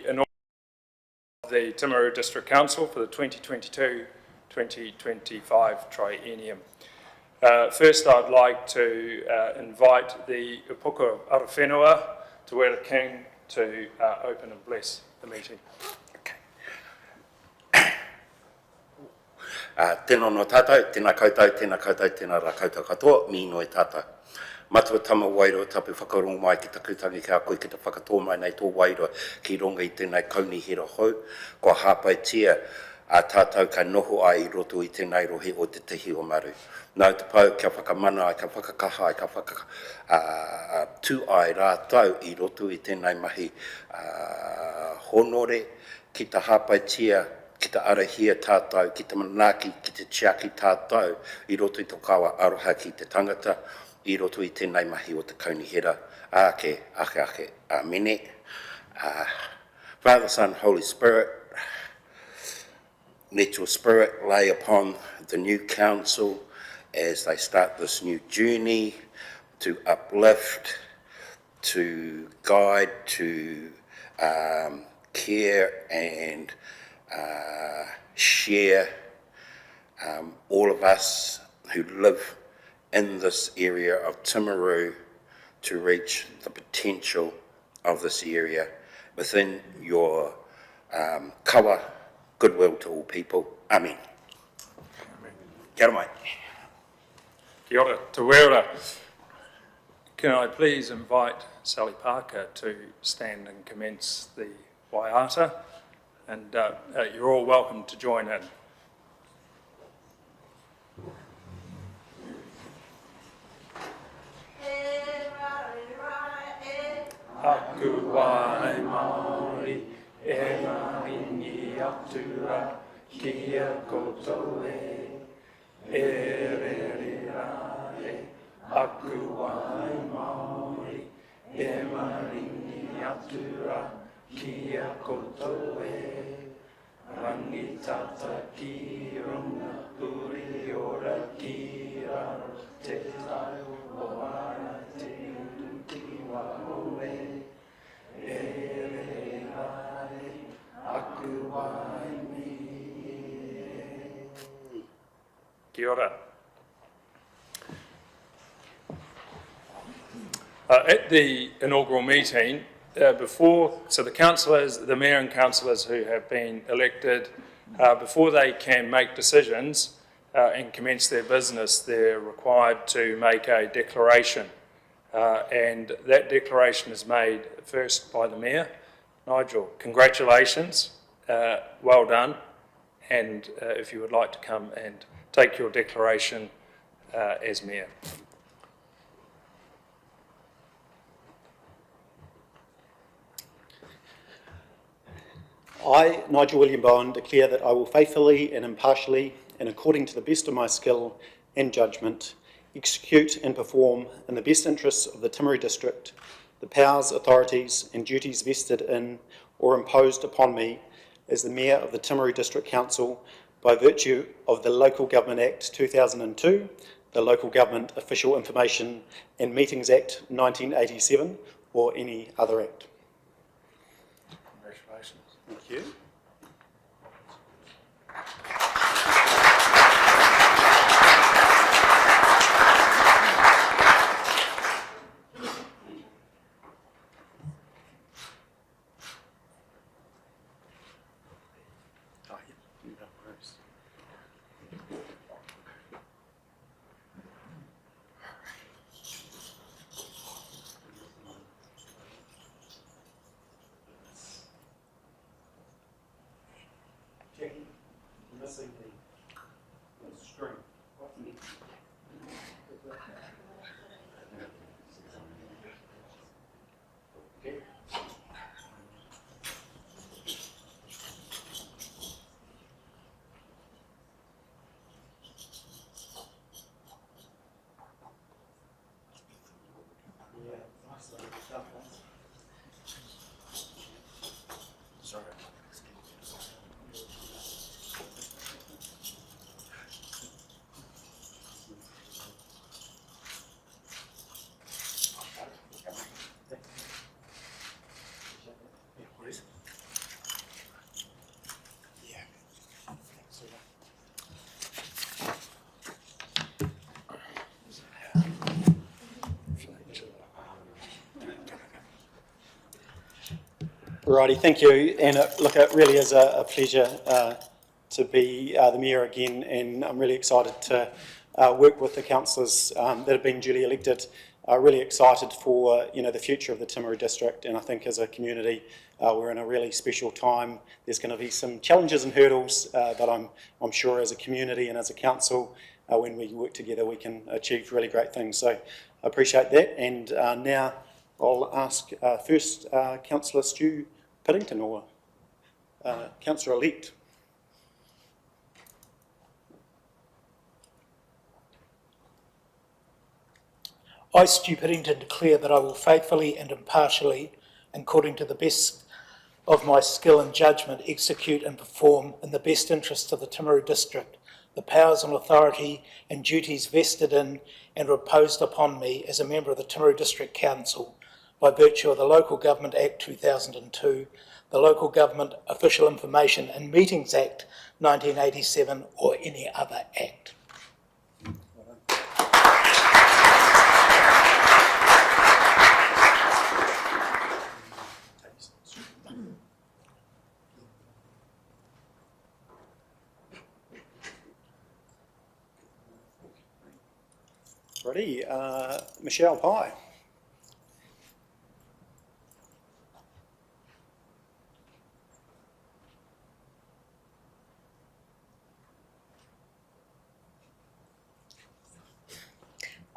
Inaugural of the Timaru District Council for the 2022-2025 triennium. First, I'd like to invite the Upuka Arowhenua, Te Wera King, to open and bless the meeting. Tēnā no tātou, tēnā koutou, tēnā rā koutou katoa, mi no e tātou. Matua tama wairua tapu whakarongo mai ki takutangi kia koe ki te whakatō mai nei tō wairua ki ronga I tēnei kauni hira hou. Ko hāpai tia a tātou ka noho ai I roto I tēnei rohe o te tehi o maru. Nau te pau kia whakamana ai, kia whakakaha ai, kia tū ai rātau I roto I tēnei mahi honore ki ta hāpai tia ki te arahia tātou, ki te manaki, ki te tiaki tātou, I roto I tō kawa aroha ki te tangata, I roto I tēnei mahi o te kaunihira. Ake, amene. Father, Son, Holy Spirit, let your spirit lay upon the new council as they start this new journey to uplift, to guide, to care and share all of us who live in this area of Timaru to reach the potential of this area within your kawa, goodwill to all people. Amen. Kia ora mai. Kia ora, Te Wera. Can I please invite Sally Parker to stand and commence the waiata? And you're all welcome to join in. Aku wai Māori, e maringi atura, kia koutou e re rā e. Aku wai Māori, e maringi atura, kia koutou e. Rangi tata ki runga puri ora ki raro te tai o ara te utuki wa oe. E re rai, aku wai mi e. Kia ora. At the inaugural meeting, so the councillors, the mayor and councillors who have been elected, before they can make decisions and commence their business, they're required to make a declaration. And that declaration is made first by the mayor. Nigel, congratulations, well done. And if you would like to come and take your declaration as mayor. I, Nigel William Bowen, declare that I will faithfully and impartially, and according to the best of my skill and judgment, execute and perform in the best interests of the Timaru District the powers, authorities and duties vested in or imposed upon me as the Mayor of the Timaru District Council by virtue of the Local Government Act 2002, the Local Government Official Information and Meetings Act 1987, or any other act. Thank you. Righty, thank you. And look, it really is a pleasure to be the Mayor again, and I'm really excited to work with the councillors that have been duly elected. Really excited for the future of the Timaru district, and I think as a community we're in a really special time. There's going to be some challenges and hurdles, but I'm sure as a community and as a council, when we work together, we can achieve really great things. So I appreciate that, and now I'll ask first Councillor Stu Piddington, or Councillor-elect. I, Stu Piddington, declare that I will faithfully and impartially, according to the best of my skill and judgment, execute and perform in the best interests of the Timaru district the powers and authority and duties vested in and imposed upon me as a member of the Timaru District Council by virtue of the Local Government Act 2002, the Local Government Official Information and Meetings Act 1987, or any other act. Ready, Michelle Pye.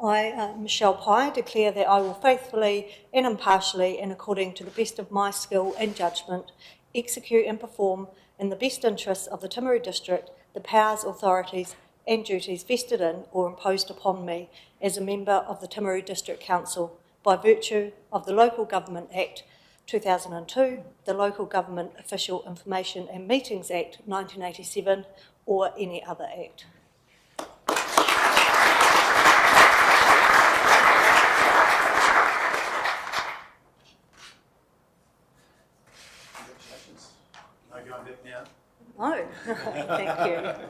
I, Michelle Pye, declare that I will faithfully and impartially and according to the best of my skill and judgment execute and perform in the best interests of the Timaru district the powers, authorities and duties vested in or imposed upon me as a member of the Timaru District Council by virtue of the Local Government Act 2002, the Local Government Official Information and Meetings Act 1987, or any other act. Congratulations. No going back now. No, thank you.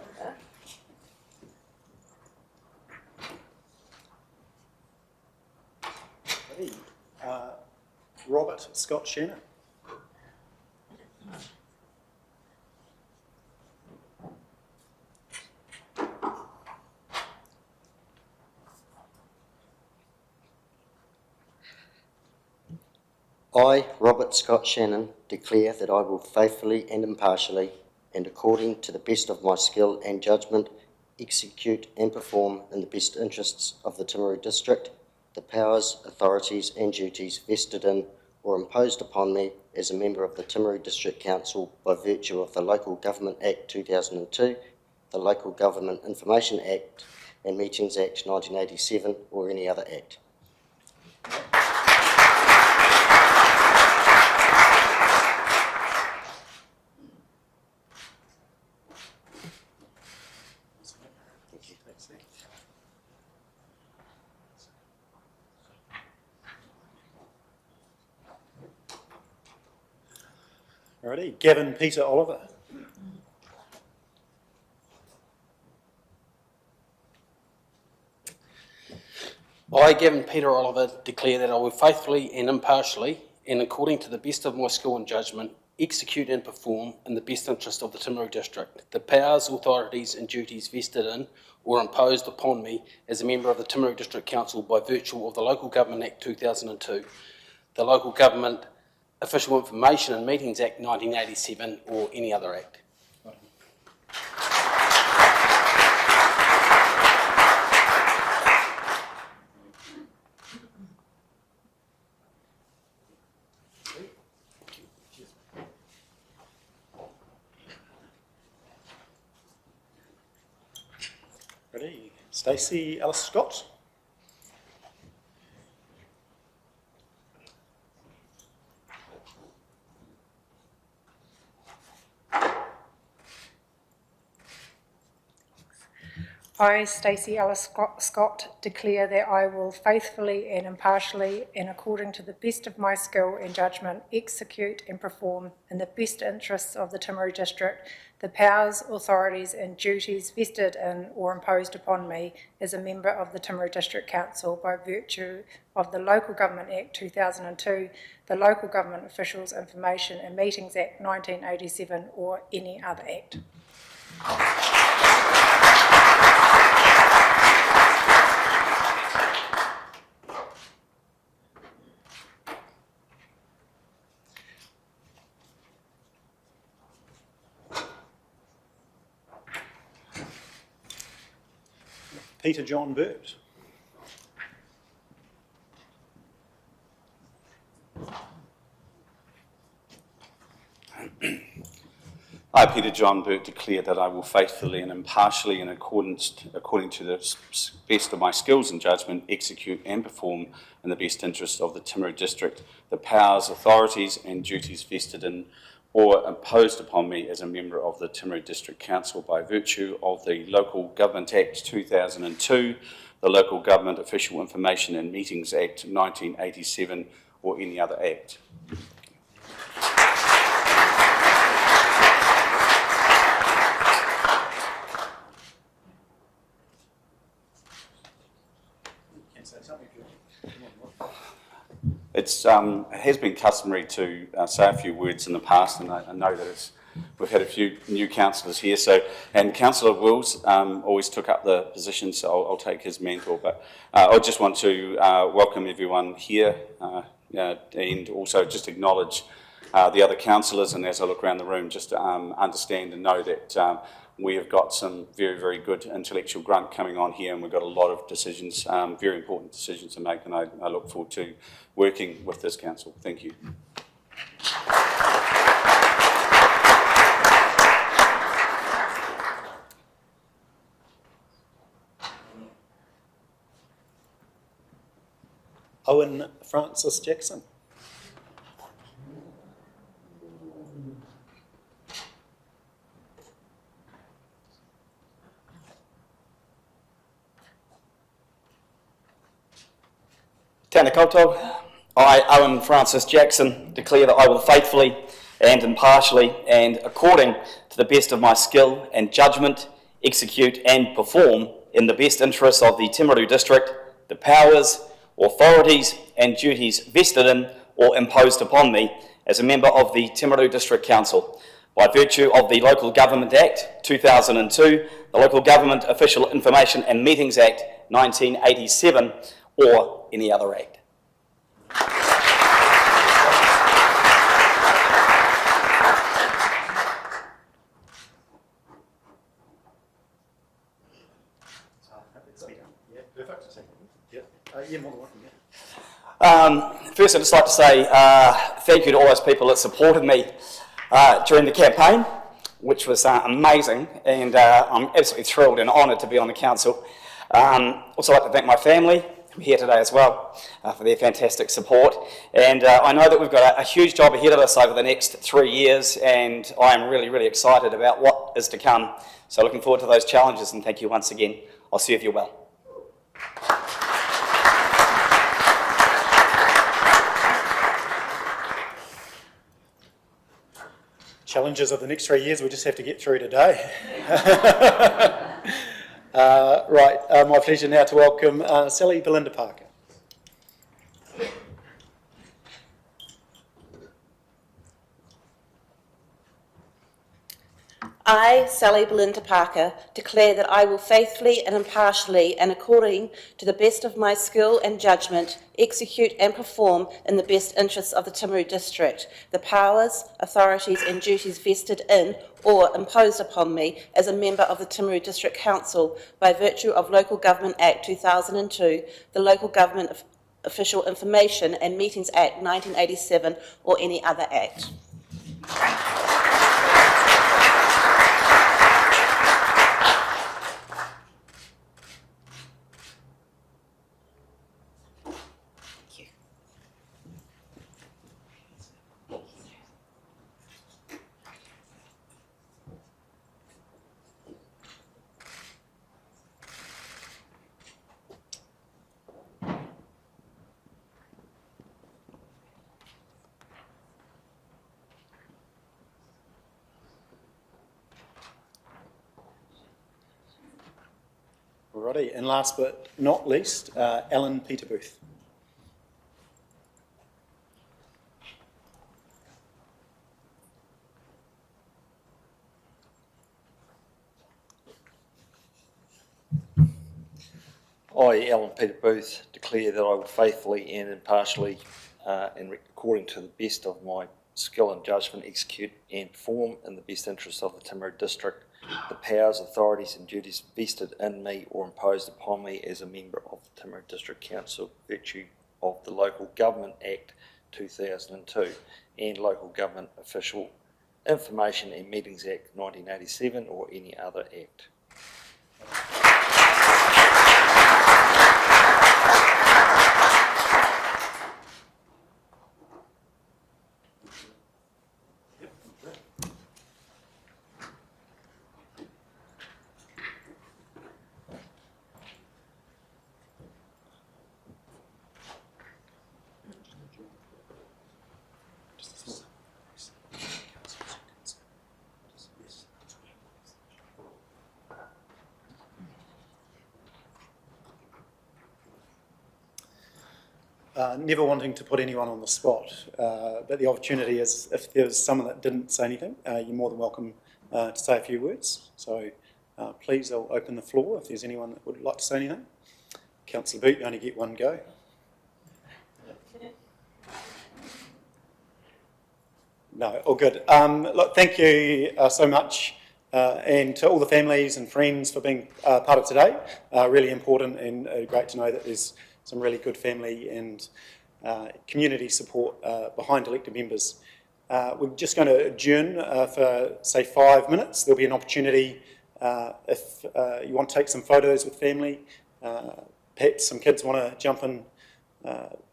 Ready, Robert Scott Shannon. I, Robert Scott Shannon, declare that I will faithfully and impartially, and according to the best of my skill and judgment, execute and perform in the best interests of the Timaru district the powers, authorities and duties vested in or imposed upon me as a member of the Timaru District Council by virtue of the Local Government Act 2002, the Local Government Information Act and Meetings Act 1987, or any other act. Alrighty, Gavin Peter Oliver. I, Gavin Peter Oliver, declare that I will faithfully and impartially, and according to the best of my skill and judgment, execute and perform in the best interest of the Timaru district the powers, authorities and duties vested in or imposed upon me as a member of the Timaru District Council by virtue of the Local Government Act 2002, the Local Government Official Information and Meetings Act 1987, or any other act. Ready, Stacey Ellis Scott. I, Stacey Ellis Scott, declare that I will faithfully and impartially and according to the best of my skill and judgment execute and perform in the best interests of the Timaru district the powers, authorities and duties vested in or imposed upon me as a member of the Timaru District Council by virtue of the Local Government Act 2002, the Local Government Officials Information and Meetings Act 1987 or any other act. Peter John Burt. I, Peter John Burt, declare that I will faithfully and impartially and according to the best of my skills and judgment, execute and perform in the best interest of the Timaru District the powers, authorities and duties vested in or imposed upon me as a member of the Timaru District Council by virtue of the Local Government Act 2002, the Local Government Official Information and Meetings Act 1987 or any other act. It has been customary to say a few words in the past, and I know that we've had a few new councillors here. And Councillor Wills always took up the position, so I'll take his mantle. But I just want to welcome everyone here and also just acknowledge the other councillors. And as I look around the room, just to understand and know that we have got some very, very good intellectual grunt coming on here, and we've got a lot of decisions, very important decisions to make, and I look forward to working with this council. Thank you. Owen Francis Jackson. Tēnā koutou. I, Owen Francis Jackson, declare that I will faithfully and impartially and according to the best of my skill and judgment execute and perform in the best interests of the Timaru District the powers, authorities and duties vested in or imposed upon me as a member of the Timaru District Council by virtue of the Local Government Act 2002, the Local Government Official Information and Meetings Act 1987 or any other act. First, I'd just like to say thank you to all those people that supported me during the campaign, which was amazing, and I'm absolutely thrilled and honoured to be on the council. Also like to thank my family, who are here today as well, for their fantastic support. And I know that we've got a huge job ahead of us over the next 3 years, and I'm really, really excited about what is to come. So looking forward to those challenges, and thank you once again. I'll serve you well. Challenges of the next 3 years we just have to get through today. My pleasure now to welcome Sally Belinda Parker. I, Sally Belinda Parker, declare that I will faithfully and impartially and according to the best of my skill and judgment execute and perform in the best interests of the Timaru District the powers, authorities and duties vested in or imposed upon me as a member of the Timaru District Council by virtue of Local Government Act 2002, the Local Government Official Information and Meetings Act 1987 or any other act. Alrighty, and last but not least, Alan Peter Booth. I, Alan Peter Booth, declare that I will faithfully and impartially, and according to the best of my skill and judgment, execute and perform in the best interest of the Timaru District the powers, authorities and duties vested in me or imposed upon me as a member of the Timaru District Council, virtue of the Local Government Act 2002 and Local Government Official Information and Meetings Act 1987 or any other act. Never wanting to put anyone on the spot, but the opportunity is, if there's someone that didn't say anything, you're more than welcome to say a few words. So please, I'll open the floor if there's anyone that would like to say anything. Councillor Boot, you only get one go. No, all good. Look, thank you so much, and to all the families and friends for being part of today. Really important and great to know that there's some really good family and community support behind elected members. We're just going to adjourn for, say, 5 minutes. There'll be an opportunity if you want to take some photos with family, perhaps some kids want to jump in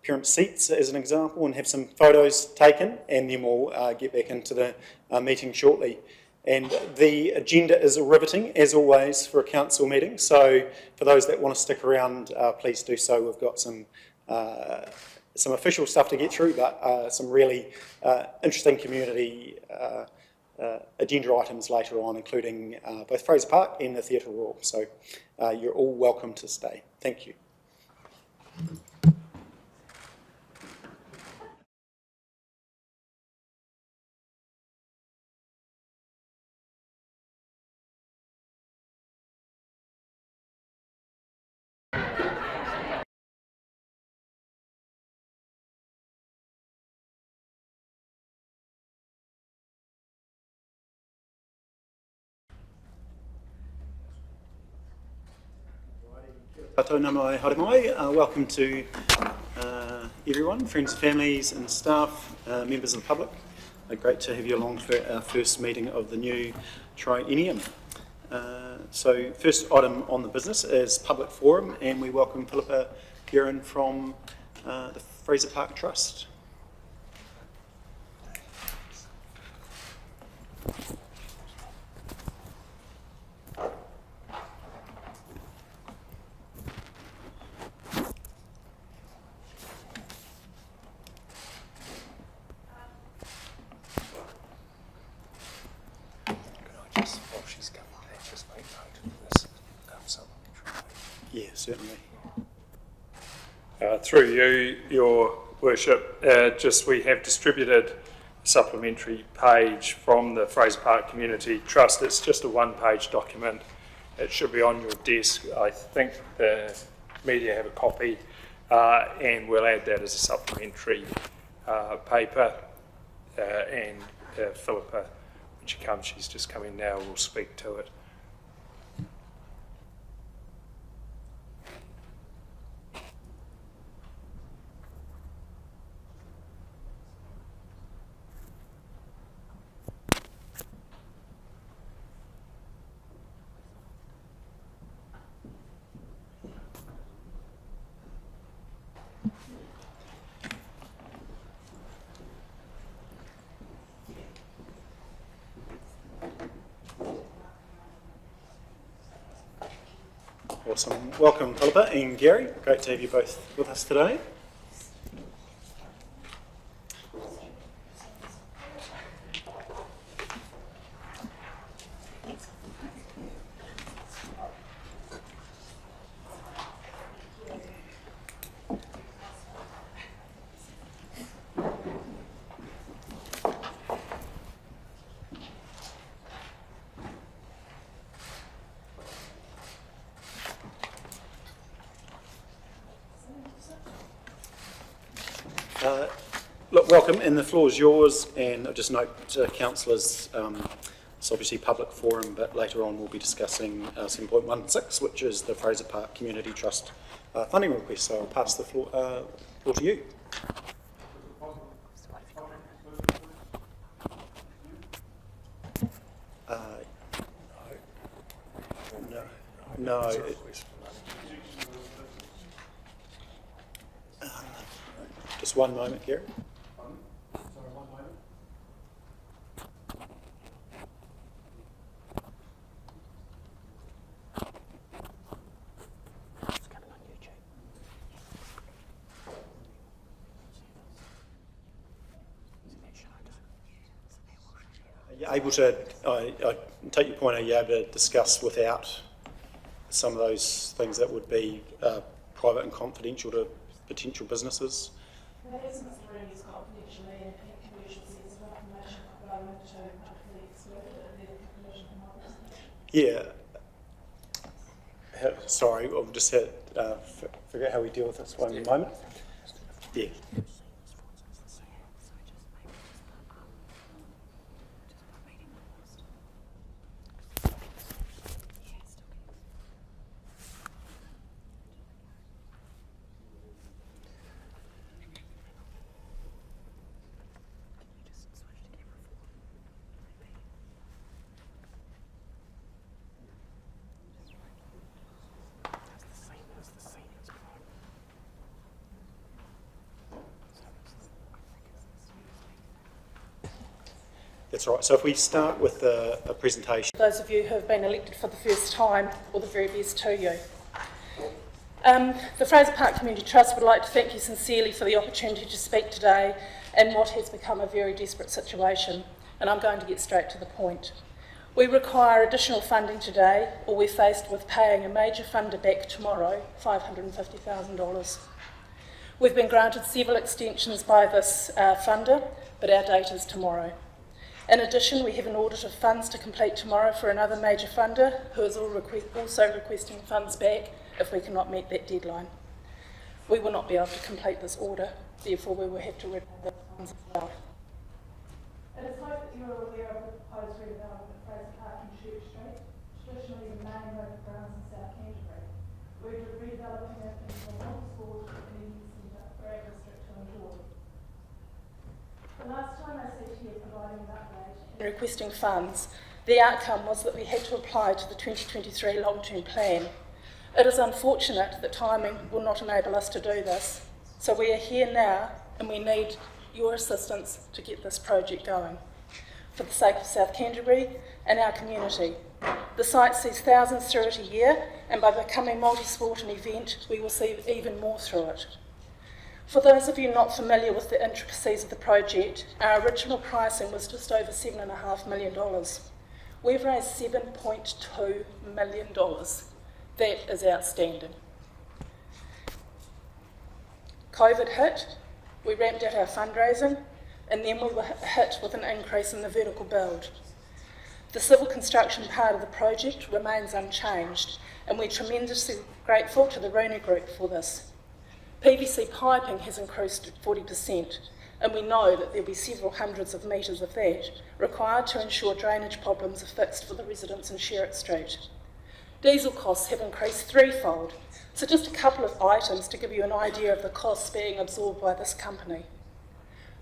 parent seats as an example and have some photos taken, and then we'll get back into the meeting shortly. And the agenda is riveting, as always, for a council meeting. So for those that want to stick around, please do so. We've got some official stuff to get through, but some really interesting community agenda items later on, including both Fraser Park and the Theatre Royal. So you're all welcome to stay. Thank you. Tātou nā mai haere mai. Welcome to everyone, friends and families and staff, members of the public. Great to have you along for our first meeting of the new triennium. So first item on the business is public forum, and we welcome Philippa Guerin from the Fraser Park Trust. Yeah, certainly. Through you, Your Worship, we have distributed a supplementary page from the Fraser Park Community Trust. It's just a one-page document. It should be on your desk. I think the media have a copy, and we'll add that as a supplementary paper. And Philippa, when she comes, she's just coming now, will speak to it. Awesome. Welcome, Philippa and Gary. Great to have you both with us today. Welcome, and the floor is yours. And I'll just note, councillors, it's obviously public forum, but later on we'll be discussing 7.16, which is the Fraser Park Community Trust funding request. So I'll pass the floor to you. No. Just one moment, Gary. Are you able to, I take your point, are you able to discuss without some of those things that would be private and confidential to potential businesses? Perhaps Mr. Rooney's confidentially and commercial sensitive information, but I want to hopefully exclude it and then conclusion from my business. Yeah. Sorry, I'll just figure out how we deal with this one moment. Yeah. That's right. So if we start with a presentation. Those of you who have been elected for the first time, all the very best to you. The Fraser Park Community Trust would like to thank you sincerely for the opportunity to speak today in what has become a very desperate situation, and I'm going to get straight to the point. We require additional funding today, or we're faced with paying a major funder back tomorrow, $550,000. We've been granted several extensions by this funder, but our date is tomorrow. In addition, we have an audit of funds to complete tomorrow for another major funder who is also requesting funds back if we cannot meet that deadline. We will not be able to complete this order, therefore we will have to repay the funds as well. It is hoped that you are aware of the proposed redevelopment at Fraser Park and Church Street, traditionally the main road of grounds in South Canterbury. We're redeveloping it into a multi-sport community centre for our district to enjoy. The last time I sat here providing an update and requesting funds, the outcome was that we had to apply to the 2023 long-term plan. It is unfortunate that timing will not enable us to do this, so we are here now and we need your assistance to get this project going. For the sake of South Canterbury and our community. The site sees thousands through it a year, and by becoming multi-sport an event, we will see even more through it. For those of you not familiar with the intricacies of the project, our original pricing was just over $7.5 million. We've raised $7.2 million. That is outstanding. COVID hit, we ramped up our fundraising, and then we were hit with an increase in the vertical build. The civil construction part of the project remains unchanged, and we're tremendously grateful to the Rooney Group for this. PVC piping has increased 40%, and we know that there'll be several hundreds of metres of that required to ensure drainage problems are fixed for the residents in Sherritt Street. Diesel costs have increased threefold, so just a couple of items to give you an idea of the costs being absorbed by this company.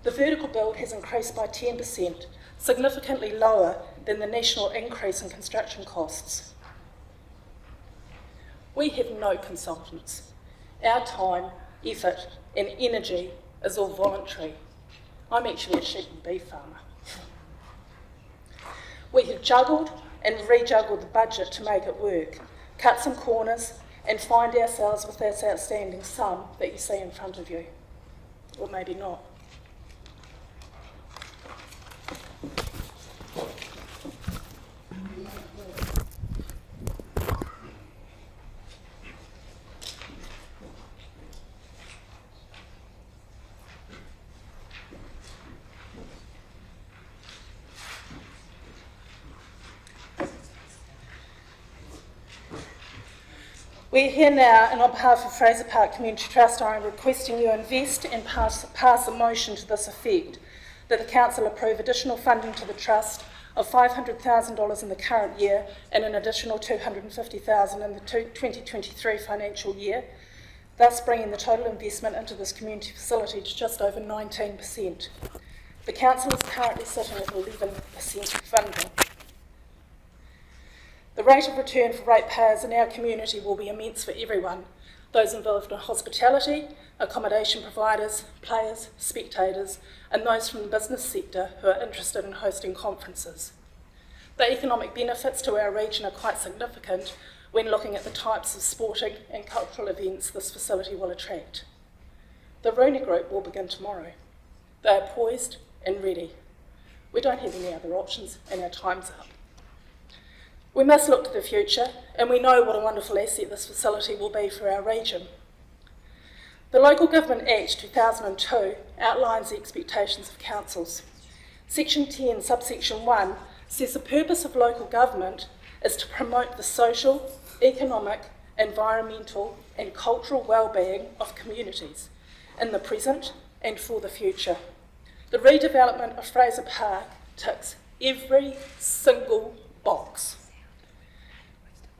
The vertical build has increased by 10%, significantly lower than the national increase in construction costs. We have no consultants. Our time, effort and energy is all voluntary. I'm actually a sheep and beef farmer. We have juggled and rejuggled the budget to make it work, cut some corners and find ourselves with this outstanding sum that you see in front of you. Or maybe not. We're here now, and on behalf of Fraser Park Community Trust, I am requesting you invest and pass a motion to this effect, that the Council approve additional funding to the Trust of $500,000 in the current year and an additional $250,000 in the 2023 financial year, thus bringing the total investment into this community facility to just over 19%. The Council is currently sitting at 11% funding. The rate of return for ratepayers in our community will be immense for everyone, those involved in hospitality, accommodation providers, players, spectators, and those from the business sector who are interested in hosting conferences. The economic benefits to our region are quite significant when looking at the types of sporting and cultural events this facility will attract. The Rooney Group will begin tomorrow. They are poised and ready. We don't have any other options, and our time's up. We must look to the future, and we know what a wonderful asset this facility will be for our region. The Local Government Act 2002 outlines the expectations of councils. Section 10, subsection 1, says the purpose of local government is to promote the social, economic, environmental and cultural well-being of communities in the present and for the future. The redevelopment of Fraser Park ticks every single box.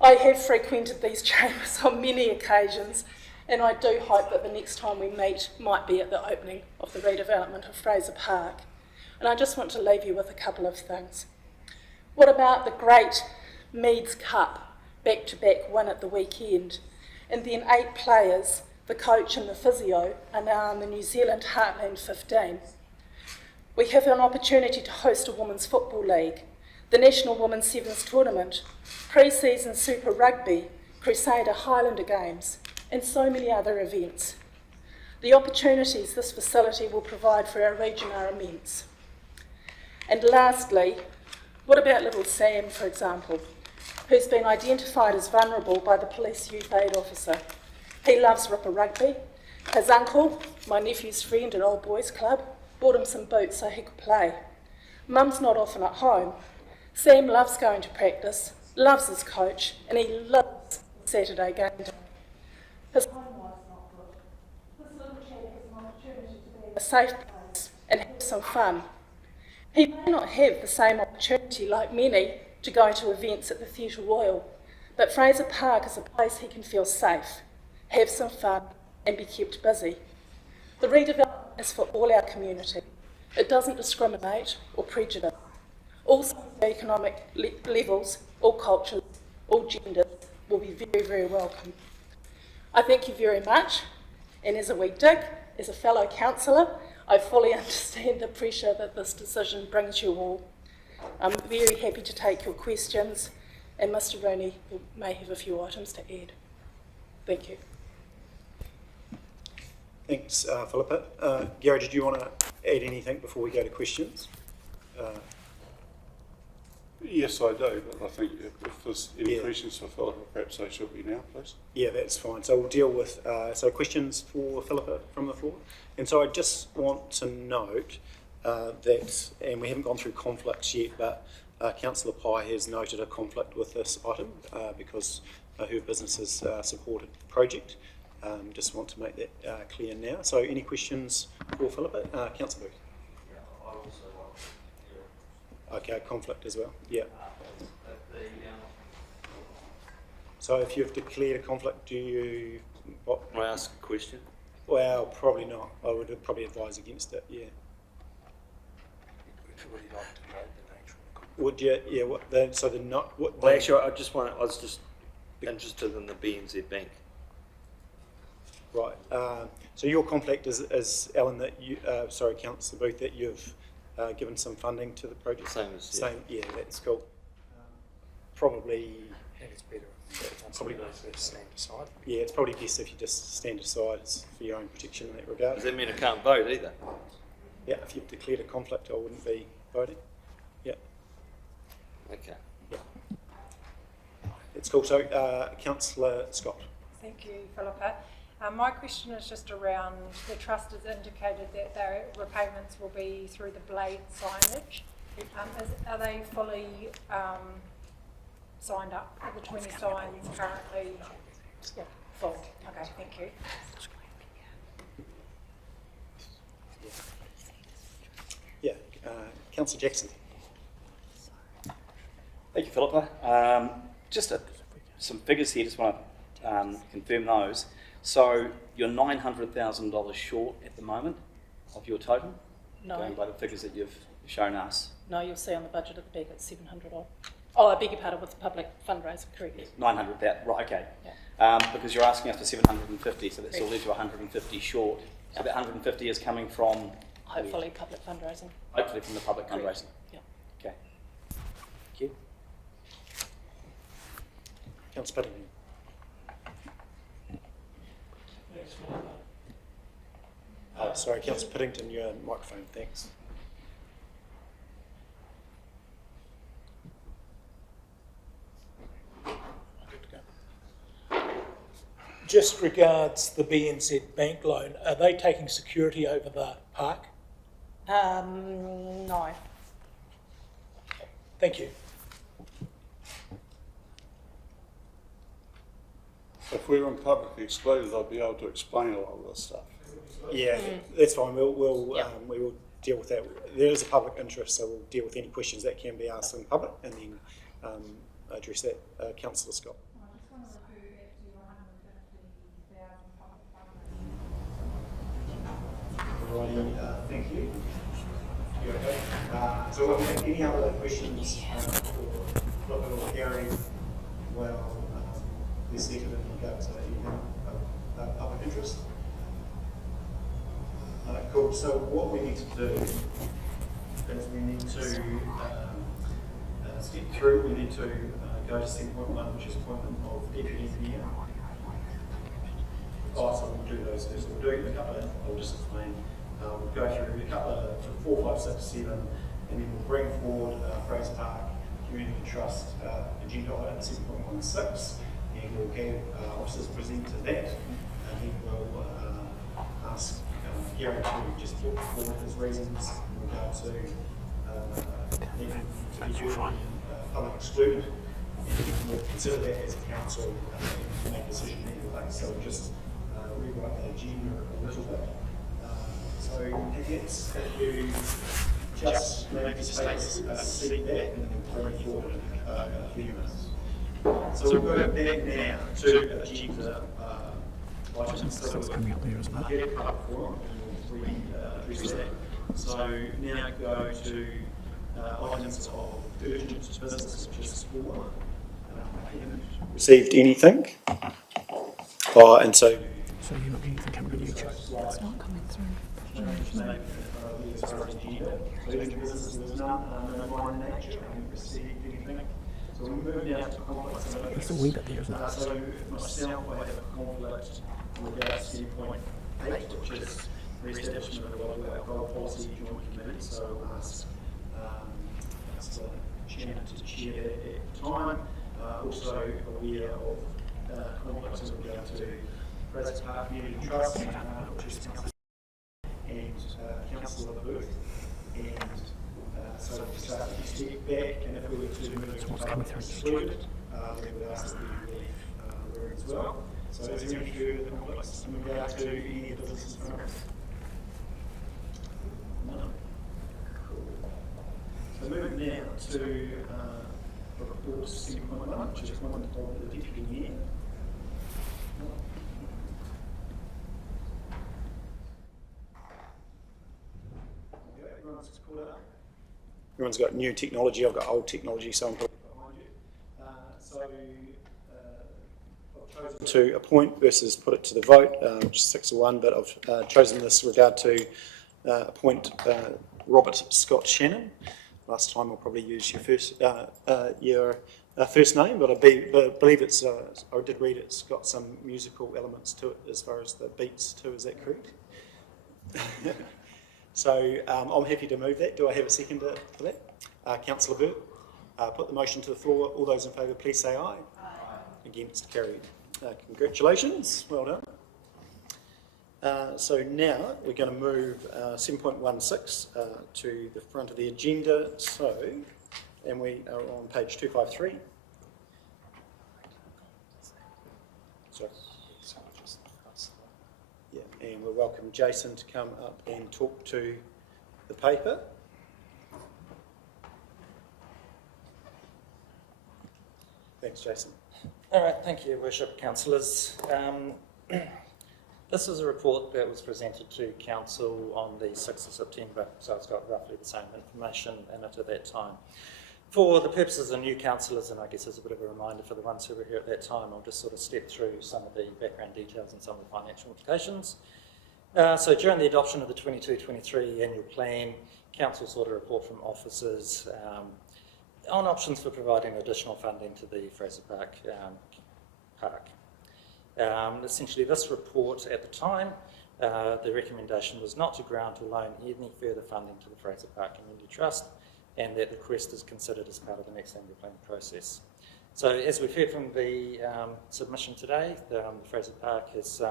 I have frequented these chambers on many occasions, and I do hope that the next time we meet might be at the opening of the redevelopment of Fraser Park. And I just want to leave you with a couple of things. What about the great Meads Cup back-to-back win at the weekend? And then 8 players, the coach and the physio, are now in the New Zealand Heartland 15. We have an opportunity to host a Women's Football League, the National Women's Sevens Tournament, pre-season Super Rugby, Crusader Highlander Games, and so many other events. The opportunities this facility will provide for our region are immense. And lastly, what about little Sam, for example, who's been identified as vulnerable by the police youth aid officer? He loves Ripper Rugby. His uncle, my nephew's friend at Old Boys Club, bought him some boots so he could play. Mum's not often at home. Sam loves going to practice, loves his coach, and he loves Saturday game day. His home life's not good. This little chap has an opportunity to be in a safe place and have some fun. He may not have the same opportunity like many to go to events at the Theatre Royal, but Fraser Park is a place he can feel safe, have some fun, and be kept busy. The redevelopment is for all our community. It doesn't discriminate or prejudice. All socioeconomic levels, all cultures, all genders will be very, very welcome. I thank you very much, and as a wee dig, as a fellow councillor, I fully understand the pressure that this decision brings you all. I'm very happy to take your questions, and Mr Rooney may have a few items to add. Thank you. Thanks, Philippa. Gary, did you want to add anything before we go to questions? Yes, I do, but I think if there's any questions for Philippa, perhaps they should be now, please. Yeah, that's fine. So we'll deal with questions for Philippa from the floor. And so I just want to note that, and we haven't gone through conflicts yet, but Councillor Pye has noted a conflict with this item because her business has supported the project. Just want to make that clear now. So any questions for Philippa? Councillor Booth. Okay, conflict as well, yeah. So if you've declared a conflict, do you... What? Can I ask a question? Well, probably not. I would probably advise against it, yeah. Would you like to know the nature of the conflict? Would you, yeah, what, the, so the not... What Well, actually, I was just interested in the BNZ Bank. Right, so your conflict is Alan, that you, sorry, Councillor Booth, that you've given some funding to the project? Same as, yeah, that's cool. Probably... I think it's better if probably stand aside. Yeah, it's probably best if you just stand aside for your own protection in that regard. Does that mean I can't vote either? Yeah, if you've declared a conflict, I wouldn't be voting. Yeah. Okay. Yeah. It's cool. So, Councillor Scott. Thank you, Philippa. My question is just around, the Trust has indicated that their repayments will be through the blade signage. Are they fully signed up? Are the 20 signs currently Yeah, full. Okay, thank you. Yeah, Councillor Jackson. Thank you, Philippa. Just some figures here, just want to confirm those. So you're $900,000 short at the moment of your total, No. going by the figures that you've shown us. No, you'll see on the budget at the back it's 700 odd. Oh, I beg your pardon, with the public fundraiser, correct. 900,000, right, okay. Yeah. Because you're asking us for 750, so that's Correct. all leaves you 150 short. So that 150 is coming from? Hopefully public fundraising. Hopefully from the public Correct. fundraising. Yeah. Okay. Thank you. Councillor Paddington. Sorry, Councillor Paddington, your microphone, thanks. Just regards the BNZ bank loan, are they taking security over the park? No. Thank you. If we were in publicly excluded, I'd be able to explain a lot of this stuff. Yeah, that's fine. We will deal with that. There is a public interest, so we'll deal with any questions that can be asked in public and then address that. Councillor Scott. Thank you. So any other questions for Gary? Well, this seated in regard to anything of public interest. Cool. So what we need to do is we need to skip through. We need to go to 7.1, which is appointment of deputy engineer. Oh, so we'll do those first. We'll do a couple of, I'll just explain. We'll go through a couple of 4, 5, 6, 7, and then we'll bring forward Fraser Park Community Trust agenda item 7.16, and we'll have officers present to that, and then we'll ask Gary to just put forward his reasons in regard to needing to be heard public excluded, and we'll consider that as a council and make a decision either way. So we'll just rewrite the agenda a little bit. So it's if you just maybe take a seat back and then bring forward in a few minutes. So we'll go back now to agenda items. So it's coming up there as well. Get a public forum and we'll address that. So now go to items of urgent business, which is 4. I haven't received anything. And so you're not getting anything coming on YouTube? It's not coming through. So we move now to conflicts. It's a wee bit there, isn't it? So myself, I have a conflict with regards to point 8, which is re-establishment of the local alcohol policy joint committee. So I'll ask Councillor Chairman to chair that at the time. Also aware of conflicts in regard to Fraser Park Community Trust, which is and Councillor Booth, and so we start to step back, and if we were to move to public excluded, we would ask that we leave the room as well. So is there any further conflicts in regard to any of the business in front of us? No. Cool. So moving now to report 7.1, which is appointment of the deputy mayor. Everyone's got new technology, I've got old technology, so I'm putting it behind you. I've chosen to appoint versus put it to the vote, which is 6-1, but I've chosen this regard to appoint Robert Scott Shannon. Last time I'll probably use your first name, but I believe it's, I did read it's got some musical elements to it as far as the beats too, is that correct? So I'm happy to move that. Do I have a seconder for that? Councillor Burt, put the motion to the floor. All those in favour, please say aye. Aye. Against, carried. Congratulations, well done. So now we're going to move 7.16 to the front of the agenda. So, and we are on page 253. Sorry. Yeah, and we'll welcome Jason to come up and talk to the paper. Thanks, Jason. All right, thank you, Worship Councillors. This is a report that was presented to Council on the 6th of September, so it's got roughly the same information in it at that time. For the purposes of new councillors, and I guess as a bit of a reminder for the ones who were here at that time, I'll just sort of step through some of the background details and some of the financial implications. So during the adoption of the 22-23 annual plan, Council sought a report from officers on options for providing additional funding to the Fraser Park park. Essentially, this report at the time, the recommendation was not to grant or loan any further funding to the Fraser Park Community Trust, and that the request is considered as part of the next annual plan process. So as we've heard from the submission today, the Fraser Park has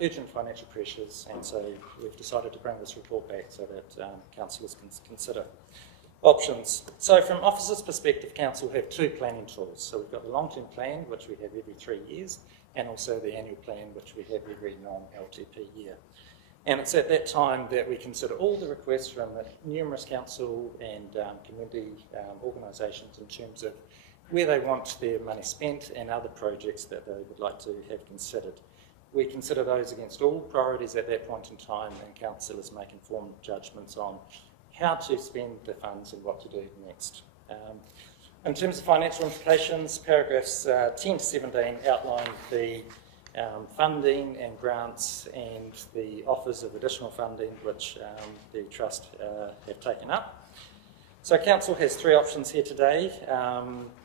urgent financial pressures, and so we've decided to bring this report back so that councillors can consider options. So from officers' perspective, council have two planning tools. So we've got the long-term plan, which we have every 3 years, and also the annual plan, which we have every non-LTP year. And it's at that time that we consider all the requests from numerous council and community organisations in terms of where they want their money spent and other projects that they would like to have considered. We consider those against all priorities at that point in time, and councillors make informed judgments on how to spend the funds and what to do next. In terms of financial implications, paragraphs 10 to 17 outline the funding and grants and the offers of additional funding which the Trust have taken up. So Council has three options here today.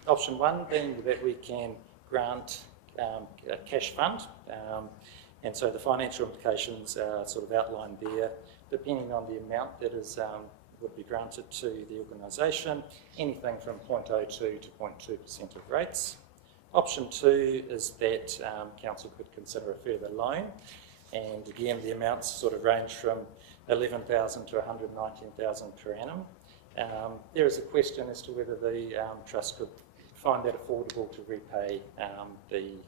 Option one being that we can grant a cash fund, and so the financial implications are sort of outlined there, depending on the amount that is would be granted to the organisation, anything from 0.02 to 0.2% of rates. Option two is that Council could consider a further loan, and again the amounts sort of range from 11,000 to 119,000 per annum. There is a question as to whether the Trust could find that affordable to repay the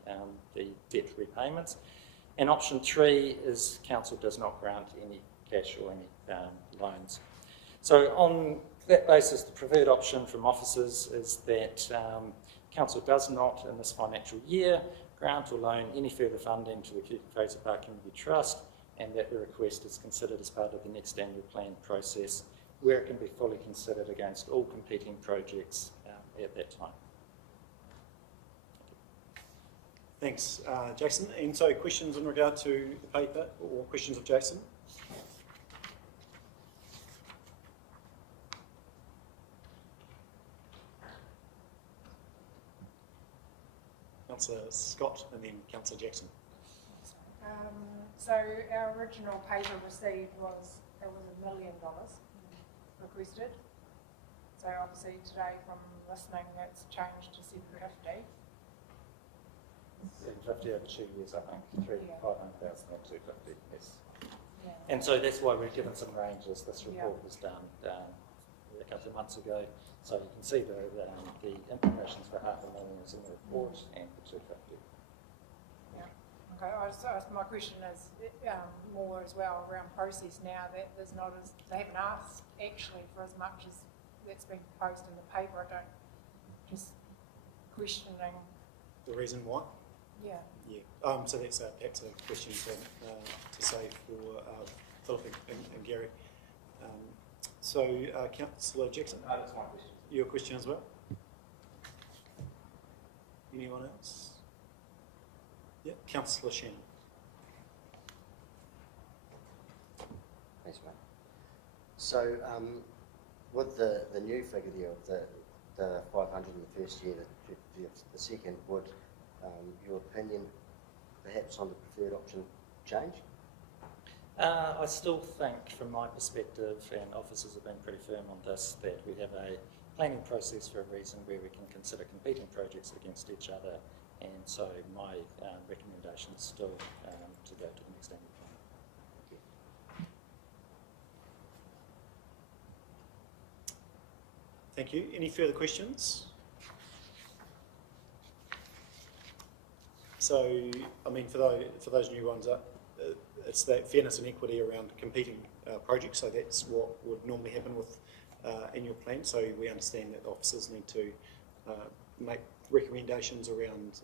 debt repayments. And option three is Council does not grant any cash or any loans. So on that basis, the preferred option from officers is that Council does not, in this financial year, grant or loan any further funding to the Fraser Park Community Trust, and that the request is considered as part of the next annual plan process, where it can be fully considered against all competing projects at that time. Thanks, Jason. And so questions in regard to the paper or questions of Jason? Councillor Scott and then Councillor Jackson. So our original paper received was $1 million requested. So obviously today from listening that's changed to 750. 750 over 2 years, I think, 500,000 or 250, yes. Yeah. And so that's why we've given some ranges. This report was done a couple of months ago, so you can see the implications for $500,000 is in the report and for 250. Yeah. Okay. My question is more as well around process now that there's not as they haven't asked actually for as much as that's been proposed in the paper. I don't just questioning the reason why. Yeah. Yeah. So that's perhaps a question to say for Philip and Gary. So, Councillor Jackson? That's my question. Your question as well? Anyone else? Yeah, Councillor Shannon. Thanks, mate. So, with the new figure there of the 500 in the first year, the second, would your opinion perhaps on the preferred option change? I still think, from my perspective, and officers have been pretty firm on this, that we have a planning process for a reason where we can consider competing projects against each other, and so my recommendation is still to go to the next annual plan. Thank you. Any further questions? So, I mean, for those new ones, it's that fairness and equity around competing projects. So that's what would normally happen with annual plans. So we understand that the officers need to make recommendations around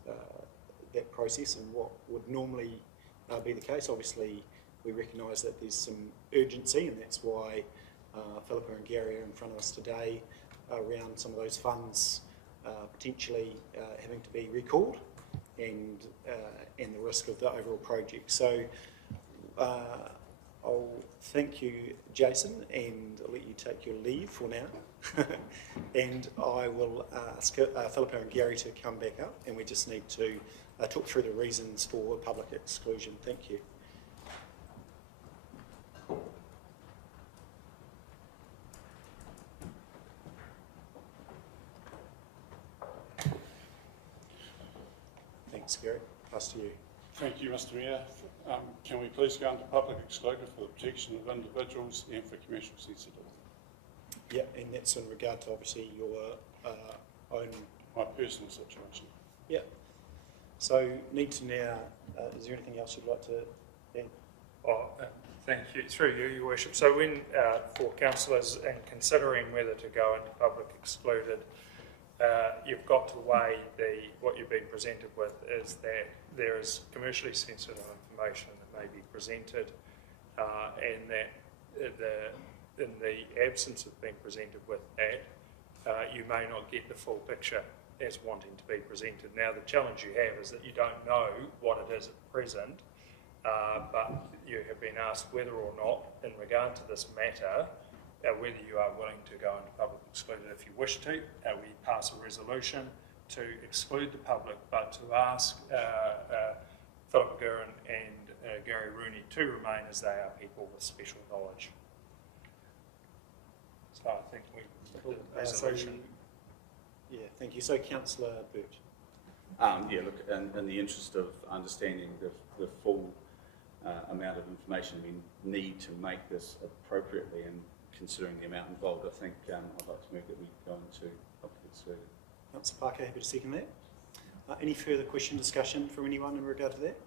that process and what would normally be the case. Obviously, we recognise that there's some urgency, and that's why Philippa and Gary are in front of us today around some of those funds potentially having to be recalled and the risk of the overall project. So I'll thank you, Jason, and I'll let you take your leave for now. And I will ask Philippa and Gary to come back up, and we just need to talk through the reasons for public exclusion. Thank you. Thanks, Gary. Pass to you. Thank you, Mr Mayor. Can we please go into public exclusion for the protection of individuals and for commercial sensitivity? Yeah, and that's in regard to obviously your own... My personal situation. Yeah. So need to now, is there anything else you'd like to add? Thank you. Through you, Your Worship. So when, for councillors, and considering whether to go into public excluded, you've got to weigh what you've been presented with is that there is commercially sensitive information that may be presented, and that in the absence of being presented with that, you may not get the full picture as wanting to be presented. Now, the challenge you have is that you don't know what it is at present, but you have been asked whether or not, in regard to this matter, whether you are willing to go into public excluded. If you wish to, we pass a resolution to exclude the public, but to ask Philip Guerin and Gary Rooney to remain as they are people with special knowledge. So I think we put the resolution. Yeah, thank you. So, Councillor Burt. Yeah, look, in the interest of understanding the full amount of information we need to make this appropriately, and considering the amount involved, I think I'd like to move that we go into public excluded. Councillor Parker, happy to second that. Any further question, discussion from anyone in regard to that?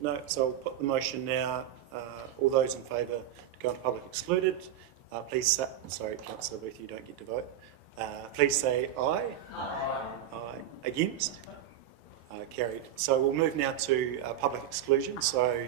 No, so I'll put the motion now. All those in favour to go into public excluded, please say, sorry, Councillor Booth, you don't get to vote. Please say aye. Aye. Aye. Against? Carried. So we'll move now to public exclusion. So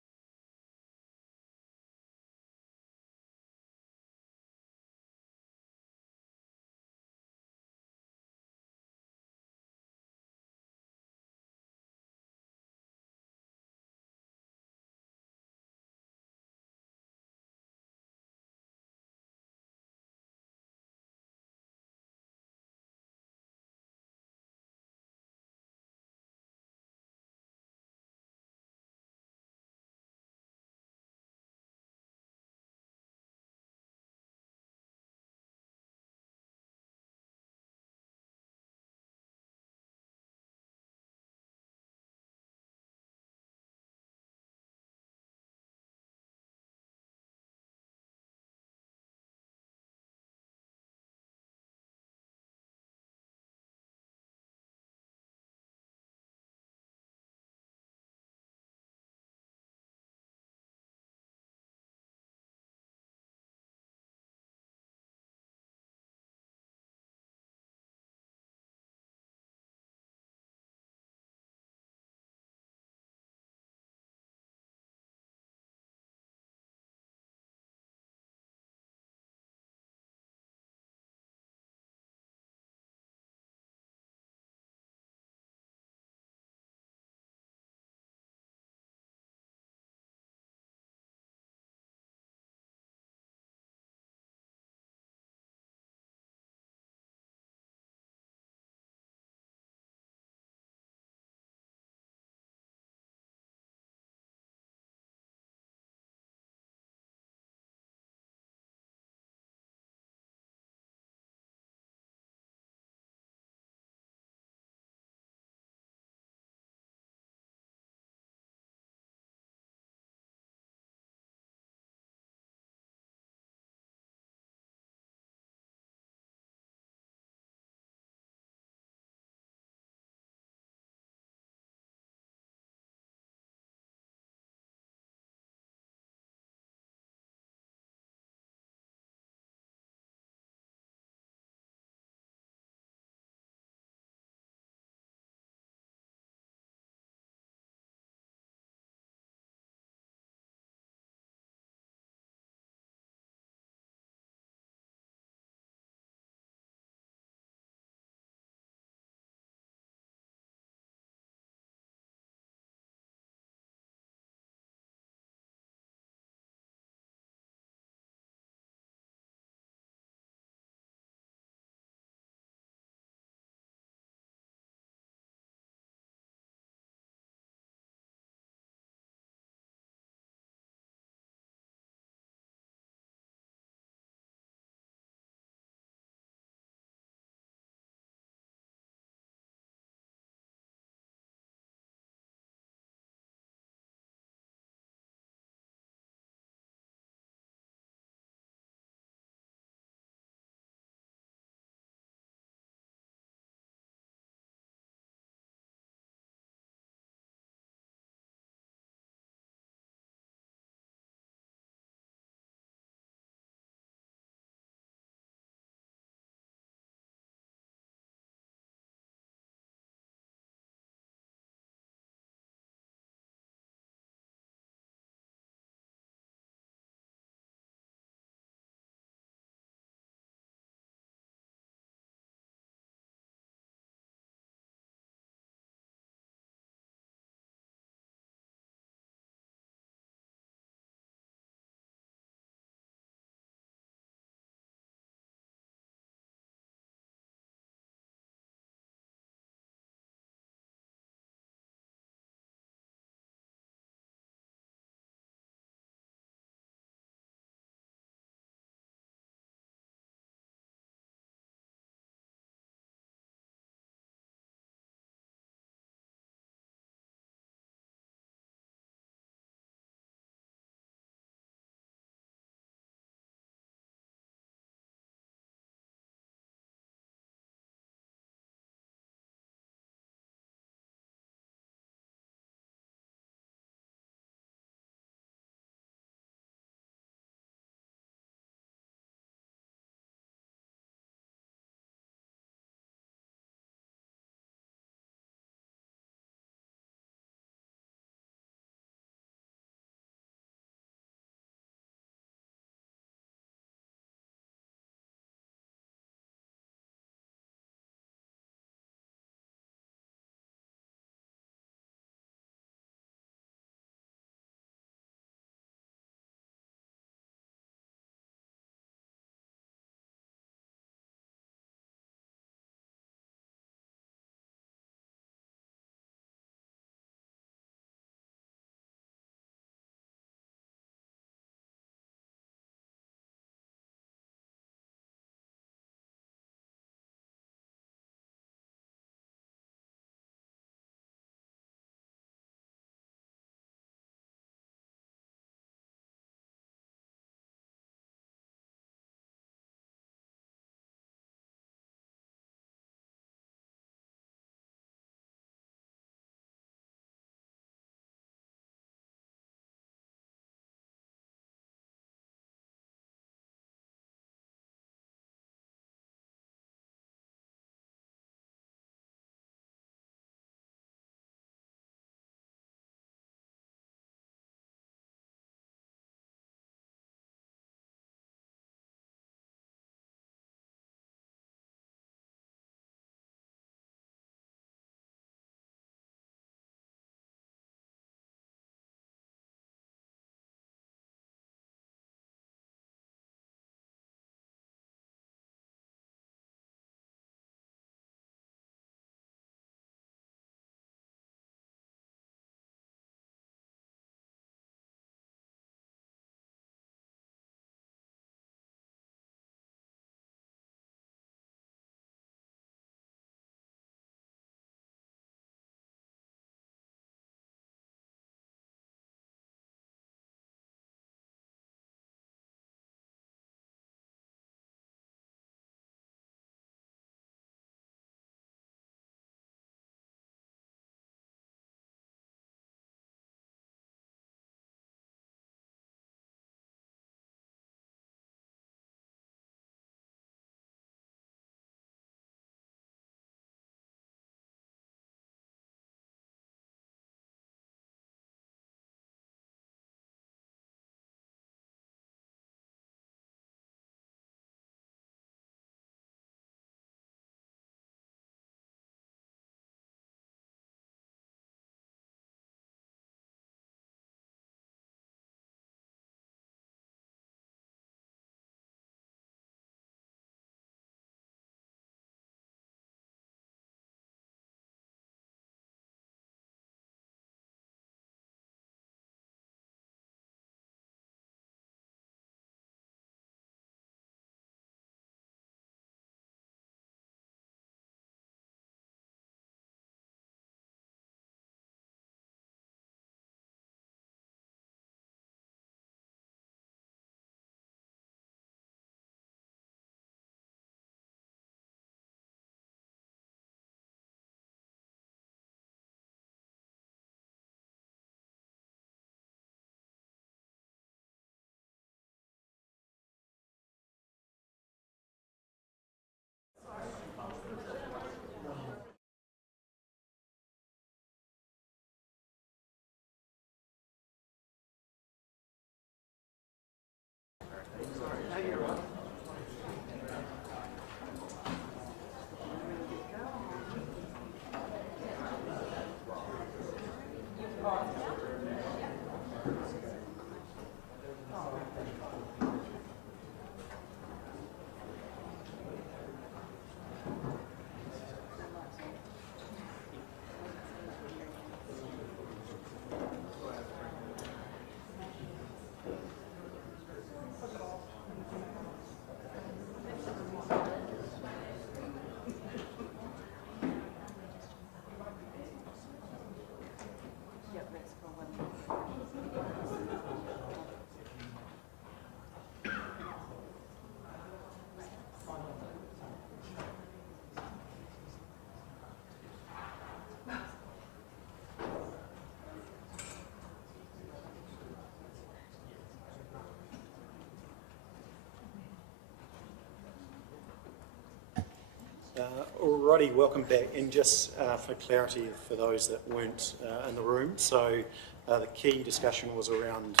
Alrighty, welcome back. And just for clarity for those that weren't in the room, so the key discussion was around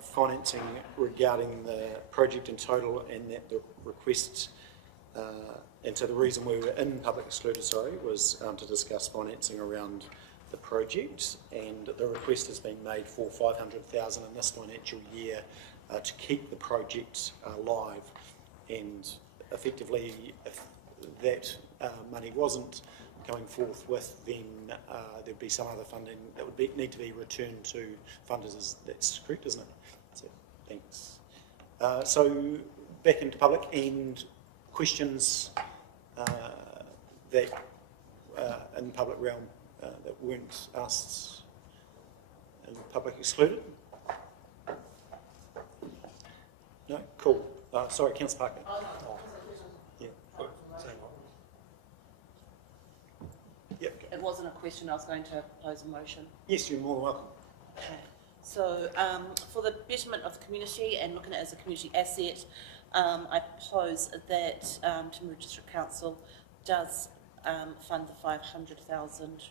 financing regarding the project in total, and that the request, and so the reason we were in public excluded, was to discuss financing around the project, and the request has been made for $500,000 in this financial year to keep the project live, and effectively if that money wasn't coming forth with, then there'd be some other funding that would need to be returned to funders. That's correct, isn't it? So, thanks. So back into public, and questions that in the public realm that weren't asked in public excluded? No? Cool. Sorry, Councillor Parker. Yeah. Yep. It wasn't a question, I was going to pose a motion. Yes, you're more than welcome. Okay. So for the betterment of the community and looking at it as a community asset, I propose that Timaru District Council does fund the $500,000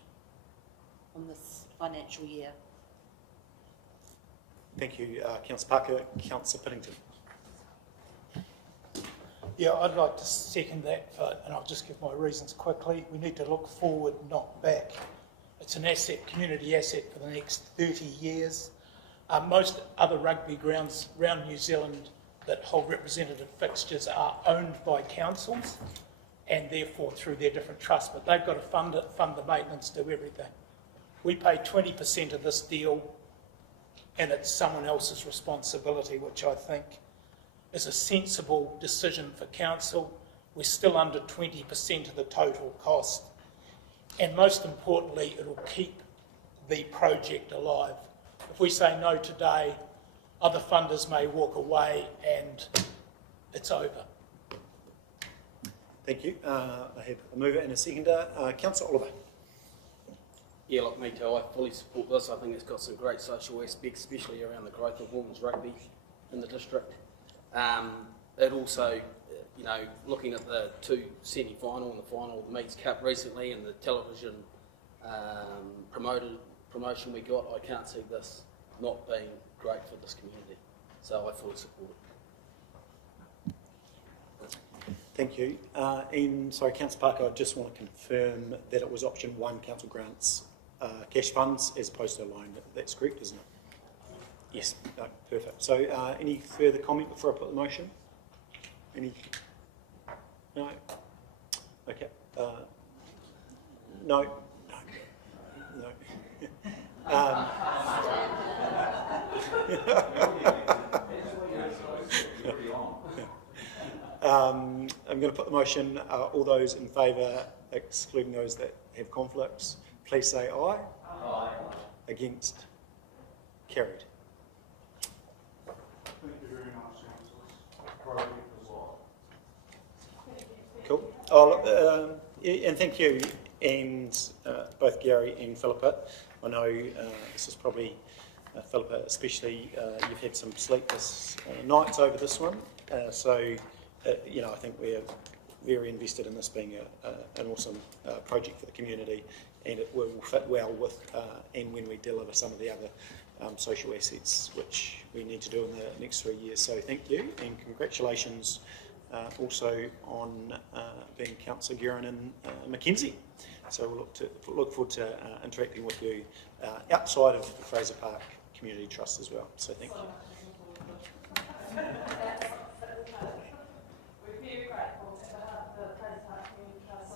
from this financial year. Thank you, Councillor Parker. Councillor Piddington. Yeah, I'd like to second that vote, and I'll just give my reasons quickly. We need to look forward, not back. It's an asset, community asset for the next 30 years. Most other rugby grounds around New Zealand that hold representative fixtures are owned by councils, and therefore through their different trusts, but they've got to fund it, fund the maintenance, do everything. We pay 20% of this deal, and it's someone else's responsibility, which I think is a sensible decision for council. We're still under 20% of the total cost, and most importantly, it will keep the project alive. If we say no today, other funders may walk away and it's over. Thank you. I have a mover and a seconder. Councillor Oliver. Yeah, look, me too. I fully support this. I think it's got some great social aspects, especially around the growth of women's rugby in the district. It also, you know, looking at the two semi-final and the final of the Meats Cup recently and the television promotion we got, I can't see this not being great for this community. So I fully support it. Thank you. And sorry, Councillor Parker, I just want to confirm that it was option 1, council grants cash funds, as opposed to a loan. That's correct, isn't it? Yes. No, perfect. So any further comment before I put the motion? Any? No? Okay. No? No. I'm going to put the motion. All those in favour, excluding those that have conflicts, please say aye. Aye. Against? Carried. Thank you very much, Councillor. Cool. Oh, and thank you, and both Gary and Philippa. I know this is probably, Philippa especially, you've had some sleepless nights over this one. You know, I think we're very invested in this being an awesome project for the community, and it will fit well with and when we deliver some of the other social assets which we need to do in the next 3 years. So thank you, and congratulations also on being Councillor Guerin and Mackenzie. So we'll look forward to interacting with you outside of the Fraser Park Community Trust as well. So thank you. We're very grateful to the Fraser Park Community Trust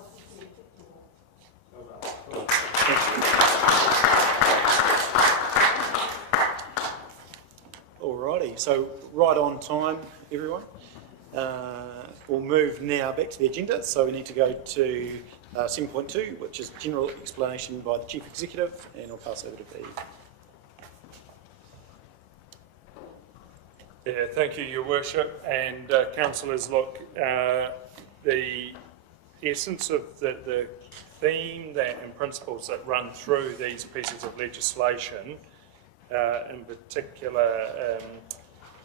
Alrighty, so right on time, everyone. We'll move now back to the agenda. So we need to go to 7.2, which is general explanation by the Chief Executive, and I'll pass over to B. Yeah, thank you, Your Worship, and councillors. Look, the essence of the theme and principles that run through these pieces of legislation, in particular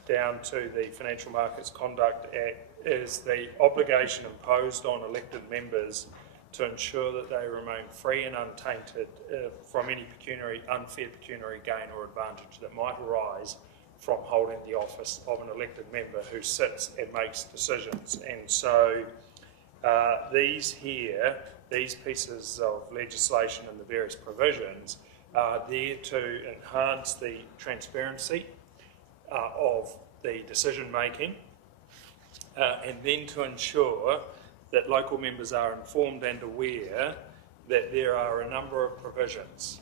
down to the Financial Markets Conduct Act is the obligation imposed on elected members to ensure that they remain free and untainted from any unfair pecuniary gain or advantage that might arise from holding the office of an elected member who sits and makes decisions. And so these pieces of legislation and the various provisions are there to enhance the transparency of the decision making and then to ensure that local members are informed and aware that there are a number of provisions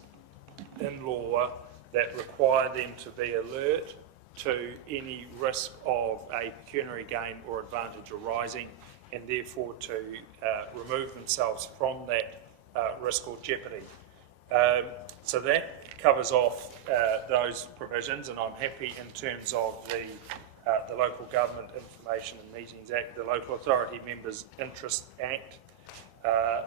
in law that require them to be alert to any risk of a pecuniary gain or advantage arising, and therefore to remove themselves from that risk or jeopardy. So that covers off those provisions, and I'm happy in terms of the Local Government Information and Meetings Act, the Local Authority Members' Interest Act,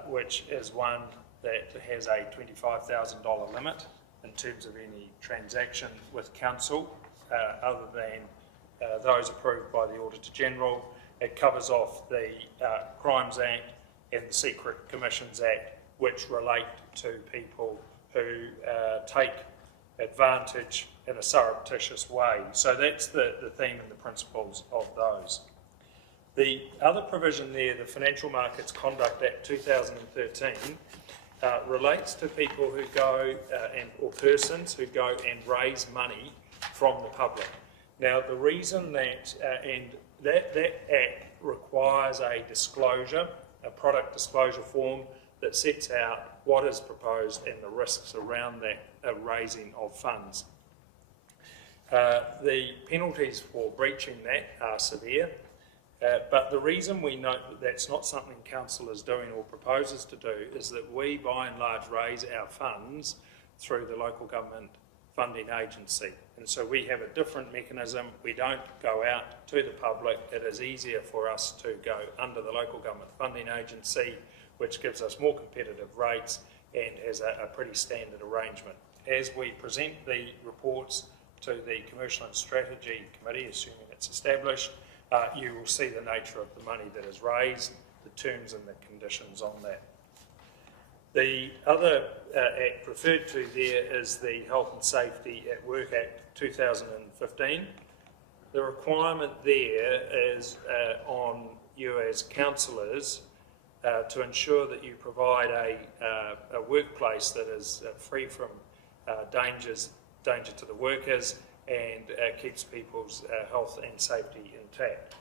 which is one that has a $25,000 limit in terms of any transaction with council, other than those approved by the Auditor General. It covers off the Crimes Act and the Secret Commissions Act, which relate to people who take advantage in a surreptitious way. So that's the theme and the principles of those. The other provision there, the Financial Markets Conduct Act 2013, relates to people who go or persons who go and raise money from the public. Now, the reason that that act requires a disclosure, a product disclosure form that sets out what is proposed and the risks around that raising of funds. The penalties for breaching that are severe, but the reason we note that that's not something council is doing or proposes to do is that we, by and large, raise our funds through the Local Government Funding Agency. And so we have a different mechanism. We don't go out to the public. It is easier for us to go under the Local Government Funding Agency, which gives us more competitive rates and has a pretty standard arrangement. As we present the reports to the Commercial and Strategy Committee, assuming it's established, you will see the nature of the money that is raised, the terms and the conditions on that. The other act referred to there is the Health and Safety at Work Act 2015. The requirement there is on you as councillors to ensure that you provide a workplace that is free from danger to the workers and keeps people's health and safety intact.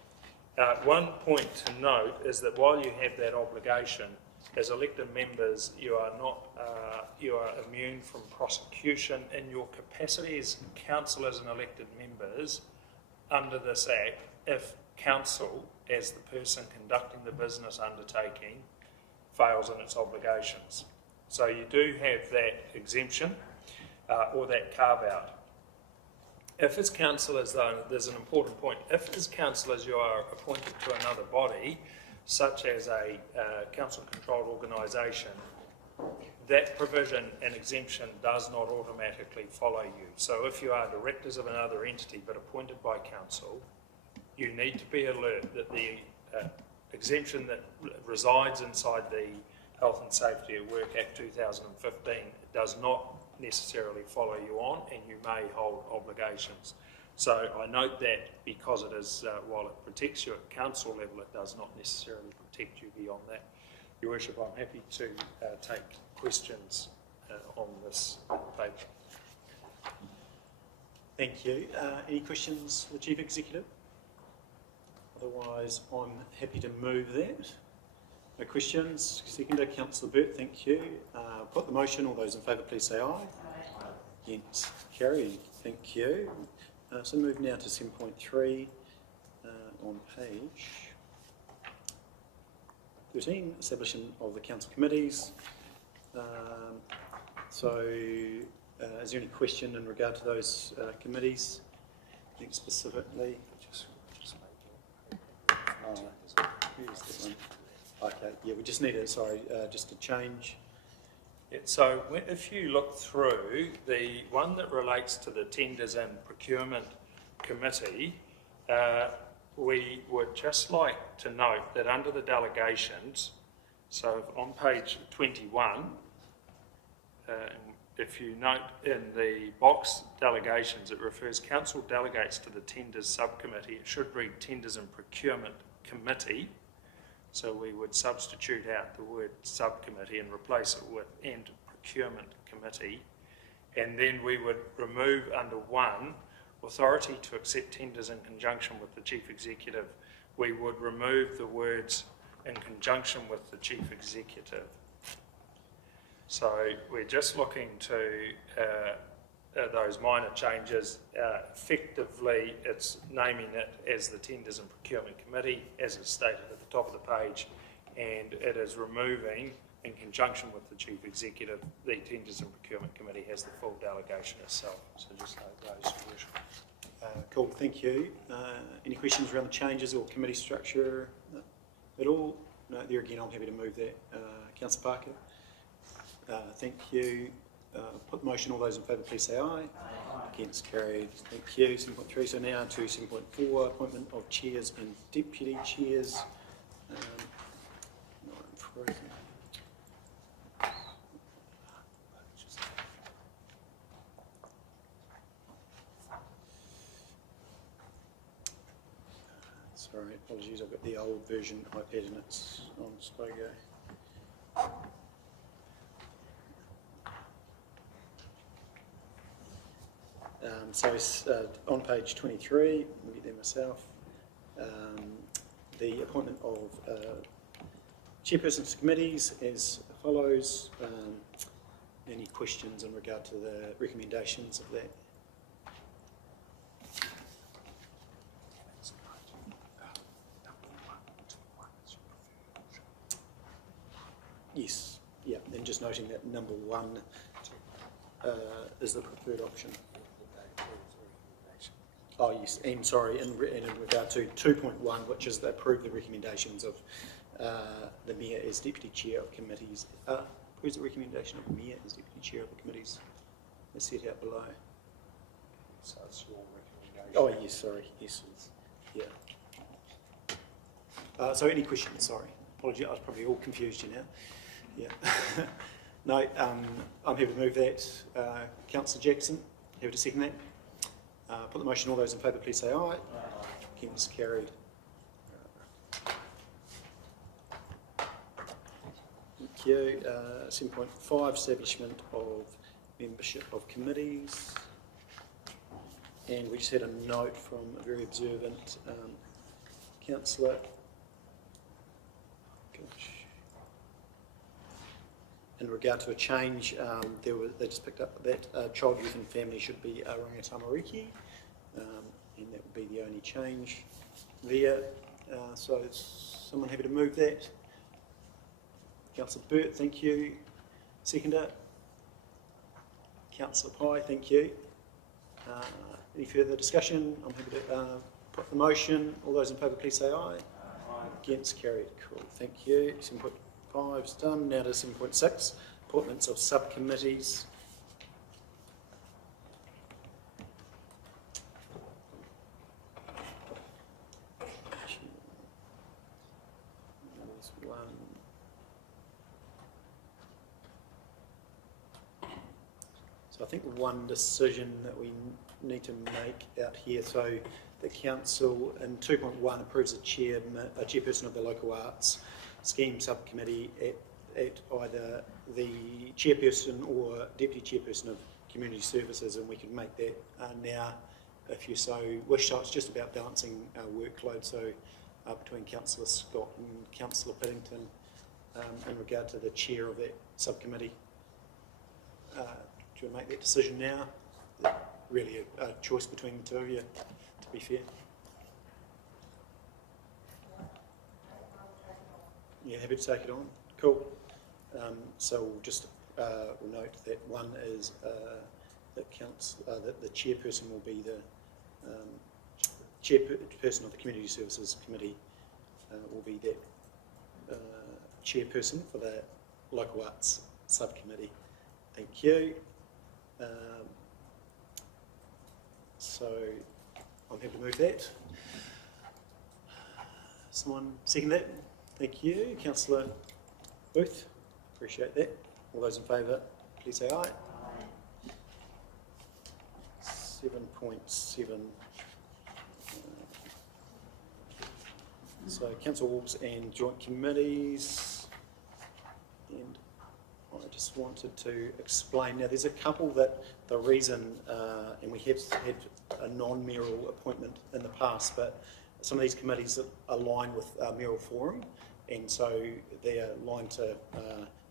One point to note is that while you have that obligation, as elected members, you are immune from prosecution in your capacity as councillors and elected members under this Act if council, as the person conducting the business undertaking, fails in its obligations. So you do have that exemption or that carve-out. If as councillors, though, there's an important point, if as councillors you are appointed to another body, such as a council-controlled organisation, that provision and exemption does not automatically follow you. So if you are directors of another entity but appointed by council, you need to be alert that the exemption that resides inside the Health and Safety at Work Act 2015 does not necessarily follow you on, and you may hold obligations. So I note that because it is, while it protects you at council level, it does not necessarily protect you beyond that. Your Worship, I'm happy to take questions on this paper. Thank you. Any questions for the Chief Executive? Otherwise, I'm happy to move that. No questions. Seconder, Councillor Burt, thank you. Put the motion. All those in favour, please say aye. Aye. Against, carried. Thank you. So move now to 7.3 on page 13, establishment of the council committees. Is there any question in regard to those committees? I think specifically. Here's the one. Okay, yeah, we just need it, just to change. Yeah, so if you look through, the one that relates to the tenders and procurement committee, we would just like to note that under the delegations, so on page 21, if you note in the box delegations, it refers council delegates to the tenders subcommittee. It should read tenders and procurement committee. So we would substitute out the word subcommittee and replace it with and procurement committee. And then we would remove under 1, authority to accept tenders in conjunction with the chief executive. We would remove the words in conjunction with the chief executive. So we're just looking to those minor changes. Effectively, it's naming it as the Tenders and Procurement Committee, as is stated at the top of the page, and it is removing, in conjunction with the Chief Executive, the Tenders and Procurement Committee has the full delegation itself. So just note those. Cool, thank you. Any questions around the changes or committee structure at all? No, there again, I'm happy to move that. Councillor Parker? Thank you. Put the motion. All those in favour, please say aye. Aye. Against, carried. Thank you. 7.3. So now to 7.4, appointment of chairs and deputy chairs. Sorry, apologies. I've got the old version iPad and it's on Spogo. So on page 23, I'll get there myself, the appointment of chairpersons to committees as follows. Any questions in regard to the recommendations of that? Yes, yeah, and just noting that number 1 is the preferred option. Oh yes, and sorry, and in regard to 2.1, which is to approve the recommendations of the Mayor as Deputy Chair of Committees. Approves the recommendation of the Mayor as Deputy Chair of the Committees as set out below. So it's your recommendation. Oh yes, sorry, yes, yeah. So any questions, sorry. Apology, I was probably all confused you now. Yeah. No, I'm here to move that. Councillor Jackson, here to second that. Put the motion. All those in favour, please say aye. Aye. Against, carried. Thank you. 7.5, establishment of membership of committees. And we just had a note from a very observant councillor. In regard to a change, they just picked up that child, youth and family should be Rangatamariki, and that would be the only change there. So is someone happy to move that? Councillor Burt, thank you. Seconder? Councillor Pye, thank you. Any further discussion? I'm happy to put the motion. All those in favour, please say aye. Aye. Against, carried. Cool, thank you. 7.5's done. Now to 7.6, appointments of subcommittees. There's one. So I think one decision that we need to make out here. So the council in 2.1 approves a chairperson of the local arts scheme subcommittee at either the chairperson or deputy chairperson of community services, and we can make that now if you so wish. So it's just about balancing our workload. So between Councillor Scott and Councillor Piddington in regard to the chair of that subcommittee. Do you want to make that decision now? Really a choice between the two of you, to be fair. Yeah, happy to take it on. Cool. So we'll just we'll note that one is that the chairperson will be the chairperson of the Community Services Committee will be that chairperson for the Local Arts Subcommittee. Thank you. So I'm happy to move that. Someone second that? Thank you. Councillor Booth, appreciate that. All those in favour, please say aye. 7.7. So councils and joint committees, and I just wanted to explain, now there's a couple that the reason, and we have had a non-mayoral appointment in the past, but some of these committees align with Mayoral Forum, and so they're aligned to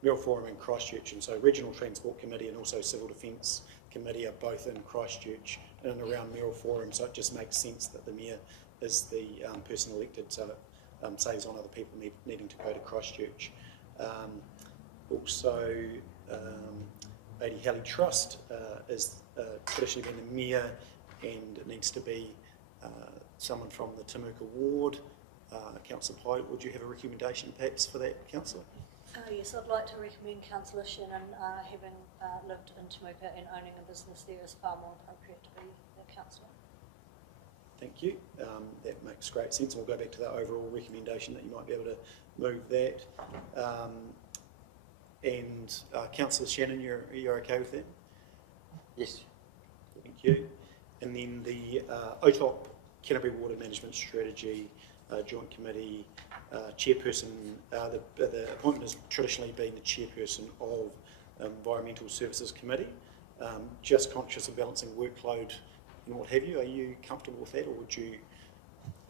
Mayoral Forum and Christchurch, and so Regional Transport Committee and also Civil Defence Committee are both in Christchurch and around Mayoral Forum, so it just makes sense that the Mayor is the person elected, so it saves on other people needing to go to Christchurch. Also, Lady Halley Trust is traditionally been the Mayor, and it needs to be someone from the Timuka ward. Councillor Pye, would you have a recommendation perhaps for that, Councillor? Yes, I'd like to recommend Councillor Shannon, having lived in Timuka and owning a business there, is far more appropriate to be the councillor. Thank you. That makes great sense. We'll go back to that overall recommendation that you might be able to move that. And Councillor Shannon, you're okay with that? Yes. Thank you. And then the OTOP Canterbury Water Management Strategy Joint Committee Chairperson, the appointment has traditionally been the Chairperson of Environmental Services Committee. Just conscious of balancing workload and what have you, are you comfortable with that, or would you?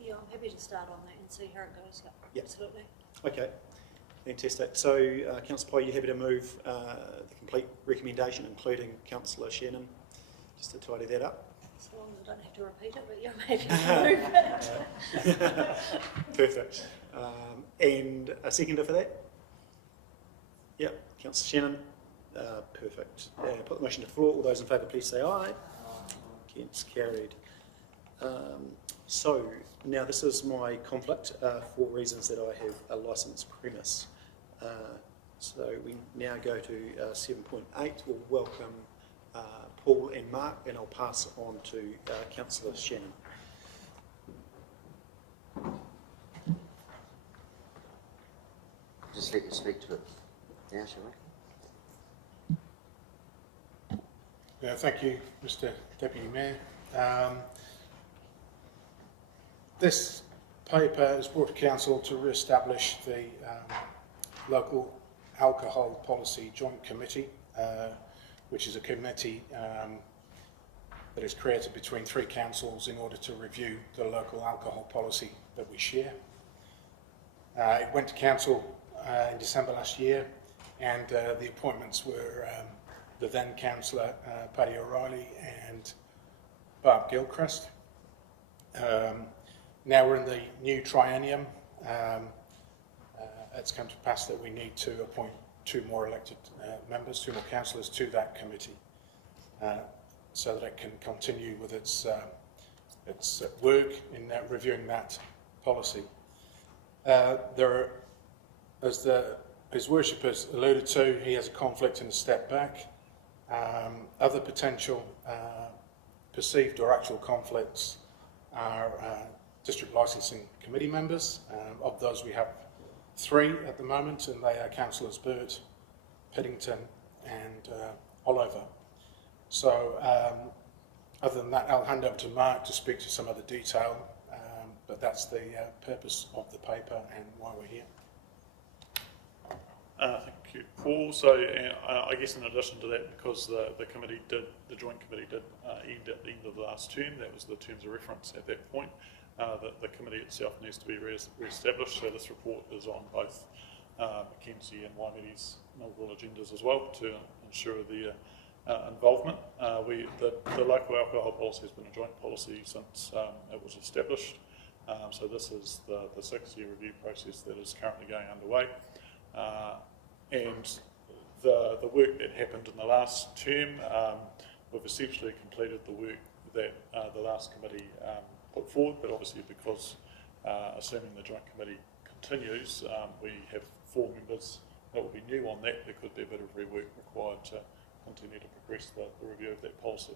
Yeah, I'm happy to start on that and see how it goes. Yep. Absolutely. Okay, fantastic. So, Councillor Pye, you happy to move the complete recommendation, including Councillor Shannon, just to tidy that up? As long as I don't have to repeat it, but yeah, I'm happy to move it. Perfect. And a seconder for that? Yep, Councillor Shannon. Perfect. Put the motion to the floor. All those in favour, please say aye. Against, carried. So now this is my conflict for reasons that I have a licensed premise. So we now go to 7.8. We'll welcome Paul and Mark, and I'll pass on to Councillor Shannon. Just let you speak to it now, shall we? Thank you, Mr Deputy Mayor. This paper is brought to Council to re-establish the local alcohol policy joint committee, which is a committee that is created between three councils in order to review the local alcohol policy that we share. It went to Council in December last year, and the appointments were the then Councillor Paddy O'Reilly and Barb Gilchrist. Now we're in the new triennium. It's come to pass that we need to appoint two more elected members, two more councillors to that committee, so that it can continue with its work in reviewing that policy. His Worship has alluded to, he has a conflict and a step back. Other potential perceived or actual conflicts are District Licensing Committee members. Of those we have 3 at the moment, and they are Councillors Burt, Piddington and Oliver. So other than that, I'll hand over to Mark to speak to some other detail, but that's the purpose of the paper and why we're here. Thank you, Paul. So I guess in addition to that, because the joint committee did end at the end of the last term, that was the terms of reference at that point, the committee itself needs to be re-established. So this report is on both Mackenzie and Waimeri's inaugural agendas as well to ensure their involvement. The local alcohol policy has been a joint policy since it was established. So this is the 6-year review process that is currently going underway. And the work that happened in the last term, we've essentially completed the work that the last committee put forward, but obviously because assuming the joint committee continues, we have 4 members that will be new on that. There could be a bit of rework required to continue to progress the review of that policy.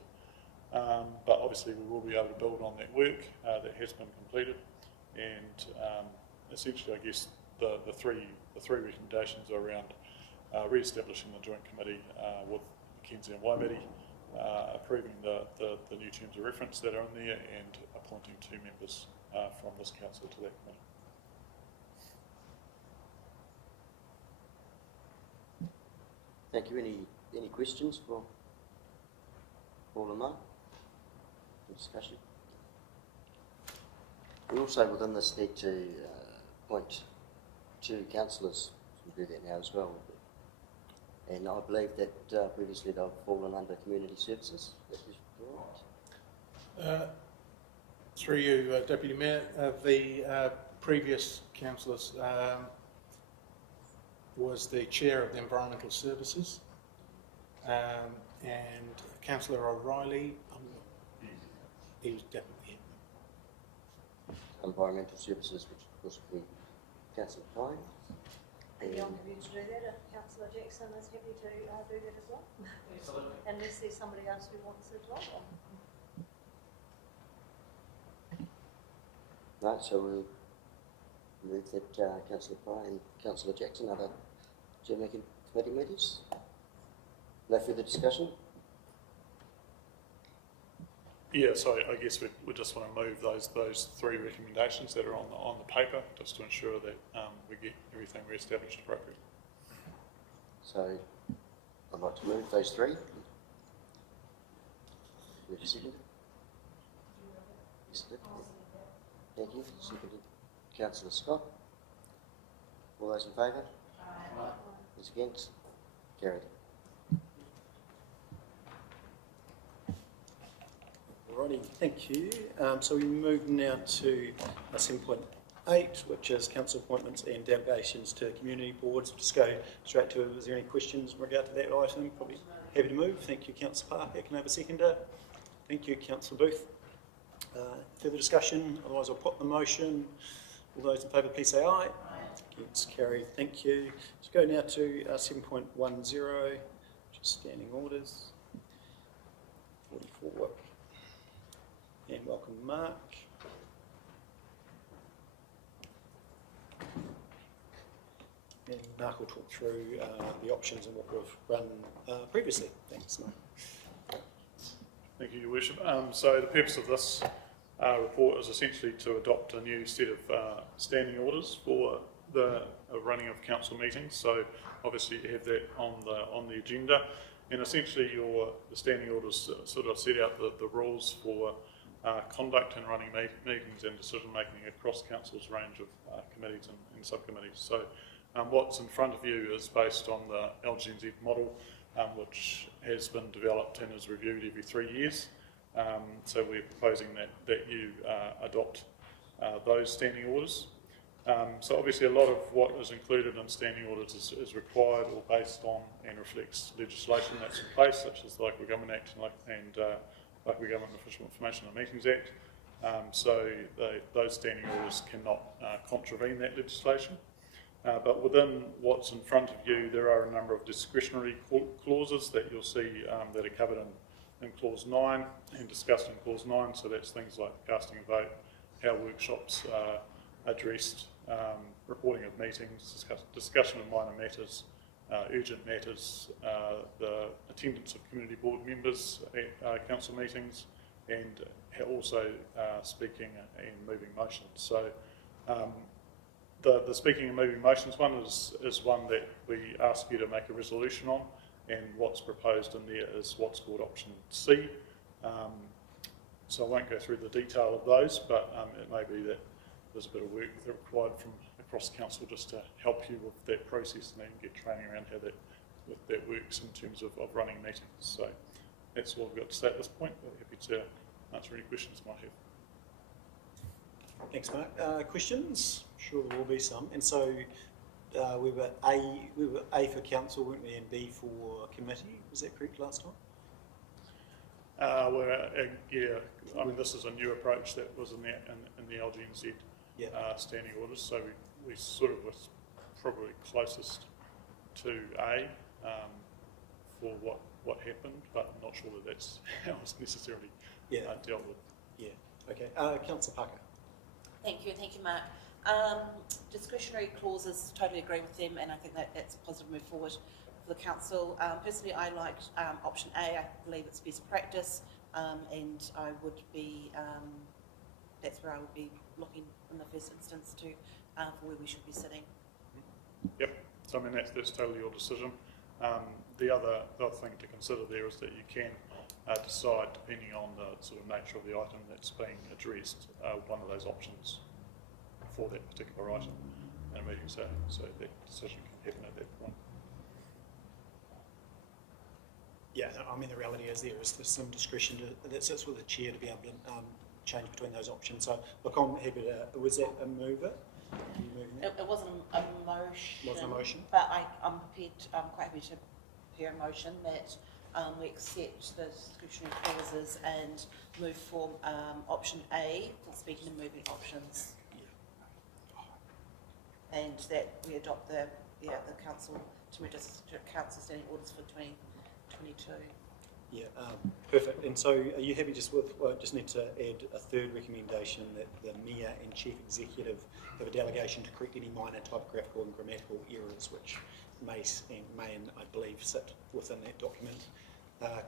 but obviously we will be able to build on that work that has been completed, and essentially, I guess the three recommendations are around re-establishing the joint committee with Mackenzie and Waimiri, approving the new terms of reference that are in there, and appointing 2 members from this council to that committee. Thank you. Any questions for Paul and Mark? Discussion. We also within this need to appoint 2 councillors. We'll do that now as well. And I believe that previously they've fallen under community services. That is correct. Through you, Deputy Mayor, the previous councillors was the chair of the Environmental Services, and Councillor O'Reilly, he was definitely Environmental Services, which of course would be Councillor Pine. I'd be happy to do that if Councillor Jackson is happy to do that as well. Absolutely. Unless there's somebody else who wants it as well. Right, so we'll move that Councillor Pye and Councillor Jackson are the General Committee members. No further discussion? Yeah, so I guess we just want to move those 3 recommendations that are on the paper, just to ensure that we get everything re-established appropriately. So I'd like to move those 3. Wait a second. Thank you. Seconded Councillor Scott. All those in favour? Aye. Those against? Carried. Alrighty, thank you. So we move now to 7.8, which is council appointments and delegations to community boards. Just go straight to it. Is there any questions in regard to that item? Probably happy to move. Thank you, Councillor Parker. Can I have a seconder? Thank you, Councillor Booth. Further discussion? Otherwise, I'll put the motion. All those in favour, please say aye. Against, carried. Thank you. Let's go now to 7.10, which is standing orders. 44. And welcome, Mark. And Mark will talk through the options and what we've run previously. Thanks, Mark. Thank you, Your Worship. So the purpose of this report is essentially to adopt a new set of standing orders for the running of council meetings. So obviously you have that on the agenda, and essentially the standing orders sort of set out the rules for conduct and running meetings and decision making across council's range of committees and subcommittees. So what's in front of you is based on the LGNZ model, which has been developed and is reviewed every 3 years. So we're proposing that you adopt those standing orders. So obviously a lot of what is included in standing orders is required or based on and reflects legislation that's in place, such as the Local Government Act and Local Government Official Information on Meetings Act. So those standing orders cannot contravene that legislation. But within what's in front of you, there are a number of discretionary clauses that you'll see that are covered in Clause 9 and discussed in Clause 9. So that's things like casting a vote, how workshops are addressed, reporting of meetings, discussion of minor matters, urgent matters, the attendance of community board members at council meetings, and also speaking and moving motions. So the speaking and moving motions one is one that we ask you to make a resolution on, and what's proposed in there is what's called option C. So I won't go through the detail of those, but it may be that there's a bit of work required from across council just to help you with that process and then get training around how that works in terms of running meetings. So that's all I've got to say at this point. But happy to answer any questions you might have. Thanks, Mark. Questions? Sure, there will be some. And so we were A for council, weren't we, and B for committee. Was that correct last time? Yeah. I mean, this is a new approach that was in the LGNZ standing orders. So we sort of was probably closest to A for what what happened, but I'm not sure that that's how it's necessarily dealt with. Yeah. Okay. Councillor Parker. Thank you, Mark. Discretionary clauses, totally agree with them, and I think that that's a positive move forward for the council. Personally, I liked option A. I believe it's best practice, and I would be, that's where I would be looking in the first instance to for where we should be sitting. Yep. So I mean that's totally your decision. The other thing to consider there is that you can decide, depending on the sort of nature of the item that's being addressed, one of those options for that particular item in a meeting, so that decision can happen at that point. Yeah, I mean the reality is there's some discretion that sits with the chair to be able to change between those options. So look, I'm happy to. Was that a mover? It wasn't a motion. Wasn't a motion. But I'm prepared. I'm quite happy to prepare a motion that we accept the discretionary clauses and move for option A for speaking and moving options. And that we adopt the council council standing orders for 2022. Yeah, perfect. And so, are you happy just with? Well, just need to add a third recommendation that the mayor and chief executive have a delegation to correct any minor typographical and grammatical errors, which may and I believe sit within that document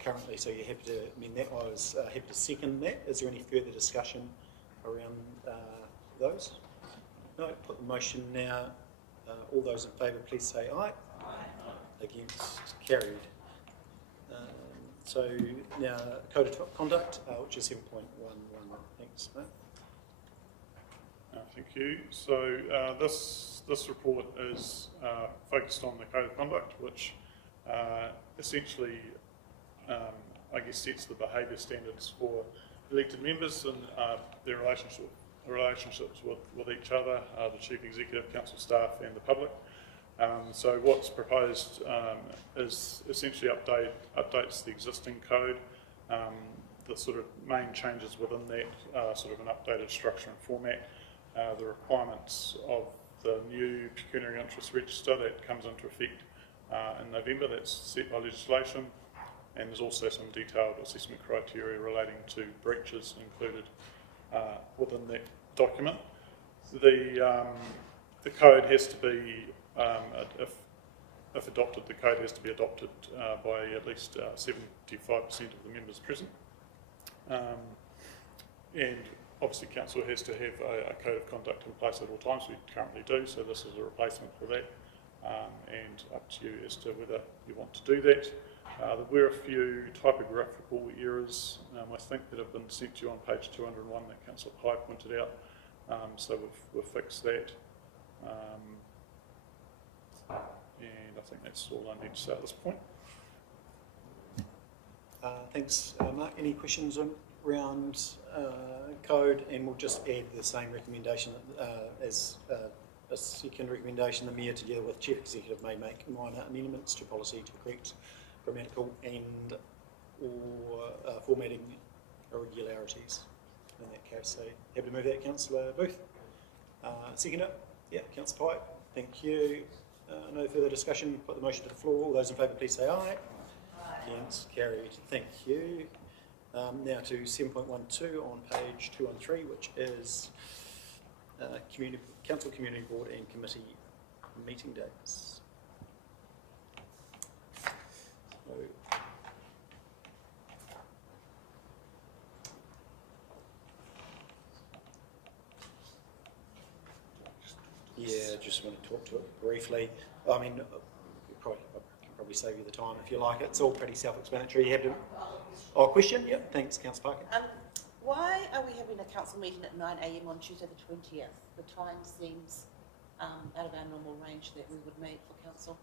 currently. So you're happy to amend that. I was happy to second that. Is there any further discussion around those? No, put the motion now. All those in favour, please say aye. Aye. Against, carried. So now, Code of Conduct, which is 7.11. Thanks, mate. Thank you. So this report is focused on the Code of Conduct, which essentially, I guess, sets the behaviour standards for elected members and their relationships with each other, the Chief Executive, Council staff and the public. So what's proposed is essentially updates the existing code. The sort of main changes within that sort of an updated structure and format, the requirements of the new pecuniary interest register that comes into effect in November, that's set by legislation, and there's also some detailed assessment criteria relating to breaches included within that document. The code has to be, if adopted, the code has to be adopted by at least 75% of the members present. And obviously council has to have a code of conduct in place at all times. We currently do, so this is a replacement for that. And up to you as to whether you want to do that. There were a few typographical errors, I think, that have been sent to you on page 201 that Councillor Pye pointed out. So we've fixed that. And I think that's all I need to say at this point. Thanks, Mark. Any questions around code? And we'll just add the same recommendation as a second recommendation. The Mayor, together with Chief Executive, may make minor amendments to policy to correct grammatical and or formatting irregularities in that case. So happy to move that, Councillor Booth. Second up, yeah, Councillor Pye. Thank you. No further discussion. Put the motion to the floor. All those in favour, please say aye. Aye. Against, carried. Thank you. Now to 7.12 on page 213, which is Council Community Board and Committee meeting dates. So, yeah, just want to talk to it briefly. I mean, I can probably save you the time if you like. It's all pretty self-explanatory. You have to. Oh, question? Yep. Thanks, Councillor Parker. Why are we having a council meeting at 9 a.m. on Tuesday the 20th? The time seems out of our normal range that we would meet for council.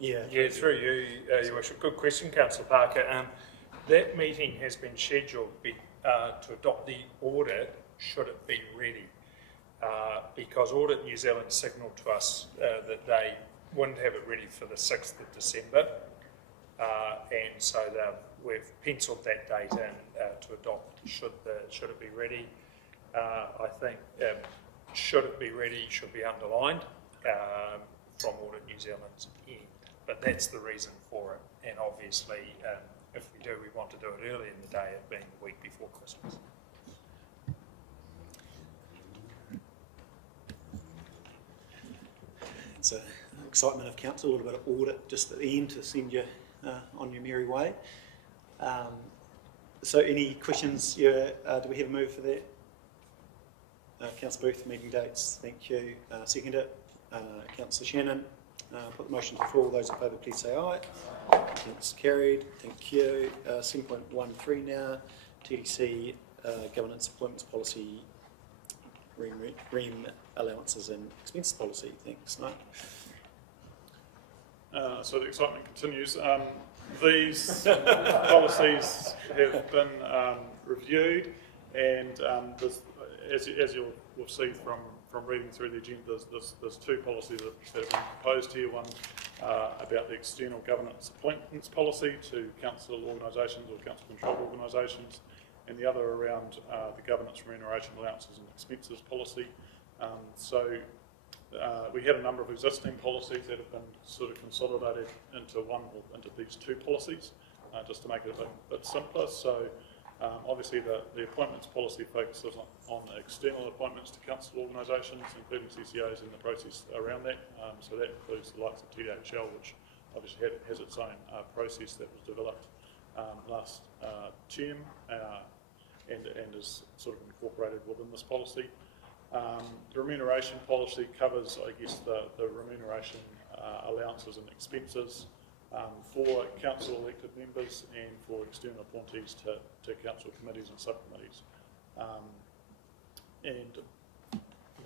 Yeah, through you, Your Worship. Good question, Councillor Parker. That meeting has been scheduled to adopt the audit, should it be ready, because Audit New Zealand signalled to us that they wouldn't have it ready for the 6th of December, and so we've penciled that date in to adopt should it be ready. I think should it be ready should be underlined from Audit New Zealand's end. but that's the reason for it. And obviously, if we do, we want to do it early in the day, it being the week before Christmas. It's an excitement of council, a little bit of audit just at the end to send you on your merry way. So any questions? Do we have a move for that? Councillor Booth, meeting dates, thank you. Second it, Councillor Shannon. Put the motion to the floor. All those in favour, please say aye. It's carried. Thank you. 7.13 now. TDC governance appointments policy, REM allowances and expenses policy. Thanks, Mike. So the excitement continues. These policies have been reviewed, and as you'll see from reading through the agenda, there's two policies that have been proposed here. One about the external governance appointments policy to council organisations or council controlled organisations, and the other around the governance remuneration allowances and expenses policy. We had a number of existing policies that have been sort of consolidated into into these two policies, just to make it a bit simpler. So obviously the appointments policy focuses on external appointments to council organisations, including CCOs, and the process around that. So that includes the likes of TDHL, which obviously has its own process that was developed last term and is sort of incorporated within this policy. The remuneration policy covers, I guess, the remuneration allowances and expenses for council elected members and for external appointees to council committees and subcommittees. And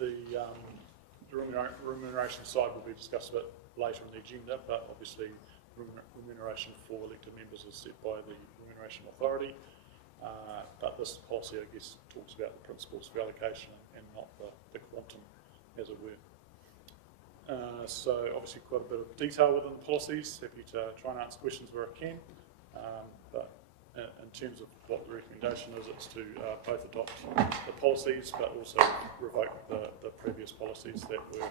the remuneration side will be discussed a bit later in the agenda, but obviously remuneration for elected members is set by the Remuneration Authority. But this policy, I guess, talks about the principles of allocation and not the quantum, as it were. So obviously quite a bit of detail within the policies. Happy to try and answer questions where I can. But in terms of what the recommendation is, it's to both adopt the policies but also revoke the previous policies that were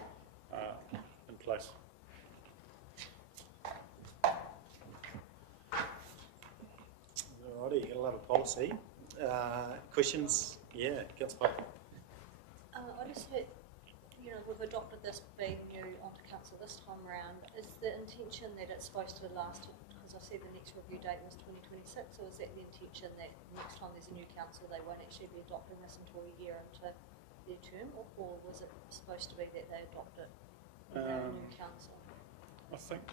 in place. Alrighty, you'll have a policy. Questions? Yeah, Councillor Pike. I just heard, we've adopted this being new onto council this time around. Is the intention that it's supposed to last, because I see the next review date was 2026, or is that the intention that next time there's a new council they won't actually be adopting this until a year into their term, or was it supposed to be that they adopt it without a new council? I think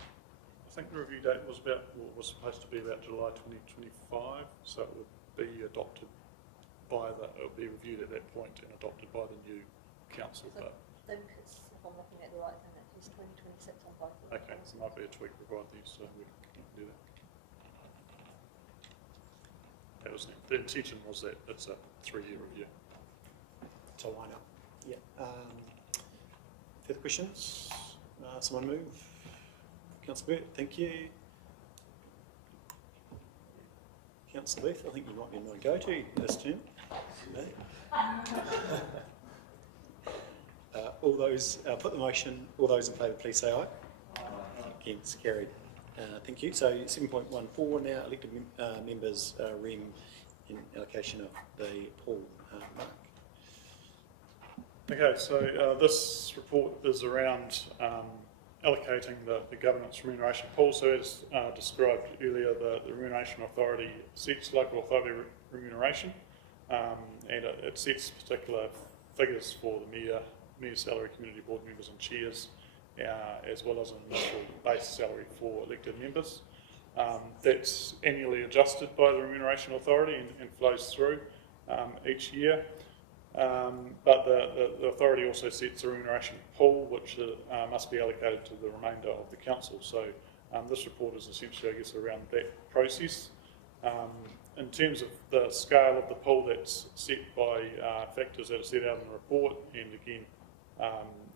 the review date was supposed to be about July 2025, so it would be adopted it would be reviewed at that point and adopted by the new council. So I think it's, if I'm looking at the right thing, it's 2026 on both of them. Okay, so there might be a tweak required there, so we can do that. The intention was that it's a 3-year review. To line up. Yeah. Further questions? Someone move. Councillor Burt, thank you. Councillor Booth, I think you might be my go-to this term. All those, put the motion, all those in favour please say aye. Against, carried. Thank you. So 7.14 now, elected members, REM in allocation of the pool. Mark. Okay, so this report is around allocating the governance remuneration pool. So as described earlier, the Remuneration Authority sets local authority remuneration, and it sets particular figures for the mayor salary, community board members and chairs, as well as an initial base salary for elected members. That's annually adjusted by the Remuneration Authority and flows through each year. But the authority also sets a remuneration pool which must be allocated to the remainder of the council. So this report is essentially, I guess, around that process. In terms of the scale of the pool, that's set by factors that are set out in the report, and again,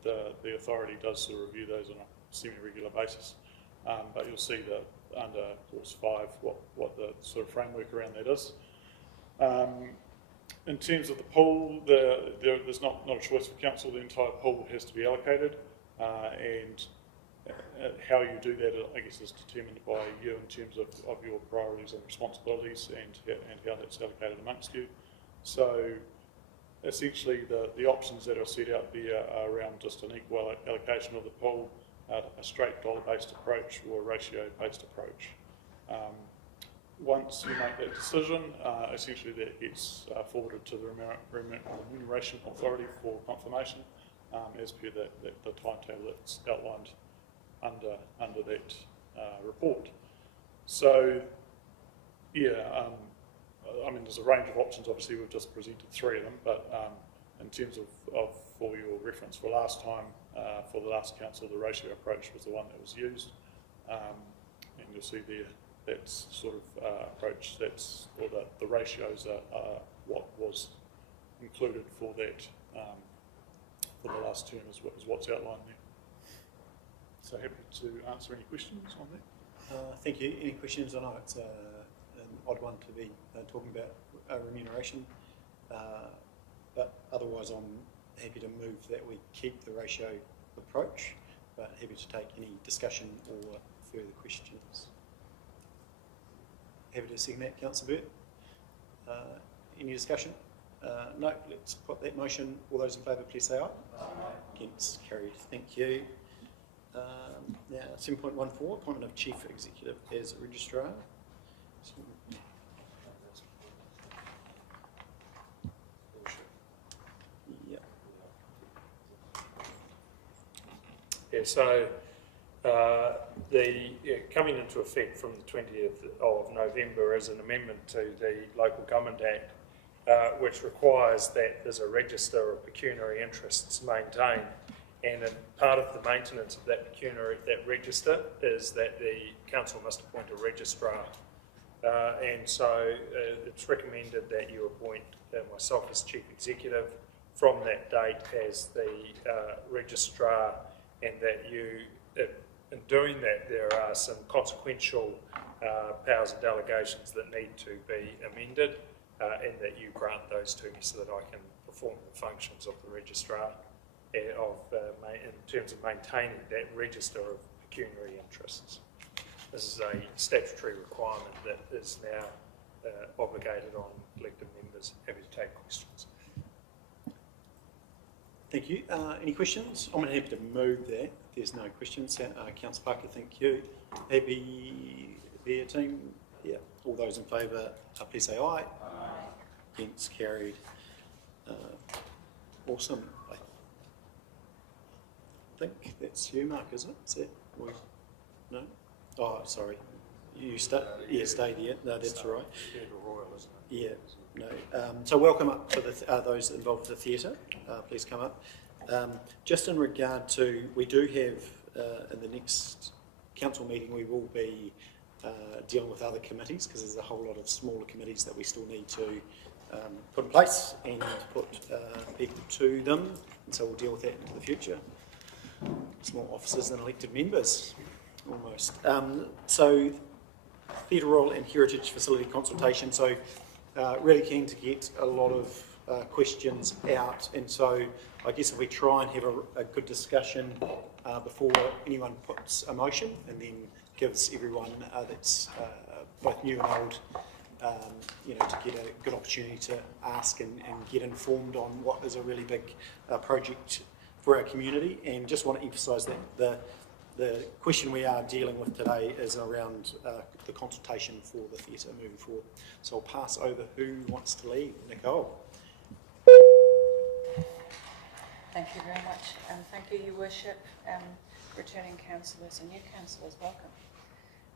the authority does sort of review those on a semi-regular basis. But you'll see that under clause 5 what the sort of framework around that is. In terms of the pool, there's not a choice for council. The entire pool has to be allocated, and how you do that, I guess, is determined by you in terms of your priorities and responsibilities and how that's allocated amongst you. So essentially the options that are set out there are around just an equal allocation of the pool, a straight dollar-based approach or a ratio-based approach. Once you make that decision, essentially that gets forwarded to the Remuneration Authority for confirmation as per the timetable that's outlined under that report. So, yeah, I mean, there's a range of options. Obviously, we've just presented 3 of them, but in terms of for your reference for last time, for the last council, the ratio approach was the one that was used, and you'll see there that's sort of approach that's, or the ratios are what was included for that for the last term is what's outlined there. So happy to answer any questions on that. Thank you. Any questions? I know it's an odd one to be talking about remuneration, but otherwise I'm happy to move that we keep the ratio approach, but happy to take any discussion or further questions. Happy to second that, Councillor Burt. Any discussion? No, let's put that motion. All those in favour, please say aye. Aye. Against, carried. Thank you. Now, 7.14, appointment of Chief Executive as Registrar. Yeah, so coming into effect from the 20th of November is an amendment to the Local Government Act, which requires that there's a register of pecuniary interests maintained, and part of the maintenance of that register is that the council must appoint a registrar, and so it's recommended that you appoint myself as Chief Executive from that date as the registrar, and that you, in doing that, there are some consequential powers and delegations that need to be amended, and that you grant those to me so that I can perform the functions of the registrar in terms of maintaining that register of pecuniary interests. This is a statutory requirement that is now obligated on elected members. Happy to take questions. Thank you. Any questions? I'm happy to move that. There's no questions. Councillor Parker, thank you. Happy there, team? Yeah. All those in favour, please say aye. Aye. Against, carried. Awesome. I think that's you, Mark, isn't it? Is that, or, no? Oh, sorry. You stay there. No, that's all right. Royal, isn't it? Yeah. No. So welcome up to those involved with the theatre. Please come up. Just in regard to, we do have in the next council meeting, we will be dealing with other committees, because there's a whole lot of smaller committees that we still need to put in place and put people to them, and so we'll deal with that into the future. It's more officers than elected members, almost. So, Theatre Royal and Heritage Facility consultation. So, really keen to get a lot of questions out, and so I guess if we try and have a good discussion before anyone puts a motion, and then gives everyone that's both new and old, to get a good opportunity to ask and get informed on what is a really big project for our community. And just want to emphasise that the question we are dealing with today is around the consultation for the theatre moving forward. So I'll pass over who wants to lead. Nicole. Thank you very much, and thank you, Your Worship, returning councillors and new councillors, welcome.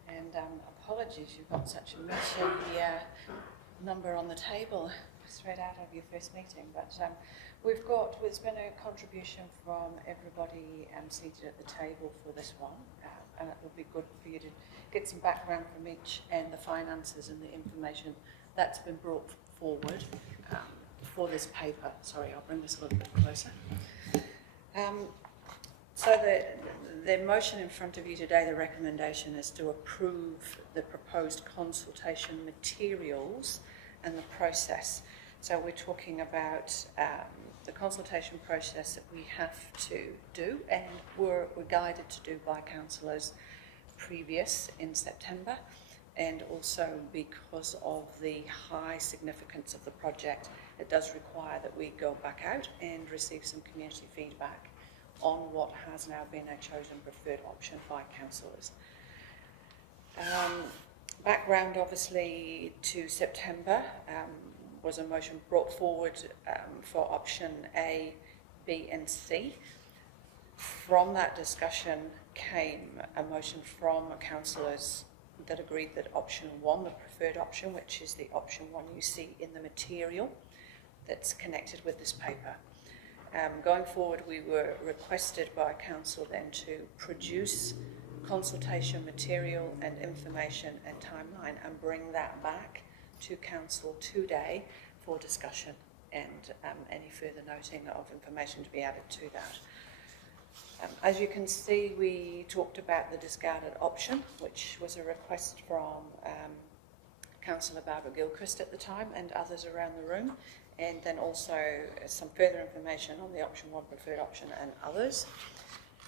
And apologies, you've got such a meaty number on the table straight out of your first meeting, but there's been a contribution from everybody seated at the table for this one, and it will be good for you to get some background from each and the finances and the information that's been brought forward for this paper. Sorry, I'll bring this a little bit closer. So the motion in front of you today, the recommendation is to approve the proposed consultation materials and the process. So we're talking about the consultation process that we have to do and were guided to do by councillors previous in September, and also because of the high significance of the project, it does require that we go back out and receive some community feedback on what has now been a chosen preferred option by councillors. Background obviously to September was a motion brought forward for option A, B and C. From that discussion came a motion from councillors that agreed that option 1, the preferred option, which is the option 1 you see in the material that's connected with this paper. Going forward, we were requested by council then to produce consultation material and information and timeline and bring that back to council today for discussion and any further noting of information to be added to that. As you can see, we talked about the discarded option, which was a request from Councillor Barbara Gilchrist at the time and others around the room, and then also some further information on the option 1 preferred option and others.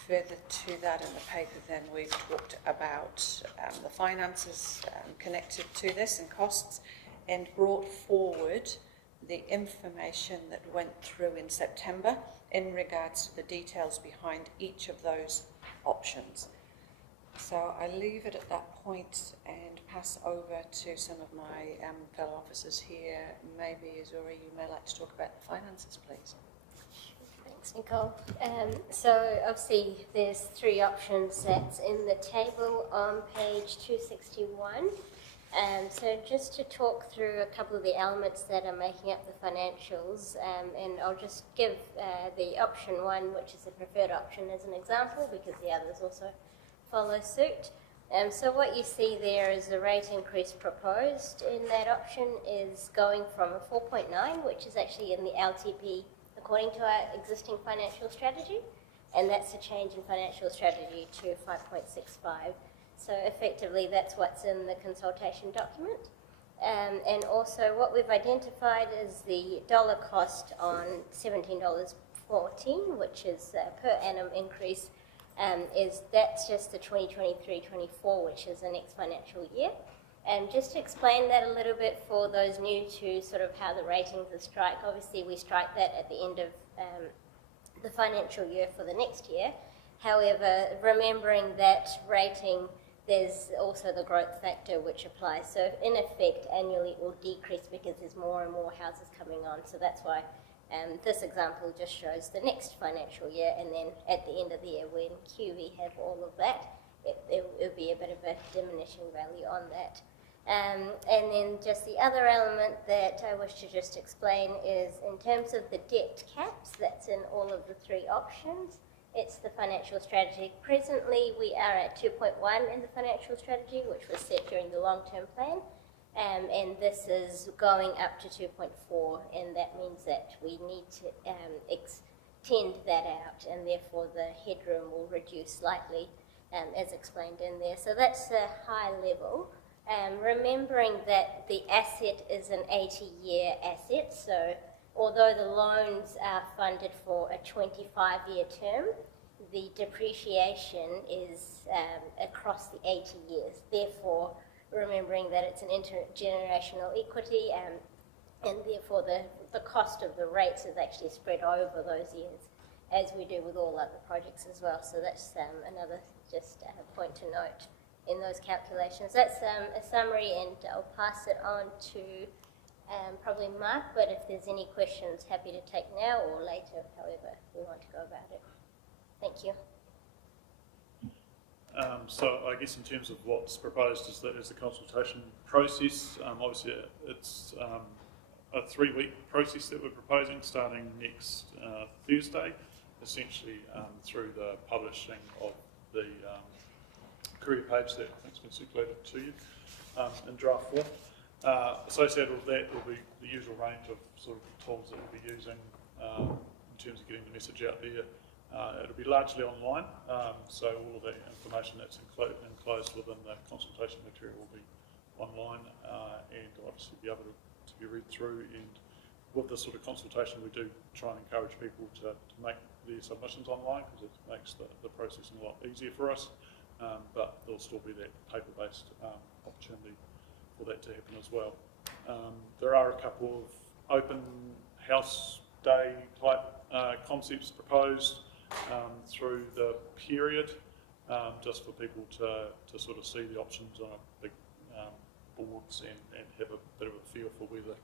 Further to that in the paper then we've talked about the finances connected to this and costs, and brought forward the information that went through in September in regards to the details behind each of those options. So I leave it at that point and pass over to some of my fellow officers here. Maybe, Azuri, you may like to talk about the finances, please. Thanks, Nicole. So obviously there's 3 options that's in the table on page 261. So just to talk through a couple of the elements that are making up the financials, and I'll just give the option 1, which is the preferred option, as an example, because the others also follow suit. So what you see there is the rate increase proposed in that option is going from a 4.9, which is actually in the LTP according to our existing financial strategy, and that's a change in financial strategy to 5.65. So effectively that's what's in the consultation document. And also what we've identified is the dollar cost on $17.14, which is per annum increase, that's just the 2023-24, which is the next financial year. And just to explain that a little bit for those new to sort of how the ratings are strike, obviously we strike that at the end of the financial year for the next year. However, remembering that rating, there's also the growth factor which applies. So in effect, annually it will decrease because there's more and more houses coming on. So that's why this example just shows the next financial year, and then at the end of the year when QV have all of that, it'll be a bit of a diminishing value on that. And then just the other element that I wish to just explain is in terms of the debt caps, that's in all of the 3 options. It's the financial strategy. Presently, we are at 2.1 in the financial strategy, which was set during the long-term plan. And this is going up to 2.4, and that means that we need to extend that out, and therefore the headroom will reduce slightly, as explained in there. So that's a high level. Remembering that the asset is an 80-year asset, so although the loans are funded for a 25-year term, the depreciation is across the 80 years. Therefore, remembering that it's an intergenerational equity, and therefore the cost of the rates is actually spread over those years, as we do with all other projects as well. So that's another just point to note in those calculations. That's a summary, and I'll pass it on to probably Mark, but if there's any questions, happy to take now or later, however we want to go about it. Thank you. So I guess in terms of what's proposed is the consultation process. Obviously it's a 3-week process that we're proposing starting next Thursday, essentially through the publishing of the career page that I think's been circulated to you in draft form. Associated with that will be the usual range of sort of tools that we'll be using in terms of getting the message out there. It'll be largely online, so all of the information that's enclosed within the consultation material will be online and obviously be able to be read through and with this sort of consultation, we do try and encourage people to make their submissions online because it makes the processing a lot easier for us. But there'll still be that paper-based opportunity for that to happen as well. There are a couple of open house day type concepts proposed through the period, just for people to sort of see the options on a big boards and have a bit of a feel for where the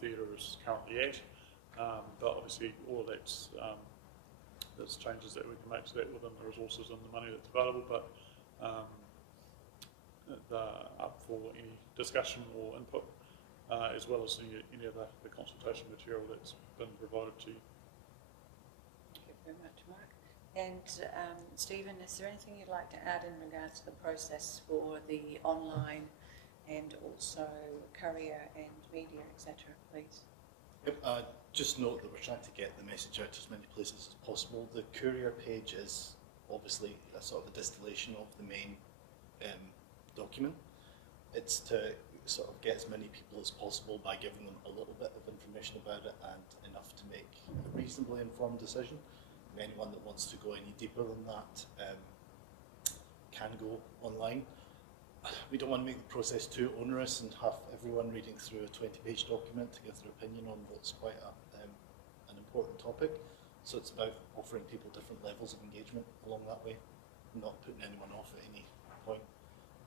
theatre is currently at. But obviously all of that's there's changes that we can make to that within the resources and the money that's available, but up for any discussion or input, as well as any of the consultation material that's been provided to you. Thank you very much, Mark. And Stephen, is there anything you'd like to add in regards to the process for the online and also courier and media, etc., please? Yep, just note that we're trying to get the message out to as many places as possible. The courier page is obviously a sort of a distillation of the main document. It's to sort of get as many people as possible by giving them a little bit of information about it and enough to make a reasonably informed decision. And anyone that wants to go any deeper than that can go online. We don't want to make the process too onerous and have everyone reading through a 20-page document to give their opinion on what's quite an important topic. So it's about offering people different levels of engagement along that way, not putting anyone off at any point.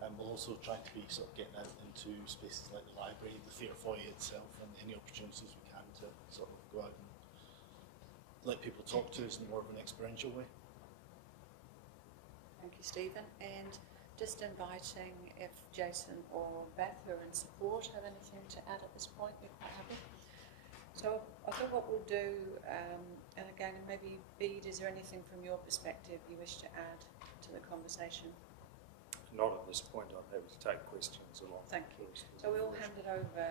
And we'll also try to be sort of getting out into spaces like the library, the theatre foyer itself, and any opportunities we can to sort of go out and let people talk to us in more of an experiential way. Thank you, Stephen. And just inviting if Jason or Beth, who are in support, have anything to add at this point. We're quite happy. So I think what we'll do, and again, maybe Bede, is there anything from your perspective you wish to add to the conversation? Not at this point. I'm able to take questions along. Thank you. So we'll hand it over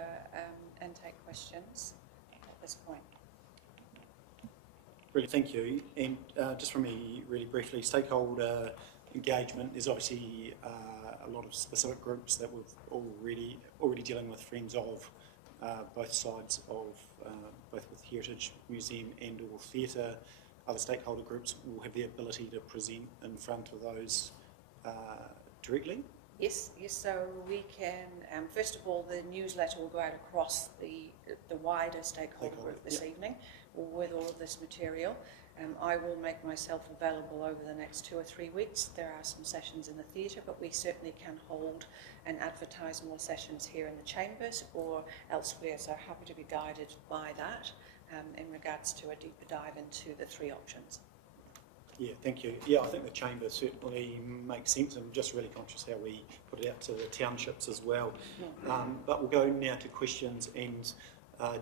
and take questions at this point. Really, thank you. And just from me, really briefly, stakeholder engagement. There's obviously a lot of specific groups that we've already dealing with, friends of both sides of both with Heritage Museum and or theatre. Other stakeholder groups will have the ability to present in front of those directly. Yes. So we can. First of all, the newsletter will go out across the wider stakeholder group this evening with all of this material. I will make myself available over the next 2 or 3 weeks. There are some sessions in the theatre, but we certainly can hold and advertise more sessions here in the chambers or elsewhere. So happy to be guided by that in regards to a deeper dive into the 3 options. Yeah, thank you. Yeah, I think the chamber certainly makes sense. I'm just really conscious how we put it out to the townships as well. But we'll go now to questions and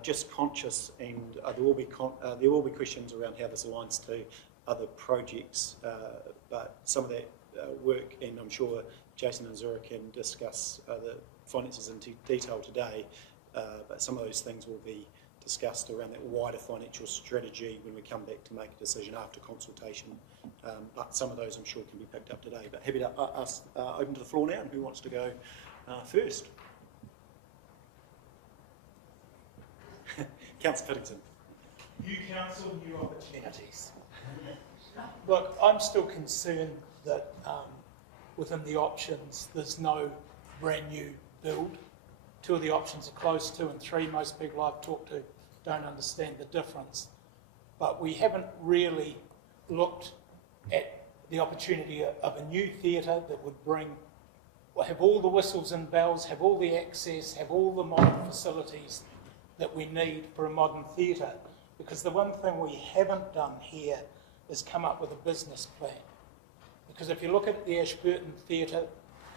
just conscious, and there will be questions around how this aligns to other projects. But some of that work, and I'm sure Jason and Zura can discuss the finances in detail today. But some of those things will be discussed around that wider financial strategy when we come back to make a decision after consultation. But some of those I'm sure can be picked up today. But happy to open to the floor now, and who wants to go first? Councillor Fiddington. New council, new opportunities. Look, I'm still concerned that within the options there's no brand new build. 2 of the options are close to, and 3, most people I've talked to don't understand the difference. But we haven't really looked at the opportunity of a new theatre that would have all the whistles and bells, have all the access, have all the modern facilities that we need for a modern theatre. Because the one thing we haven't done here is come up with a business plan. Because if you look at the Ashburton Theatre,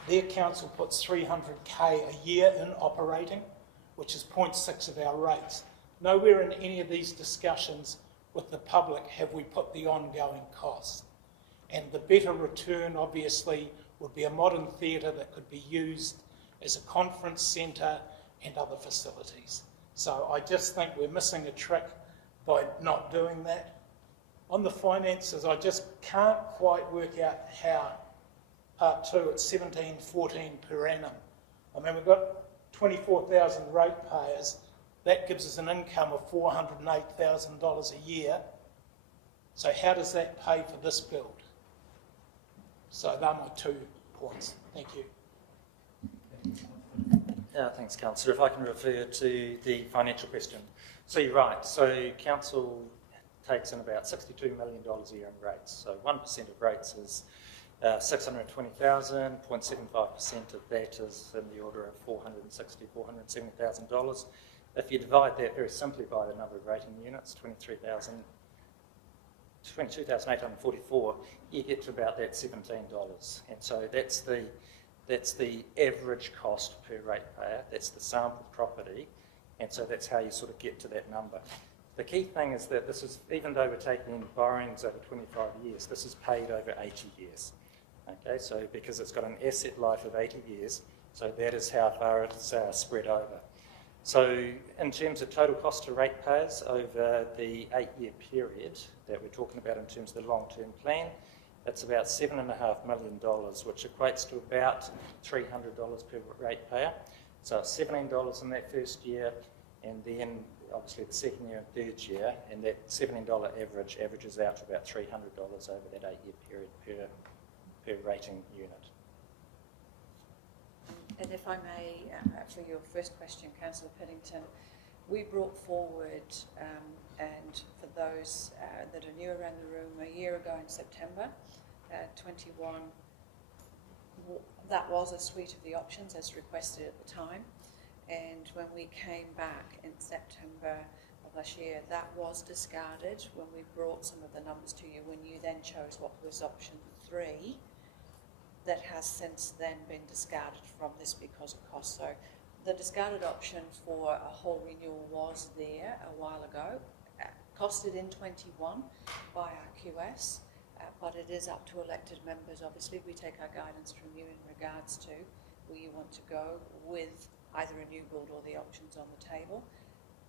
their council puts 300k a year in operating, which is 0.6 of our rates. Nowhere in any of these discussions with the public have we put the ongoing costs. And the better return, obviously, would be a modern theatre that could be used as a conference centre and other facilities. So I just think we're missing a trick by not doing that. On the finances, I just can't quite work out how Part 2 at 17.14 per annum. I mean, we've got 24,000 ratepayers, That gives us an income of $408,000 a year. So how does that pay for this build? So they're my 2 points. Thank you. Thanks, Councillor. If I can refer to the financial question. So you're right. So council takes in about $62 million a year in rates. So 1% of rates is 620,000. 0.75% of that is in the order of $470,000. If you divide that very simply by the number of rating units, 22,844, you get to about that $17. And so that's the average cost per ratepayer. That's the sample property. And so that's how you sort of get to that number. The key thing is that this is, even though we're taking borrowings over 25 years, this is paid over 80 years. Okay, so because it's got an asset life of 80 years, so that is how far it's spread over. So in terms of total cost to ratepayers over the 8-year period that we're talking about in terms of the long-term plan, it's about $7.5 million, which equates to about $300 per ratepayer. So it's $17 in that first year, and then obviously the second year and third year, and that $17 average averages out to about $300 over that 8-year period per rating unit. And if I may, for your first question, Councillor Piddington, we brought forward, and for those that are new around the room, a year ago in September 21, that was a suite of the options as requested at the time. And when we came back in September of last year, that was discarded when we brought some of the numbers to you, when you then chose what was option 3. That has since then been discarded from this because of cost. So the discarded option for a whole renewal was there a while ago, costed in 21 by our QS, but it is up to elected members. Obviously, we take our guidance from you in regards to where you want to go with either a new build or the options on the table.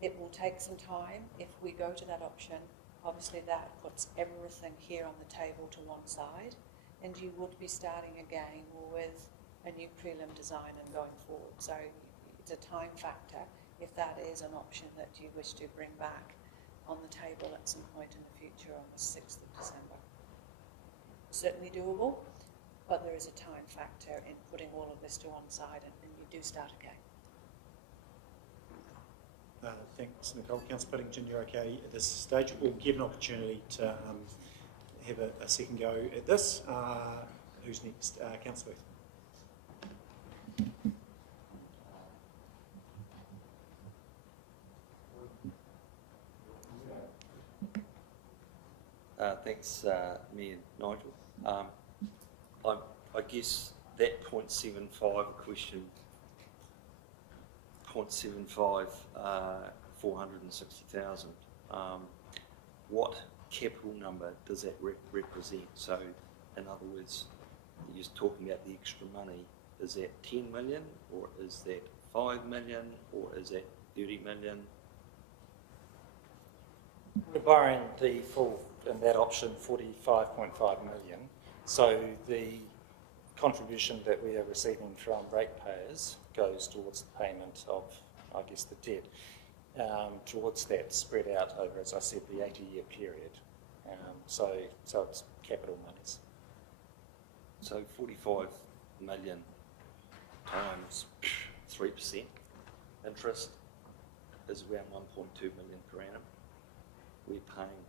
It will take some time. If we go to that option, obviously that puts everything here on the table to one side, and you would be starting again with a new prelim design and going forward. So it's a time factor if that is an option that you wish to bring back on the table at some point in the future on the 6th of December. Certainly doable, but there is a time factor in putting all of this to one side, and you do start again. Thanks, Nicole. Councillor Piddington, you're okay at this stage. We'll give an opportunity to have a second go at this. Who's next? Councillor Booth. Thanks, Mayor Nigel. I guess that 0.75 question, 0.75, 460,000. What capital number does that represent? So, in other words, you're just talking about the extra money. Is that 10 million, or is that 5 million, or is that 30 million? We're borrowing the full, in that option, 45.5 million. So the contribution that we are receiving from ratepayers goes towards the payment of, I guess, the debt, towards that spread out over, as I said, the 80-year period. So it's capital monies. So 45 million times 3% interest is around 1.2 million per annum. We're paying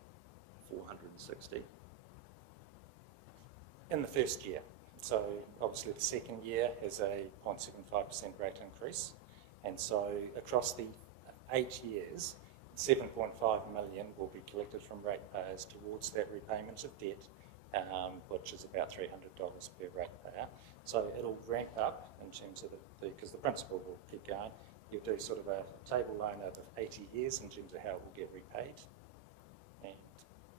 460. In the first year. So obviously the second year is a 0.75% rate increase. And so across the 8 years, 7.5 million will be collected from ratepayers towards that repayment of debt, which is about $300 per ratepayer. So it'll ramp up in terms of because the principal will keep going. You'll do sort of a table loan over 80 years in terms of how it will get repaid. And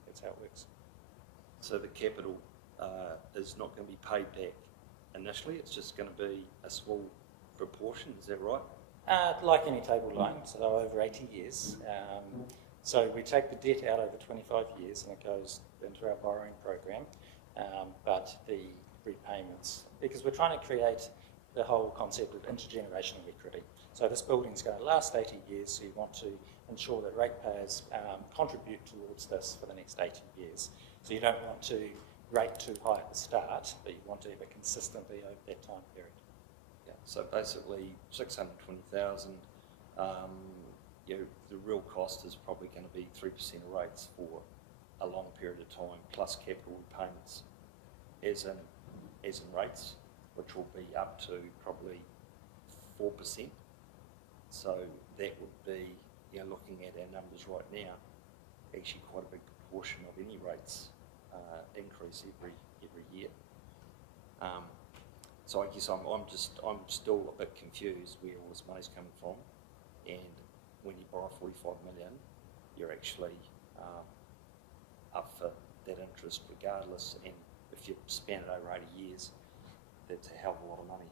that's how it works. So the capital is not going to be paid back initially, it's just going to be a small proportion, is that right? Like any table loan, so over 80 years. So we take the debt out over 25 years and it goes into our borrowing program, but the repayments, because we're trying to create the whole concept of intergenerational equity. So this building's going to last 80 years, so you want to ensure that ratepayers contribute towards this for the next 80 years. So you don't want to rate too high at the start, but you want to have it consistently over that time period. Yeah, so basically 620,000. The real cost is probably going to be 3% of rates for a long period of time, plus capital repayments, as in rates, which will be up to probably 4%. So that would be, looking at our numbers right now, actually quite a big proportion of any rates increase every year. So I guess I'm still a bit confused where all this money's coming from, and when you borrow 45 million, you're actually up for that interest regardless, and if you span it over 80 years, that's a hell of a lot of money.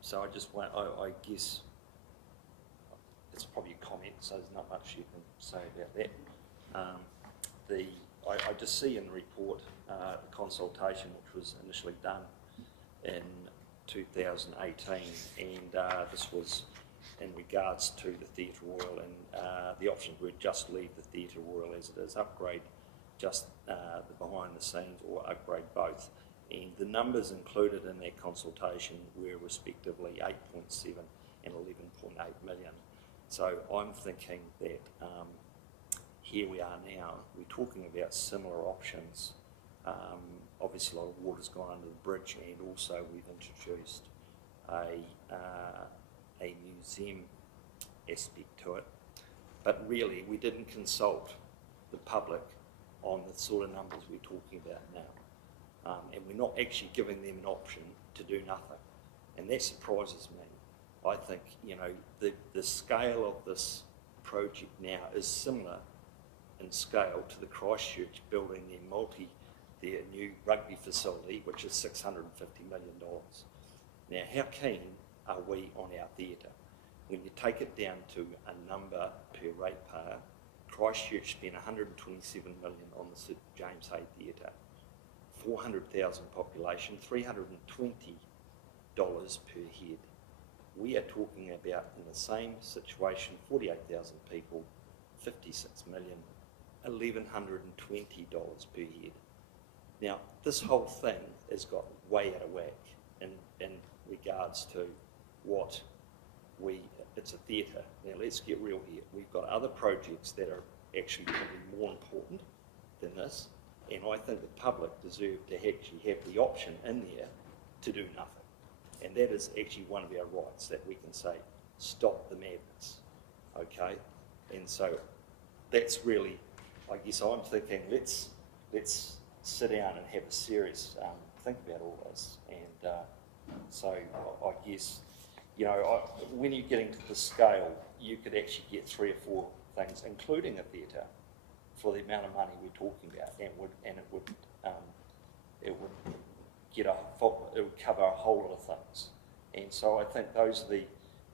So I just want, I guess it's probably a comment, so there's not much you can say about that. I just see in the report the consultation which was initially done in 2018, and this was in regards to the Theatre Royal, and the options were just leave the Theatre Royal as it is, upgrade just the behind the scenes, or upgrade both. And the numbers included in that consultation were respectively 8.7 and 11.8 million. So I'm thinking that here we are now, we're talking about similar options. Obviously a lot of water's gone under the bridge, and also we've introduced a museum aspect to it. But really we didn't consult the public on the sort of numbers we're talking about now. And we're not actually giving them an option to do nothing. And that surprises me. I think, the scale of this project now is similar in scale to the Christchurch building their new rugby facility, which is $650 million. Now, how keen are we on our theatre? When you take it down to a number per ratepayer, Christchurch spent $127 million on the Sir James Hay Theatre, 400,000 population, $320 per head. We are talking about, in the same situation, 48,000 people, 56 million, $1,120 per head. Now, this whole thing has got way out of whack in regards to what it's a theatre. Now, let's get real here. We've got other projects that are actually probably more important than this, and I think the public deserve to actually have the option in there to do nothing. And that is actually one of our rights, that we can say, stop the madness, okay? And so that's really, I guess I'm thinking, let's sit down and have a serious think about all this. And so I guess, when you're getting to the scale, you could actually get 3 or 4 things, including a theatre, for the amount of money we're talking about, and it would cover a whole lot of things. And so I think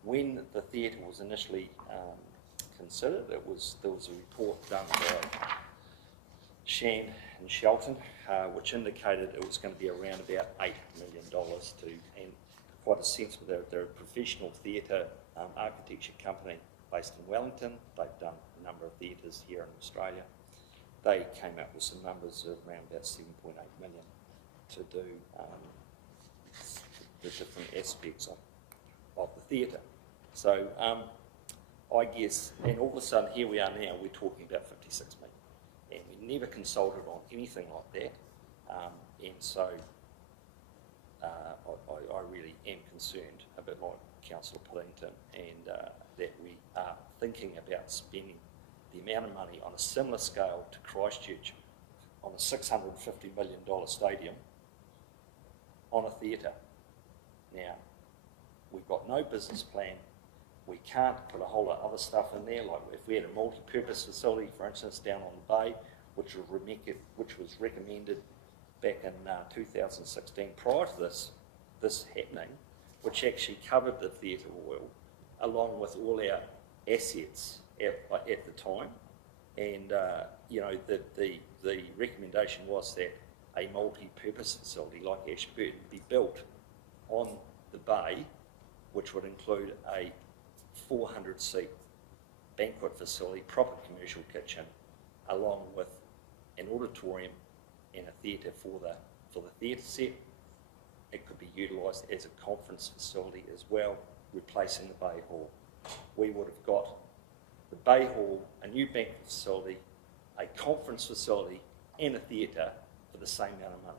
when the theatre was initially considered, there was a report done by Shan and Shelton, which indicated it was going to be around about $8 million and quite a sensible. They're a professional theatre architecture company based in Wellington. They've done a number of theatres here in Australia. They came up with some numbers of around about 7.8 million to do the different aspects of the theatre. So I guess, and all of a sudden here we are now, we're talking about 56 million. And we never consulted on anything like that. And so I really am concerned, a bit like Councillor Pillington, and that we are thinking about spending the amount of money on a similar scale to Christchurch on a $650 million stadium on a theatre. Now, we've got no business plan. We can't put a whole lot of other stuff in there, like if we had a multi-purpose facility, for instance, down on the bay, which was recommended back in 2016 prior to this happening, which actually covered the Theatre Royal along with all our assets at the time. And the recommendation was that a multi-purpose facility like Ashburton be built on the bay which would include a 400-seat banquet facility, proper commercial kitchen, along with an auditorium and a theatre for the theatre set. It could be utilised as a conference facility as well, replacing the Bay Hall. We would have got the Bay Hall, a new banquet facility, a conference facility and a theatre for the same amount of money.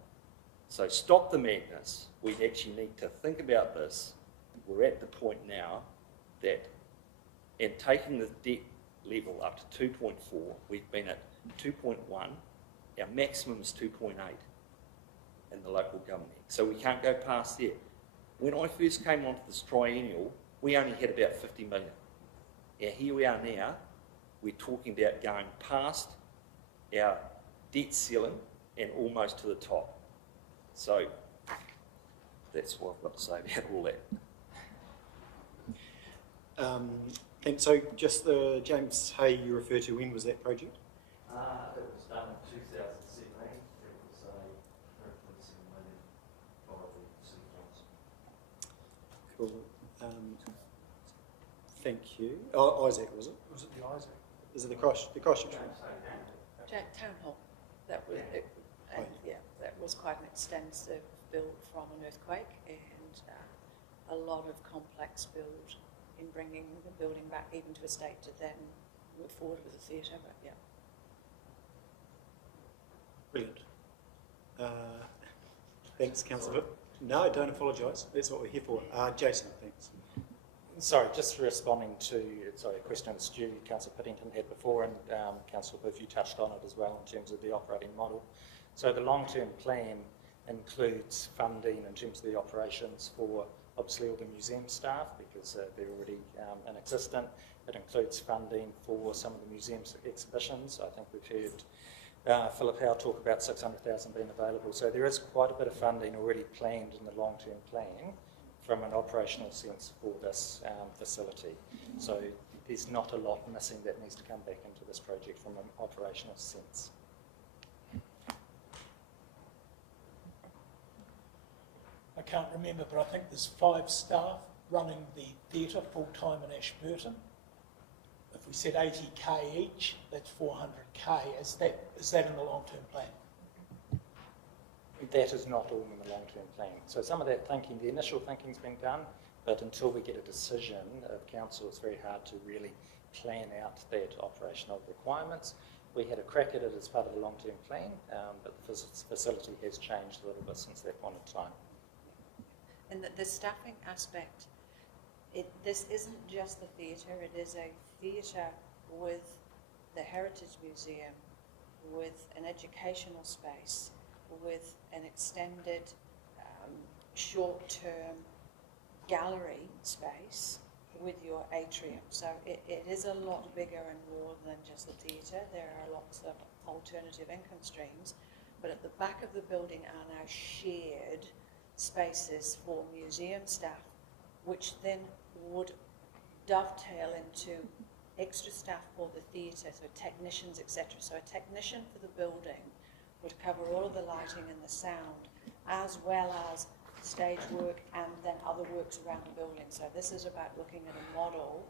So stop the madness. We actually need to think about this. We're at the point now that in taking the debt level up to 2.4, we've been at 2.1, our maximum is 2.8 in the local government. So we can't go past there. When I first came onto this triennial, we only had about 50 million. Now here we are now, we're talking about going past our debt ceiling and almost to the top. So that's what I've got to say about all that. And so just the James Hay you refer to, when was that project? It was done in 2017. It was a 127 million by the City Council. Cool. Thank you. Oh, Isaac, was it? Was it the Isaac? Is it the Christchurch? Town Hall. That was it, and yeah, that was quite an extensive build from an earthquake, and a lot of complex build in bringing the building back even to a state to then move forward with the theatre. But yeah. Brilliant. Thanks, Councillor. No, don't apologise. That's what we're here for. Jason, thanks. Sorry, just responding to a question that Stu, Councillor Piddington had before, and Councillor Booth, you touched on it as well in terms of the operating model. So the long-term plan includes funding in terms of the operations for obviously all the museum staff, because they're already in existence. It includes funding for some of the museum's exhibitions. I think we've heard Philip Howe talk about 600,000 being available. So there is quite a bit of funding already planned in the long-term plan from an operational sense for this facility. So there's not a lot missing that needs to come back into this project from an operational sense. I can't remember, but I think there's 5 staff running the theatre full-time in Ashburton. If we said 80k each, that's 400k. Is that in the long-term plan? That is not all in the long-term plan. So some of that thinking, the initial thinking's been done, but until we get a decision of council, it's very hard to really plan out that operational requirements. We had a crack at it as part of the long-term plan, but the facility has changed a little bit since that point in time. And the staffing aspect, this isn't just the theatre, it is a theatre with the Heritage Museum, with an educational space, with an extended short-term gallery space with your atrium. So it is a lot bigger and more than just the theatre. There are lots of alternative income streams, but at the back of the building are now shared spaces for museum staff, which then would dovetail into extra staff for the theatre, so technicians, etc. So a technician for the building would cover all of the lighting and the sound, as well as stage work and then other works around the building. So this is about looking at a model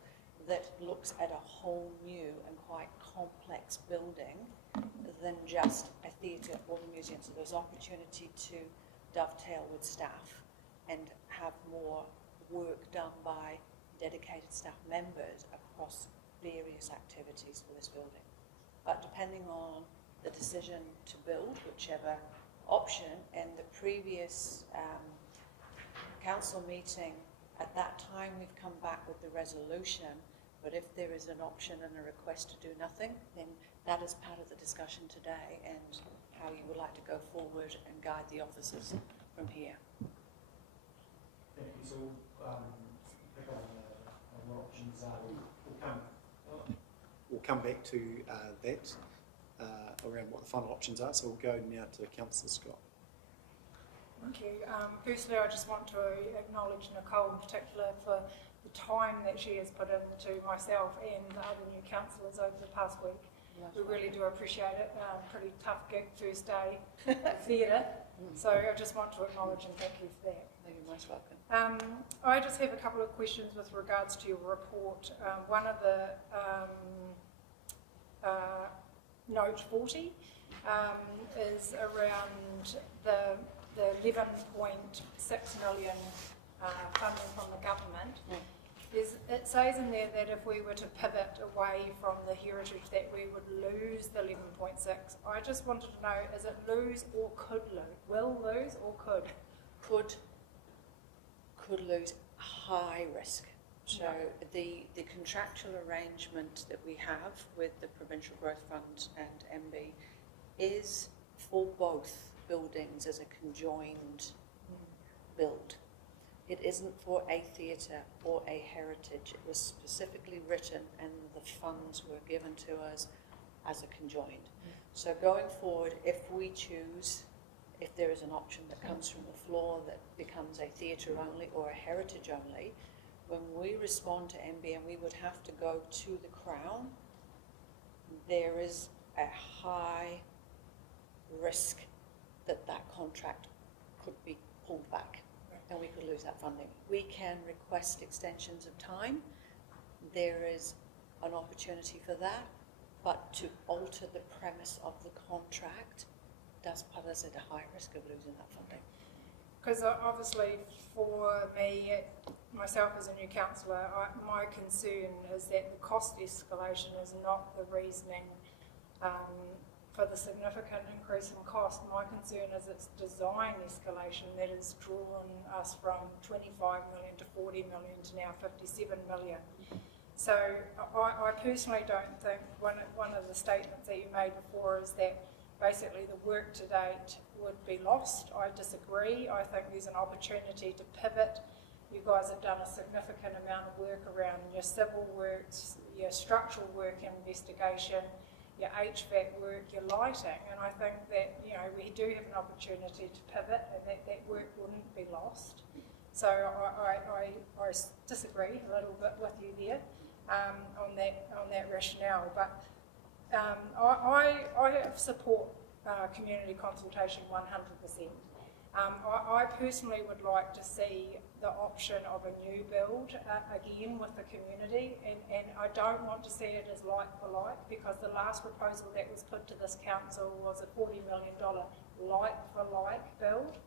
that looks at a whole new and quite complex building than just a theatre or the museum. So there's opportunity to dovetail with staff and have more work done by dedicated staff members across various activities for this building. But depending on the decision to build, whichever option, in the previous council meeting, at that time we've come back with the resolution, but if there is an option and a request to do nothing, then that is part of the discussion today and how you would like to go forward and guide the officers from here. Thank you. So pick on what options are. We'll come back to that around what the final options are. So we'll go now to Councillor Scott. Thank you. Firstly, I just want to acknowledge Nicole in particular for the time that she has put into myself and the other new councillors over the past week. We really do appreciate it. Pretty tough gig, first day theatre. So I just want to acknowledge and thank you for that. You're You're most welcome. I just have a couple of questions with regards to your report. One of the note 40 is around the 11.6 million funding from the government. It says in there that if we were to pivot away from the heritage that we would lose the 11.6. I just wanted to know, is it lose or could lose? Will lose or could? Could lose, high risk. So the contractual arrangement that we have with the Provincial Growth Fund and MB is for both buildings as a conjoined build. It isn't for a theatre or a heritage. It was specifically written and the funds were given to us as a conjoined. So going forward, if we choose, if there is an option that comes from the floor that becomes a theatre only or a heritage only, when we respond to MB and we would have to go to the Crown, there is a high risk that that contract could be pulled back and we could lose that funding. We can request extensions of time. There is an opportunity for that, but to alter the premise of the contract does put us at a high risk of losing that funding. Because obviously for me, myself as a new councillor, my concern is that the cost escalation is not the reasoning for the significant increase in cost. My concern is it's design escalation that has drawn us from 25 million to 40 million to now 57 million. So I personally don't think, one of the statements that you made before is that basically the work to date would be lost. I disagree. I think there's an opportunity to pivot. You guys have done a significant amount of work around your civil works, your structural work investigation, your HVAC work, your lighting, and I think that, you know, we do have an opportunity to pivot and that work wouldn't be lost. So I disagree a little bit with you there on that rationale, but I support community consultation 100%. I personally would like to see the option of a new build again with the community, and I don't want to see it as like for like, because the last proposal that was put to this council was a $40 million like for like build.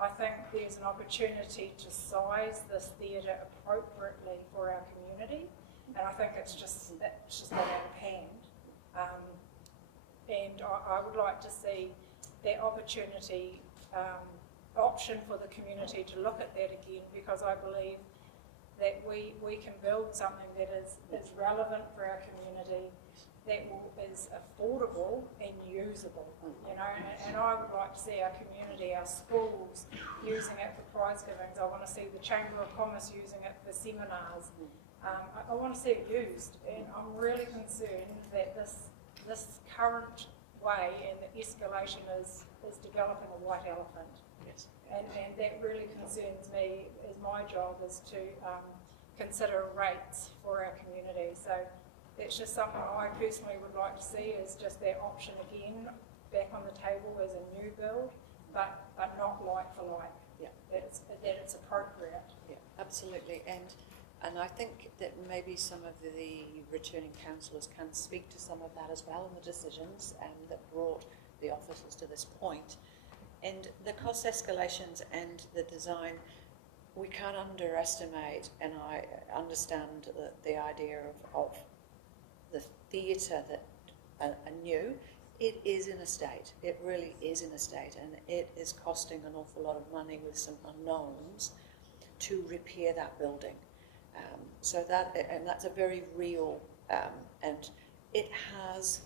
I think there's an opportunity to size this theatre appropriately for our community, and I think it's just not out of hand. And I would like to see that opportunity option for the community to look at that again, because I believe that we can build something that is relevant for our community, that is affordable and usable, you know, and I would like to see our community, our schools using it for prize givings. I want to see the Chamber of Commerce using it for seminars. I want to see it used, and I'm really concerned that this current way and the escalation is developing a white elephant. Yes. And that really concerns me, as my job is to consider rates for our community. So that's just something I personally would like to see, is just that option again back on the table as a new build, but not like for like. Yeah. That it's appropriate. Yeah, absolutely. And I think that maybe some of the returning councillors can speak to some of that as well, and the decisions that brought the officers to this point. And the cost escalations and the design, we can't underestimate, and I understand the idea of the theatre that are new. It is in a state, it really is in a state, and it is costing an awful lot of money with some unknowns to repair that building. So that's a very real, and it has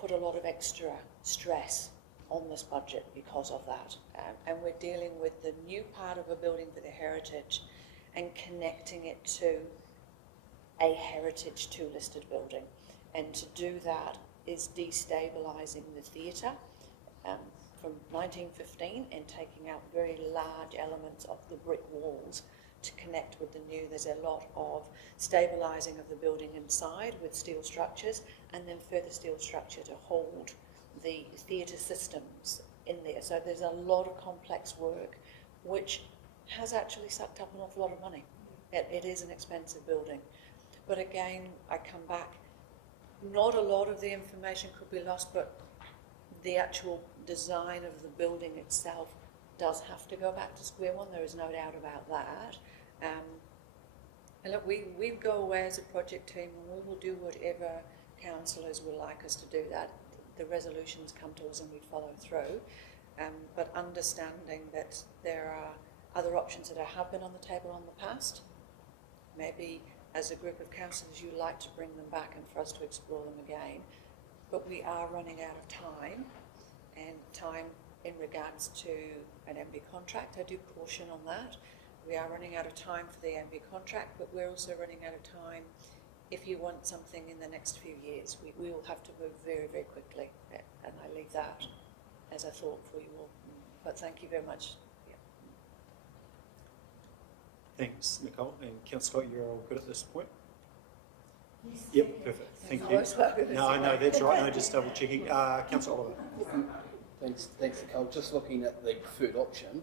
put a lot of extra stress on this budget because of that. And we're dealing with the new part of a building for the heritage and connecting it to a Heritage 2 listed building. And to do that is destabilising the theatre from 1915 and taking out very large elements of the brick walls to connect with the new. There's a lot of stabilising of the building inside with steel structures, and then further steel structure to hold the theatre systems in there. So there's a lot of complex work which has actually sucked up an awful lot of money. It is an expensive building. But again, I come back, not a lot of the information could be lost, but the actual design of the building itself does have to go back to square one. There is no doubt about that. And look, we go away as a project team and we will do whatever councillors would like us to do that. The resolutions come to us and we follow through. But understanding that there are other options that have been on the table in the past, maybe as a group of councillors you'd like to bring them back and for us to explore them again. But we are running out of time, and time in regards to an MB contract, I do caution on that. We are running out of time for the MB contract, but we're also running out of time if you want something in the next few years. We will have to move very, very quickly, and I leave that as a thought for you all. But thank you very much. Yeah. Thanks, Nicole. And Councillor Scott, you're all good at this point? Yep, perfect. Thank you. No, that's right. No, just double checking. Councillor Oliver. Thanks, Nicole. Just looking at the preferred option,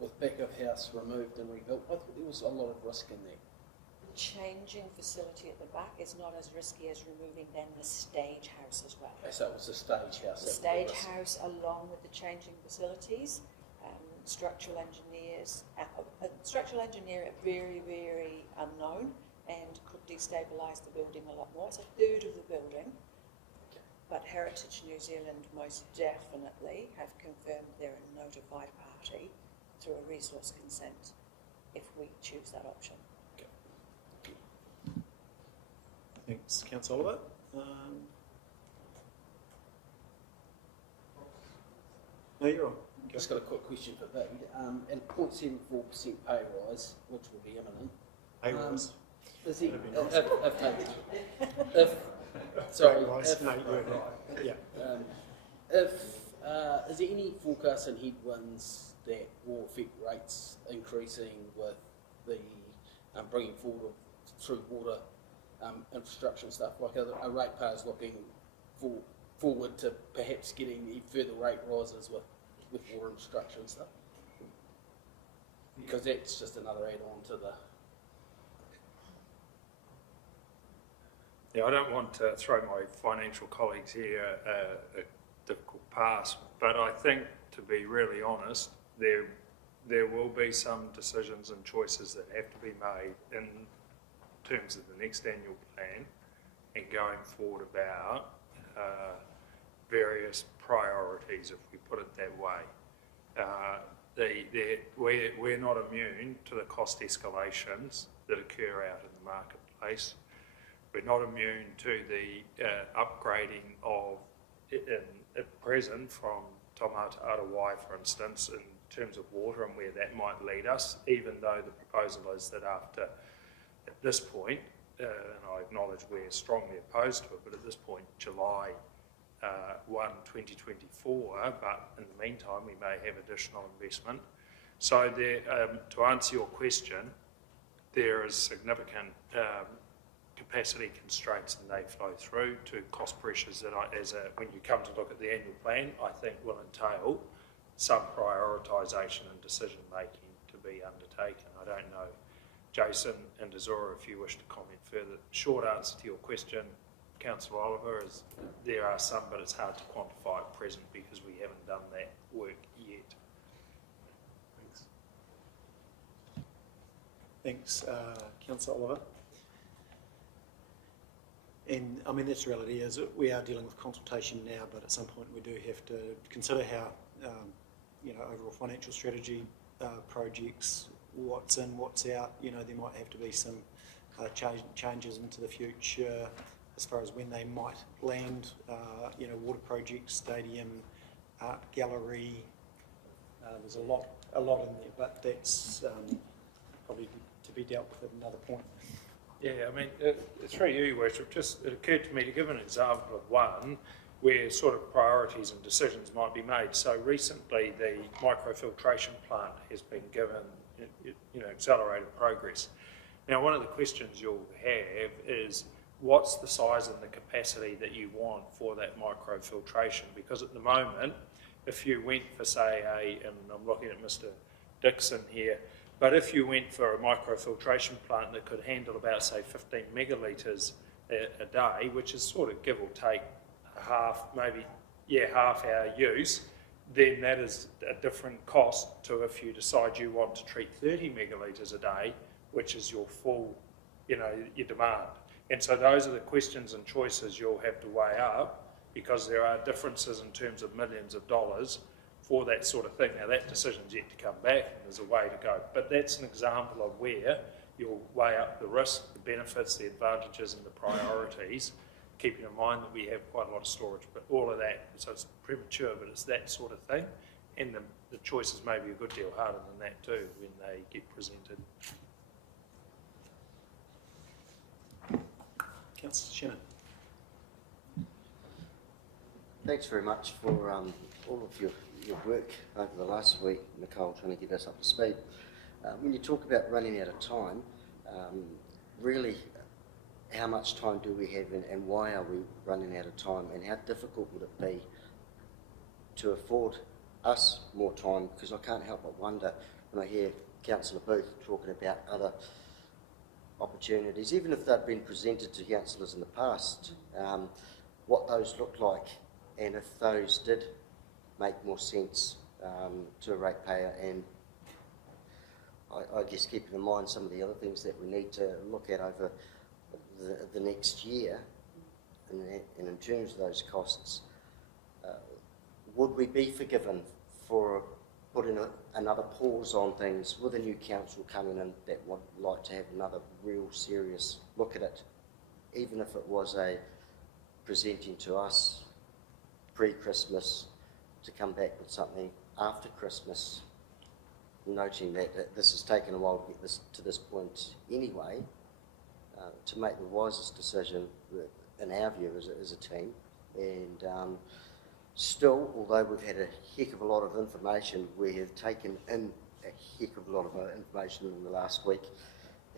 with back of house removed and rebuilt, I thought there was a lot of risk in there. The changing facility at the back is not as risky as removing then the stage house as well. So it was the stage house. The stage house along with the changing facilities, structural engineers, structural engineer are very, very unknown and could destabilise the building a lot more. It's a third of the building. But Heritage New Zealand most definitely have confirmed they're a notified party through a resource consent if we choose that option. Okay. Thanks, Councillor Oliver. No, you're on. Just got a quick question for Vade. At a 0.74% pay rise, which will be imminent, pay rise. Is he, is there any forecast in headwinds that will affect rates increasing with the bringing forward through water infrastructure and stuff? Like are ratepayers looking forward to perhaps getting further rate rises with water infrastructure and stuff? Because that's just another add-on to the... Yeah, I don't want to throw my financial colleagues here a difficult pass, but I think, to be really honest, there will be some decisions and choices that have to be made in terms of the next annual plan and going forward about various priorities, if we put it that way. We're not immune to the cost escalations that occur out in the marketplace. We're not immune to the upgrading of, at present, from Tonga to Arawai, for instance, in terms of water and where that might lead us, even though the proposal is that after, at this point, and I acknowledge we're strongly opposed to it, but at this point, July 1, 2024, but in the meantime, we may have additional investment. So there, to answer your question, there is significant capacity constraints, and they flow through to cost pressures that when you come to look at the annual plan, I think will entail some prioritisation and decision making to be undertaken. I don't know, Jason and Azura, if you wish to comment further. Short answer to your question, Councillor Oliver, is there are some, but it's hard to quantify at present because we haven't done that work yet. Thanks, Councillor Oliver. And I mean, that's the reality is that we are dealing with consultation now, but at some point we do have to consider how, overall financial strategy, projects, what's in, what's out. There might have to be some changes into the future as far as when they might land. Water projects, stadium, art gallery. There's a lot in there, but that's probably to be dealt with at another point. Yeah, I mean, through you, Worship, it occurred to me to give an example of one where sort of priorities and decisions might be made. So recently, the microfiltration plant has been given, accelerated progress. Now, one of the questions you'll have is, what's the size and the capacity that you want for that microfiltration? Because at the moment, if you went for, say, and I'm looking at Mr. Dixon here, but if you went for a microfiltration plant that could handle about, say, 15 megalitres a day, which is sort of give or take half our use, then that is a different cost to if you decide you want to treat 30 megalitres a day, which is your full, your demand. And so those are the questions and choices you'll have to weigh up, because there are differences in terms of millions of dollars for that sort of thing. Now that decision's yet to come back and there's a way to go, but that's an example of where you'll weigh up the risk, the benefits, the advantages and the priorities, keeping in mind that we have quite a lot of storage, but all of that, so it's premature, but it's that sort of thing, and the choices may be a good deal harder than that too when they get presented. Councillor Shannon. Thanks very much for all of your work over the last week, Nicole, trying to get us up to speed. When you talk about running out of time, really, how much time do we have and why are we running out of time, and how difficult would it be to afford us more time? Because I can't help but wonder when I hear Councillor Booth talking about other opportunities, even if they've been presented to councillors in the past, what those look like, and if those did make more sense to a ratepayer, and I guess keeping in mind some of the other things that we need to look at over the next year, and in terms of those costs, would we be forgiven for putting another pause on things with a new council coming in that would like to have another real serious look at it, even if it was a presenting to us pre-Christmas to come back with something after Christmas, noting that this has taken a while to get this to this point anyway, to make the wisest decision in our view as a team. And still, although we've had a heck of a lot of information, we have taken in a heck of a lot of information in the last week,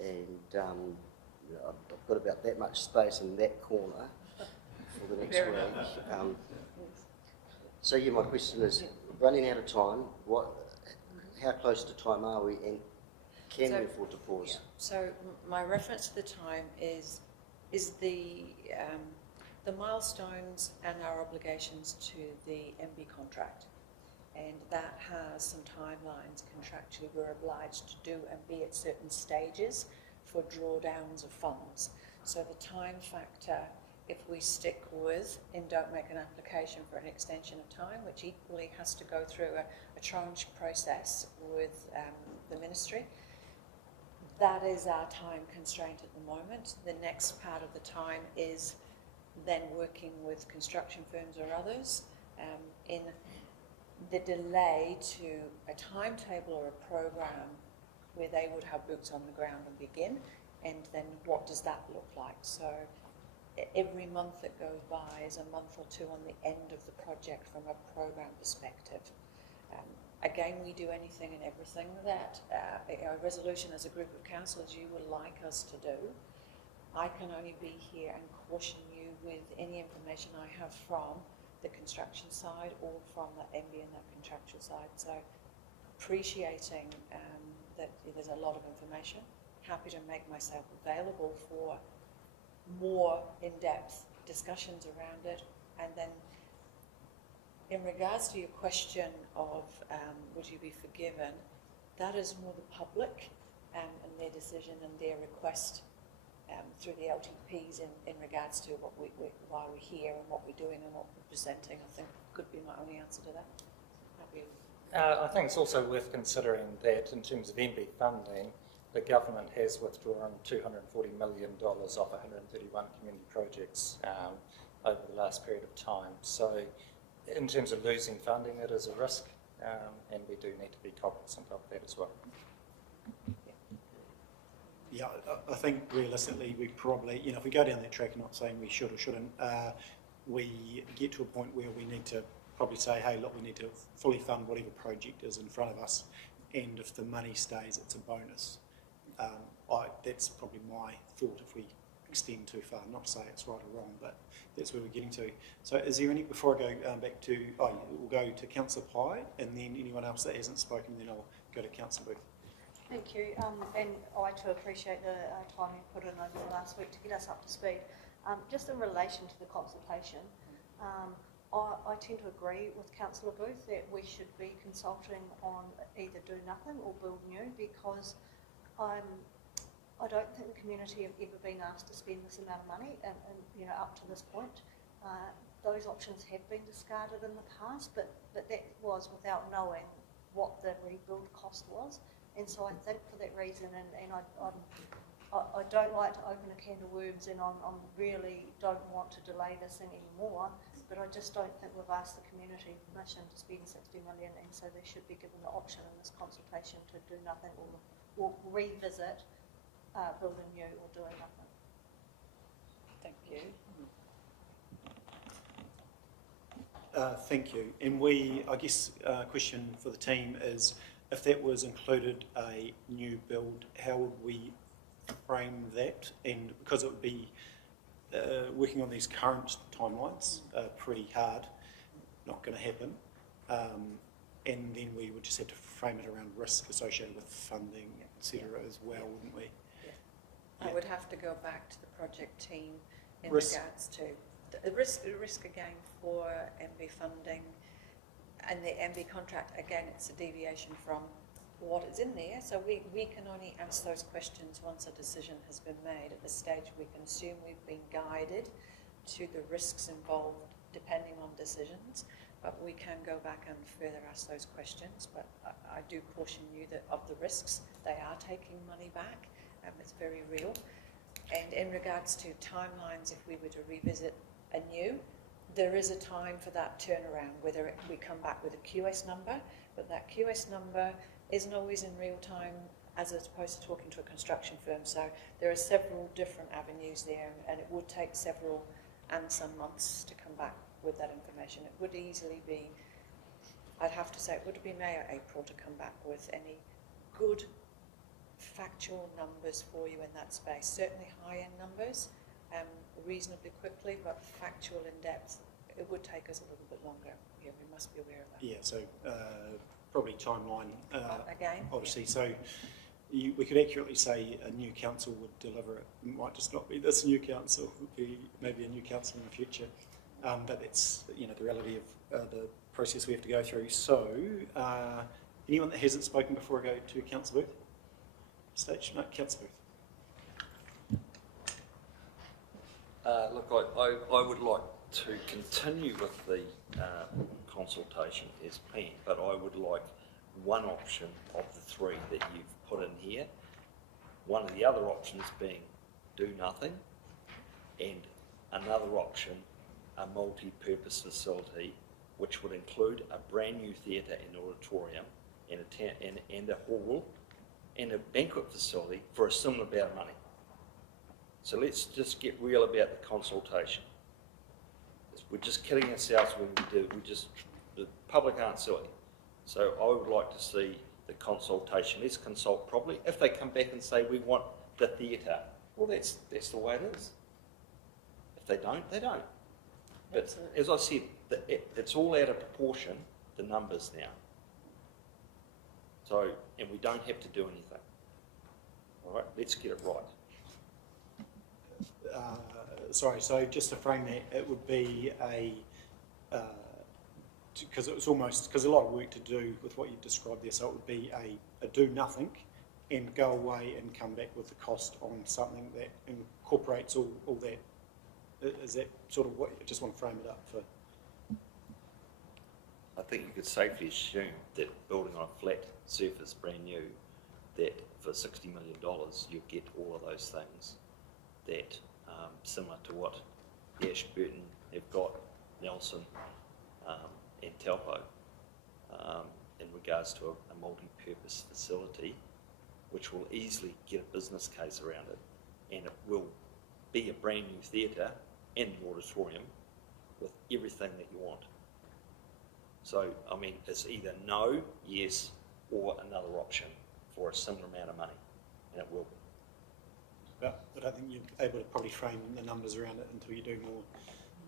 and I've got about that much space in that corner for the next week. So yeah, my question is, running out of time, how close to time are we, and can we afford to pause? Yeah. So my reference to the time is the milestones and our obligations to the MB contract, and that has some timelines contractually we're obliged to do and be at certain stages for drawdowns of funds. So the time factor, if we stick with and don't make an application for an extension of time, which equally has to go through a tranche process with the ministry, that is our time constraint at the moment. The next part of the time is then working with construction firms or others in the delay to a timetable or a program where they would have boots on the ground and begin, and then what does that look like? So every month that goes by is a month or two on the end of the project from a program perspective. Again, we do anything and everything that a resolution as a group of councillors you would like us to do. I can only be here and caution you with any information I have from the construction side or from the MB and that contractual side. So appreciating that there's a lot of information, happy to make myself available for more in-depth discussions around it. And then in regards to your question of would you be forgiven, that is more the public and their decision and their request through the LTPs in regards to why we're here and what we're doing and what we're presenting. I think could be my only answer to that. I think it's also worth considering that in terms of MB funding, the government has withdrawn $240 million off 131 community projects over the last period of time. So in terms of losing funding, it is a risk, and we do need to be cognizant of that as well. Yeah, I think realistically we probably, if we go down that track, I'm not saying we should or shouldn't, we get to a point where we need to probably say, hey, look, we need to fully fund whatever project is in front of us, and if the money stays, it's a bonus. That's probably my thought if we extend too far. Not to say it's right or wrong, but that's where we're getting to. So is there any, before I go back to, we'll go to Councillor Pye, and then anyone else that hasn't spoken, then I'll go to Councillor Booth. Thank you, and I too appreciate the time you put in over the last week to get us up to speed. Just in relation to the consultation, I tend to agree with Councillor Booth that we should be consulting on either do nothing or build new, because I don't think the community have ever been asked to spend this amount of money, and up to this point. Those options have been discarded in the past, but that was without knowing what the rebuild cost was. And so I think for that reason, and I don't like to open a can of worms, and I really don't want to delay this thing anymore, but I just don't think we've asked the community permission to spend 60 million, and so they should be given the option in this consultation to do nothing or revisit building new or doing nothing. Thank you. Thank you. And I guess, question for the team is, if that was included a new build, how would we frame that? And because it would be working on these current timelines, pretty hard, not going to happen. And then we would just have to frame it around risk associated with funding, etc. as well, wouldn't we? I would have to go back to the project team in Risk. regards to the risk again for MB funding and the MB contract. Again, it's a deviation from what is in there, so we can only answer those questions once a decision has been made. At this stage, we can assume we've been guided to the risks involved depending on decisions, but we can go back and further ask those questions. But I do caution you that of the risks, they are taking money back. It's very real. And in regards to timelines, if we were to revisit anew, there is a time for that turnaround, whether we come back with a QS number, but that QS number isn't always in real time as opposed to talking to a construction firm. So there are several different avenues there, and it would take several and some months to come back with that information. It would easily be, I'd have to say, it would be May or April to come back with any good factual numbers for you in that space. Certainly high-end numbers, reasonably quickly, but factual in depth, it would take us a little bit longer. Yeah, we must be aware of that. Yeah, so probably timeline, again, obviously. Yeah. So we could accurately say a new council would deliver it. It might just not be this new council, it would be maybe a new council in the future. But that's the reality of the process we have to go through. So anyone that hasn't spoken before I go to Councillor Booth? Stage, no, Councillor Booth. Look, I would like to continue with the consultation as planned, but I would like one option of the three that you've put in here. One of the other options being do nothing, and another option, a multi-purpose facility, which would include a brand new theatre and auditorium and a hall and a banquet facility for a similar amount of money. So let's just get real about the consultation. We're just kidding ourselves when we do. The public aren't silly. So I would like to see the consultation. Let's consult properly. If they come back and say we want the theatre, well, that's the way it is. If they don't, they don't. But absolutely. As I said, it's all out of proportion, the numbers now. So, and we don't have to do anything. All right, let's get it right. Sorry, so just to frame that, it would be because it was almost, because a lot of work to do with what you described there, so it would be a do nothing and go away and come back with the cost on something that incorporates all that. Is that sort of what you just want to frame it up for? I think you could safely assume that building on a flat surface, brand new, that for $60 million you'll get all of those things that similar to what Ashburton have got, Nelson and Taupo, in regards to a multi-purpose facility, which will easily get a business case around it, and it will be a brand new theatre and an auditorium with everything that you want. So, I mean, it's either no, yes, or another option for a similar amount of money, and it will be. but I don't think you're able to probably frame the numbers around it until you do more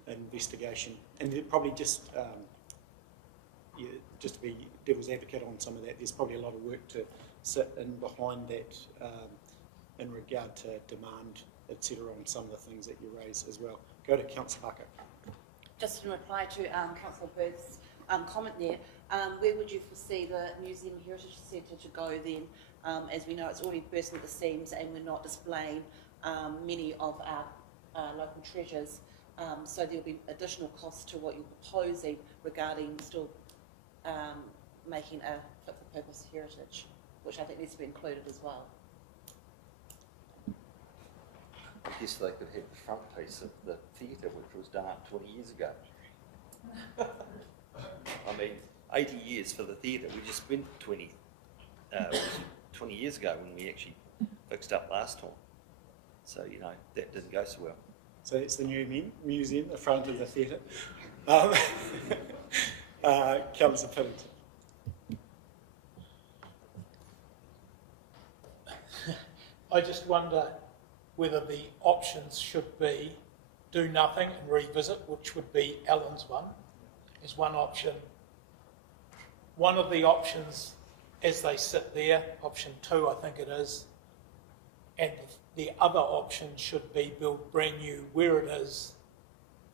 investigation. And then probably just to be devil's advocate on some of that, there's probably a lot of work to sit in behind that in regard to demand, etc., on some of the things that you raise as well. Go to Councillor Parker. Just in reply to Councillor Booth's comment there, where would you foresee the Museum Heritage Centre to go then? As we know, it's already bursting at the seams and we're not displaying many of our local treasures. So there'll be additional costs to what you're proposing regarding still making a fit-for-purpose heritage, which I think needs to be included as well. I guess they could have the front piece of the theatre, which was done up 20 years ago. I mean, 80 years for the theatre. We just spent 20 years ago when we actually fixed up last time. So, you know, that didn't go so well. So it's the new museum, the front of the theatre. Councillor Pillington. I just wonder whether the options should be do nothing and revisit, which would be Alan's one, is one option. One of the options as they sit there, option 2 I think it is, and the other option should be build brand new where it is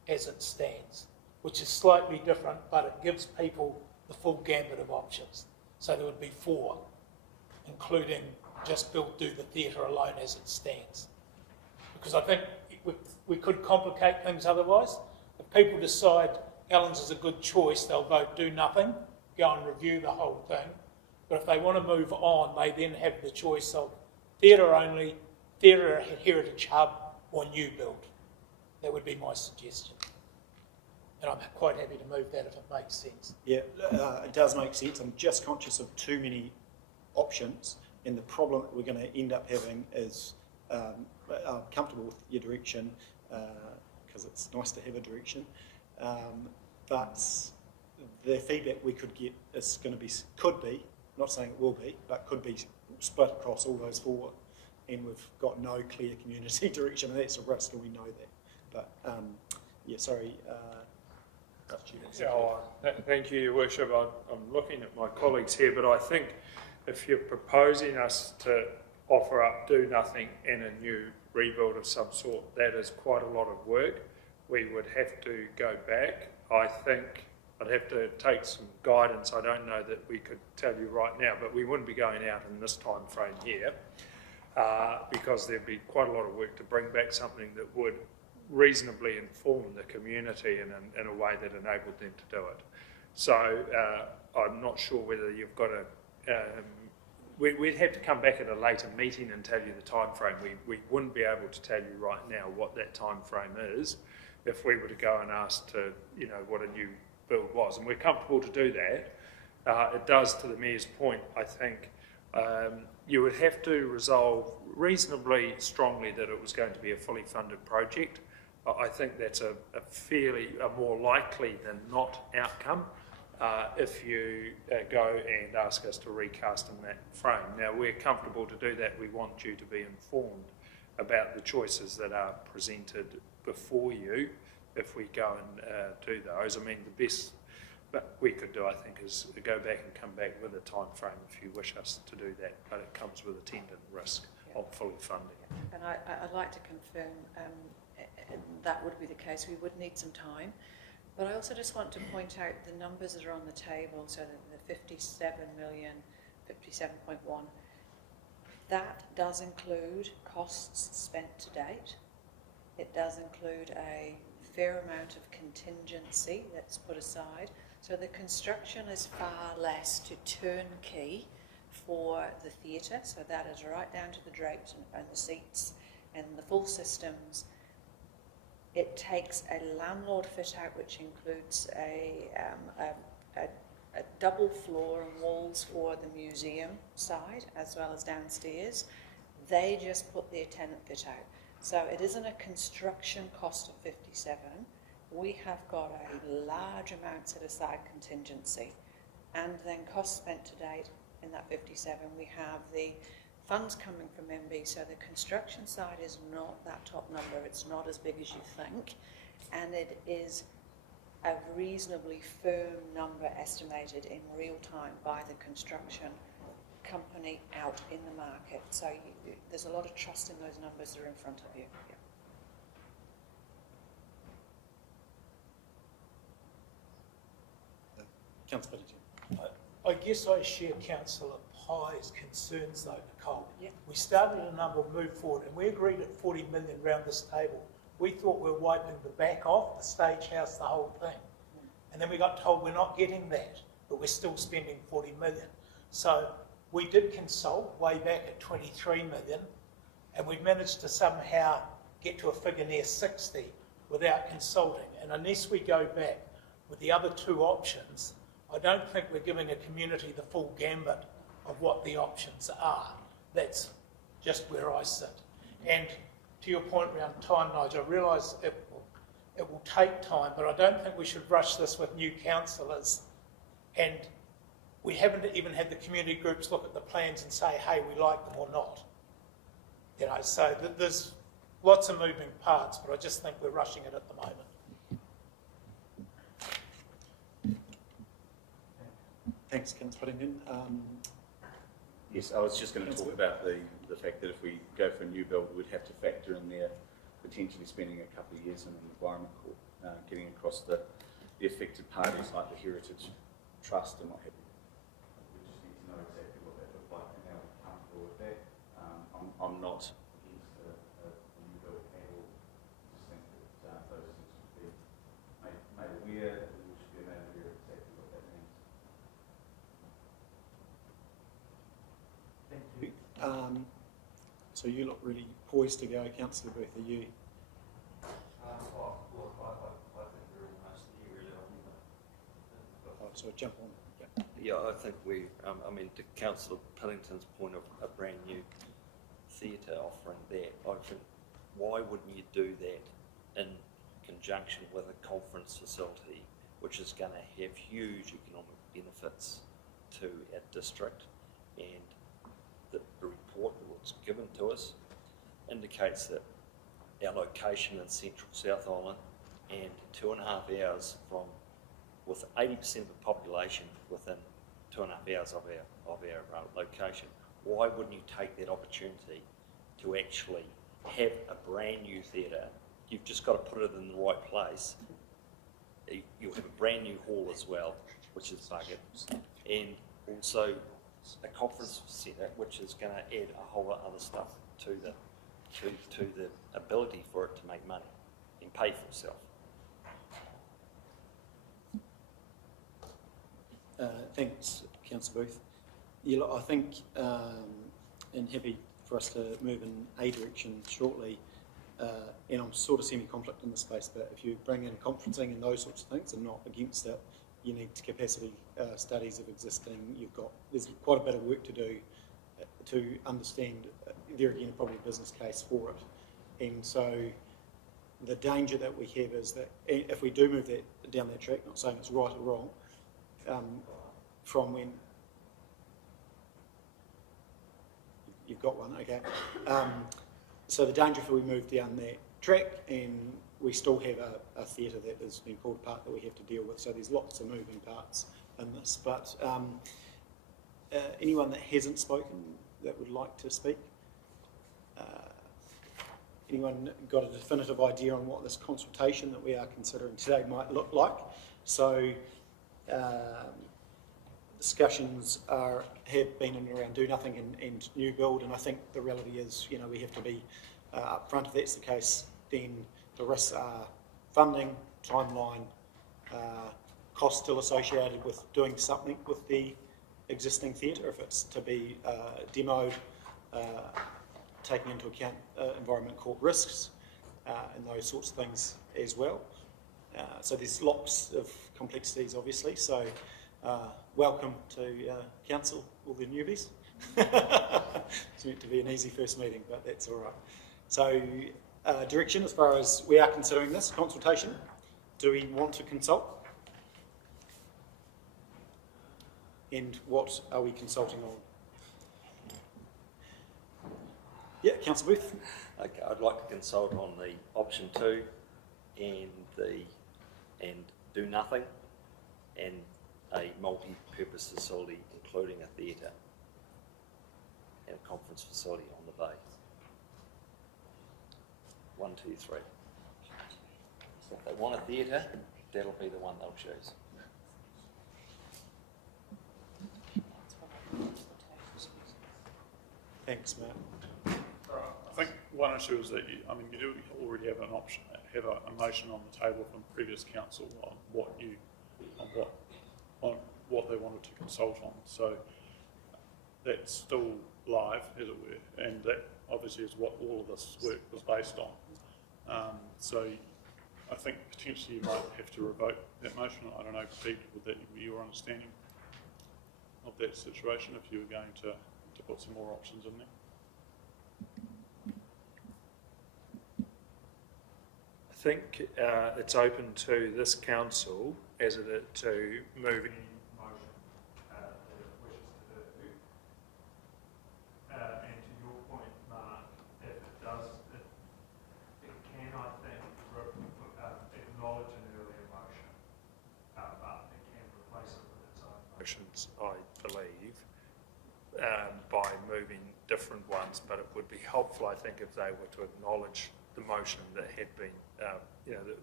as it stands, which is slightly different, but it gives people the full gambit of options. So there would be 4, including just do the theatre alone as it stands. Because I think we could complicate things otherwise. If people decide Allen's is a good choice, they'll vote do nothing, go and review the whole thing. But if they want to move on, they then have the choice of theatre only, theatre heritage hub, or new build. That would be my suggestion. And I'm quite happy to move that if it makes sense. Yeah, it does make sense. I'm just conscious of too many options, and the problem that we're going to end up having is I'm comfortable with your direction because it's nice to have a direction, but the feedback we could get is going to be, could be, not saying it will be, but could be split across all those 4, and we've got no clear community direction, and that's a risk, and we know that. But yeah, sorry. Thank you, Your Worship. I'm looking at my colleagues here, but I think if you're proposing us to offer up do nothing and a new rebuild of some sort, that is quite a lot of work. We would have to go back. I think I'd have to take some guidance. I don't know that we could tell you right now, but we wouldn't be going out in this time frame here because there'd be quite a lot of work to bring back something that would reasonably inform the community in a way that enabled them to do it. So I'm not sure whether you've got a... we'd have to come back at a later meeting and tell you the time frame. We wouldn't be able to tell you right now what that time frame is if we were to go and ask to, you know, what a new build was. And we're comfortable to do that. It does, to the Mayor's point, I think, you would have to resolve reasonably strongly that it was going to be a fully funded project. I think that's a more likely than not outcome if you go and ask us to recast in that frame. Now, we're comfortable to do that. We want you to be informed about the choices that are presented before you if we go and do those. I mean, the best that we could do, I think, is go back and come back with a time frame if you wish us to do that, but it comes with attendant risk of fully funding. And I'd like to confirm that would be the case. We would need some time. But I also just want to point out the numbers that are on the table, so the 57 million, 57.1, that does include costs spent to date. It does include a fair amount of contingency that's put aside. So the construction is far less to turnkey for the theatre, so that is right down to the drapes and the seats and the full systems. It takes a landlord fit out, which includes a double floor and walls for the museum side as well as downstairs. They just put their tenant fit out. So it isn't a construction cost of 57. We have got a large amount set aside contingency, and then costs spent to date in that 57. We have the funds coming from MB, so the construction side is not that top number. It's not as big as you think, and it is a reasonably firm number estimated in real time by the construction company out in the market. So there's a lot of trust in those numbers that are in front of you. Yeah. Councillor Whittington. I guess I share Councillor Pye's concerns though, Nicole. Yeah. We started a number, moved forward, and we agreed at 40 million round this table. We thought we were wiping the back off, the stage house, the whole thing. And then we got told we're not getting that, but we're still spending 40 million. So we did consult way back at 23 million, and we've managed to somehow get to a figure near 60 without consulting. And unless we go back with the other two options, I don't think we're giving a community the full gambit of what the options are. That's just where I sit. And to your point around time, Nigel, I realise it will take time, but I don't think we should rush this with new councillors. And we haven't even had the community groups look at the plans and say, hey, we like them or not. You know, so there's lots of moving parts, but I just think we're rushing it at the moment. Thanks, Councillor Whittington. Yes, I was just going to talk about the fact that if we go for a new build, we'd have to factor in there potentially spending a couple of years in the Environment Court, getting across the affected parties like the Heritage Trust and what have you. We just need to know exactly what that looks like and how we're comfortable with that. I'm not against a new build at all. I just think that those things should be made aware, that we should be made aware exactly what that means. Thank you. So you look really poised to go, Councillor Booth. Are you? So jump on. Yeah, I think we, I mean, to Councillor Pillington's point of a brand new theatre offering that, I think, why wouldn't you do that in conjunction with a conference facility, which is going to have huge economic benefits to our district? And the report that was given to us indicates that our location in central South Island and 2.5 hours from, with 80% of the population within 2.5 hours of our location, why wouldn't you take that opportunity to actually have a brand new theatre? You've just got to put it in the right place. You'll have a brand new hall as well, which is buggered, and also a conference centre, which is going to add a whole lot of other stuff to the ability for it to make money and pay for itself. Thanks, Councillor Booth. Yeah, look, I think, and happy for us to move in a direction shortly, and I'm sort of semi-conflict in this space, but if you bring in conferencing and those sorts of things, I'm not against it. You need capacity studies of existing. There's quite a bit of work to do to understand, there again, probably a business case for it. And so the danger that we have is that if we do move down that track, not saying it's right or wrong, from when you've got one, okay. So the danger if we move down that track and we still have a theatre that has been pulled apart that we have to deal with. So there's lots of moving parts in this. But anyone that hasn't spoken that would like to speak? Anyone got a definitive idea on what this consultation that we are considering today might look like? So discussions have been in and around do nothing and new build, and I think the reality is, you know, we have to be upfront. If that's the case, then the risks are funding, timeline, cost still associated with doing something with the existing theatre, if it's to be demoed, taking into account Environment Court risks and those sorts of things as well. So there's lots of complexities, obviously. So welcome to council, all the newbies. It's meant to be an easy first meeting, but that's all right. So direction as far as we are considering this consultation. Do we want to consult? And what are we consulting Councillor Booth. Okay, I'd like to consult on the option 2 and do nothing and a multi-purpose facility including a theatre and a conference facility on the bay. 1, 2, 3. So if they want a theatre, that'll be the one they'll choose. Thanks, Matt. I think one issue is that you do already have an option, have a motion on the table from previous council on what they wanted to consult on. So that's still live, as it were, and that obviously is what all of this work was based on. So I think potentially you might have to revoke that motion. I don't know, Pete, would that be your understanding of that situation if you were going to put some more options in there? I think it's open to this council as it is to moving motion that it wishes to do. And to your point, Mark, if it does, it can, I think, acknowledge an earlier motion, but it can replace it with its own motions, I believe, by moving different ones. But it would be helpful, I think, if they were to acknowledge the motion that had been, that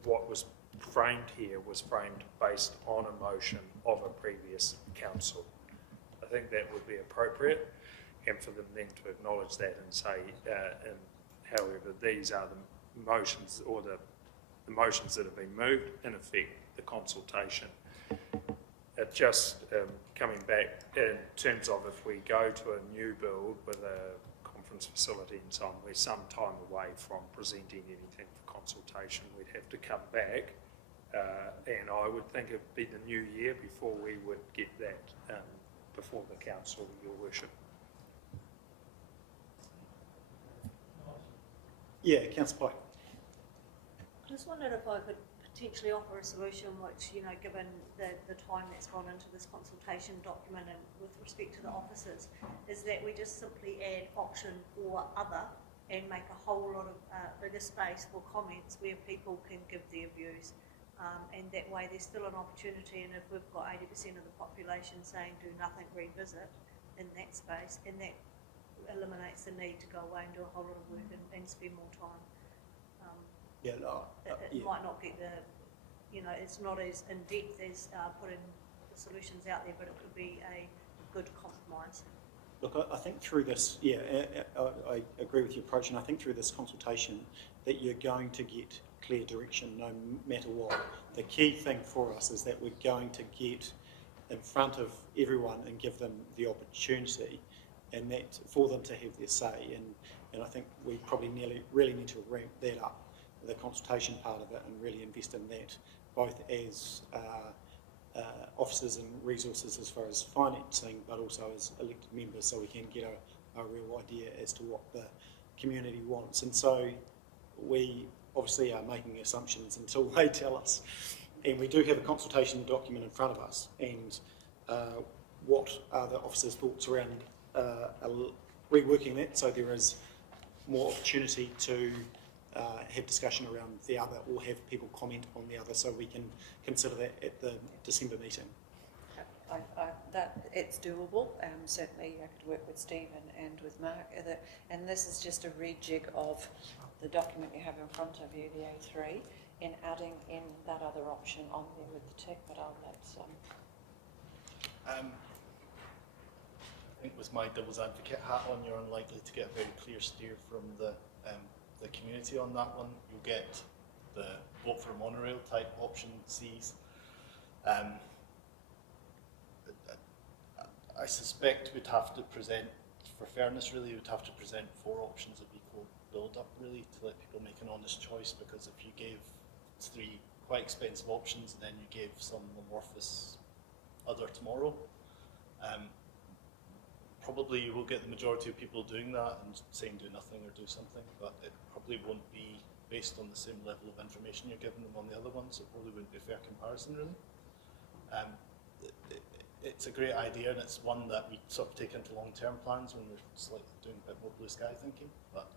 what was framed here was framed based on a motion of a previous council. I think that would be appropriate, and for them then to acknowledge that and say, however, these are the motions or the motions that have been moved, in effect, the consultation. Just coming back in terms of if we go to a new build with a conference facility and so on, we're some time away from presenting anything for consultation. We'd have to come back, and I would think it'd be the new year before we would get that before the council, Your Worship. Yeah, Councillor Pike. I just wondered if I could potentially offer a solution which, given the time that's gone into this consultation document and with respect to the officers, is that we just simply add option or other and make a whole lot of bigger space for comments where people can give their views. And that way there's still an opportunity, and if we've got 80% of the population saying do nothing, revisit in that space, and that eliminates the need to go away and do a whole lot of work and spend more time. It might not get the, it's not as in depth as putting the solutions out there, but it could be a good compromise. Look, I think through this, I agree with your approach, and I think through this consultation that you're going to get clear direction no matter what. The key thing for us is that we're going to get in front of everyone and give them the opportunity, and that for them to have their say. And I think we probably really need to ramp that up, the consultation part of it, and really invest in that, both as officers and resources as far as financing, but also as elected members, so we can get a real idea as to what the community wants. And so we obviously are making assumptions until they tell us. And we do have a consultation document in front of us, and what are the officers' thoughts around reworking that so there is more opportunity to have discussion around the other, or have people comment on the other, so we can consider that at the December meeting. That it's doable. Certainly, I could work with Steve and with Mark. And this is just a rejig of the document you have in front of you, the A3, in adding in that other option on there with the tick. But I'll let I think with my devil's advocate hat on, you're unlikely to get a very clear steer from the community on that one. You'll get the vote for monorail type option C's. I suspect we'd have to present, for fairness really, we'd have to present 4 options of equal build-up really to let people make an honest choice, because if you gave 3 quite expensive options and then you gave some amorphous other tomorrow, probably you will get the majority of people doing that and saying do nothing or do something, but it probably won't be based on the same level of information you're giving them on the other ones, so it probably wouldn't be a fair comparison really. it's a great idea, and it's one that we sort of take into long-term plans when we're slightly doing a bit more blue sky thinking. But